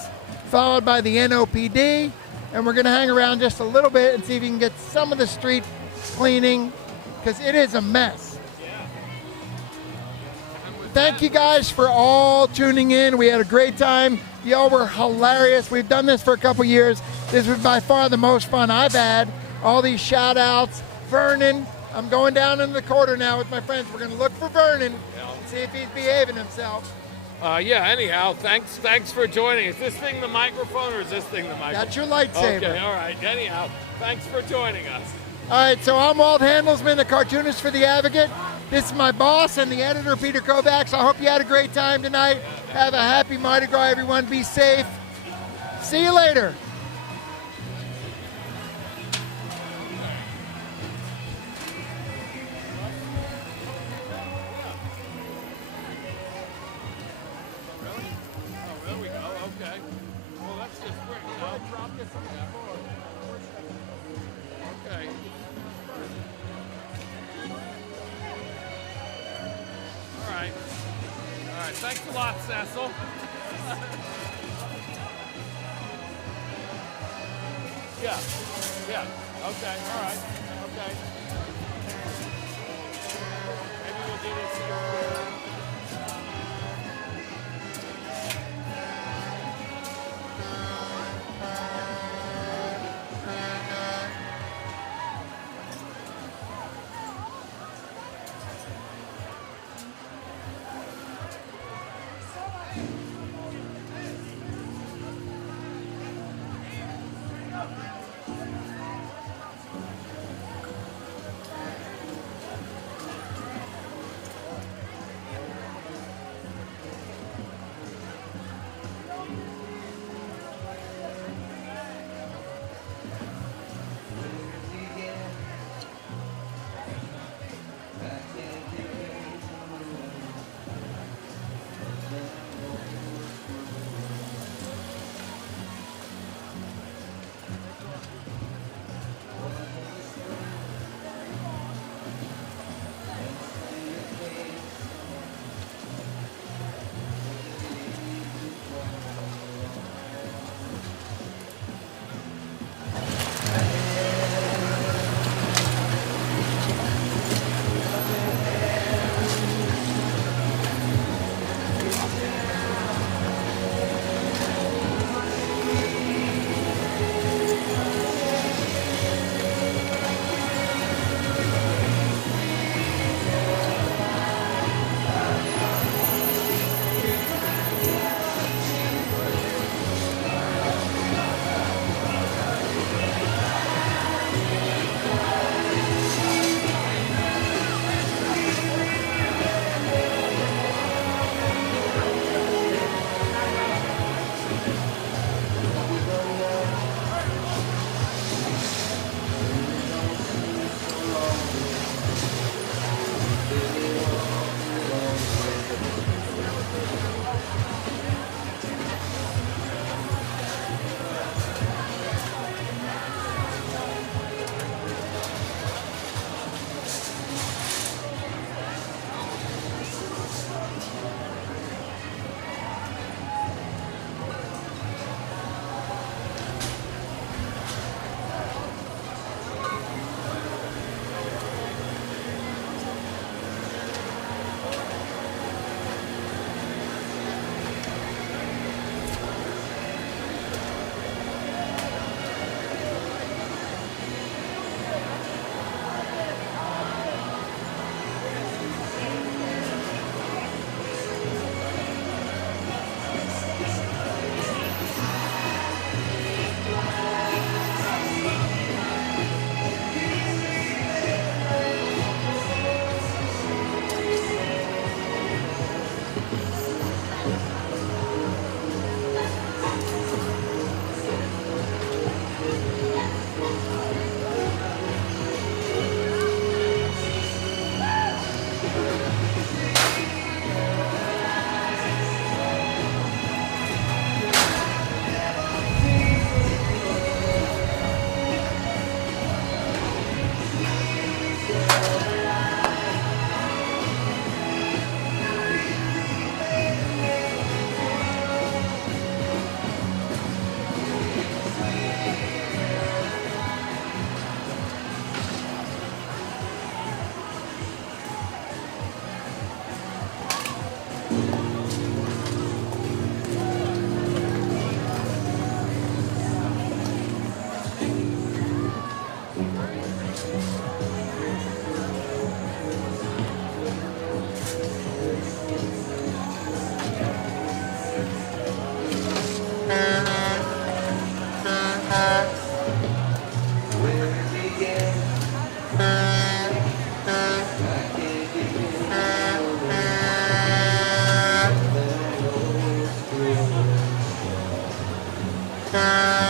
followed by the NOPD, and we're going to hang around just a little bit and see if we can get some of the street cleaning, because it is a mess. Thank you guys for all tuning in. We had a great time. Y'all were hilarious. We've done this for a couple years. This was by far the most fun I've had. All these shout outs. Vernon, I'm going down into the quarter now with my friends. We're going to look for Vernon. See if he's behaving himself. Yeah, anyhow, thanks for joining. Is this thing the microphone or is this thing the microphone? That's your lightsaber. Okay, all right. Anyhow, thanks for joining us. All right, so I'm Walt Handelsman, the cartoonist for The Advocate. This is my boss and the editor, Peter Kovacs. I hope you had a great time tonight. Have a happy Mardi Gras, everyone. Be safe. See you later. There we go. Okay. Well, that's just great. Drop this on that board. Okay. All right. All right. Thanks a lot, Cecil. Yeah. Yeah. Okay. All right. Okay. Maybe we'll do this here. Bye.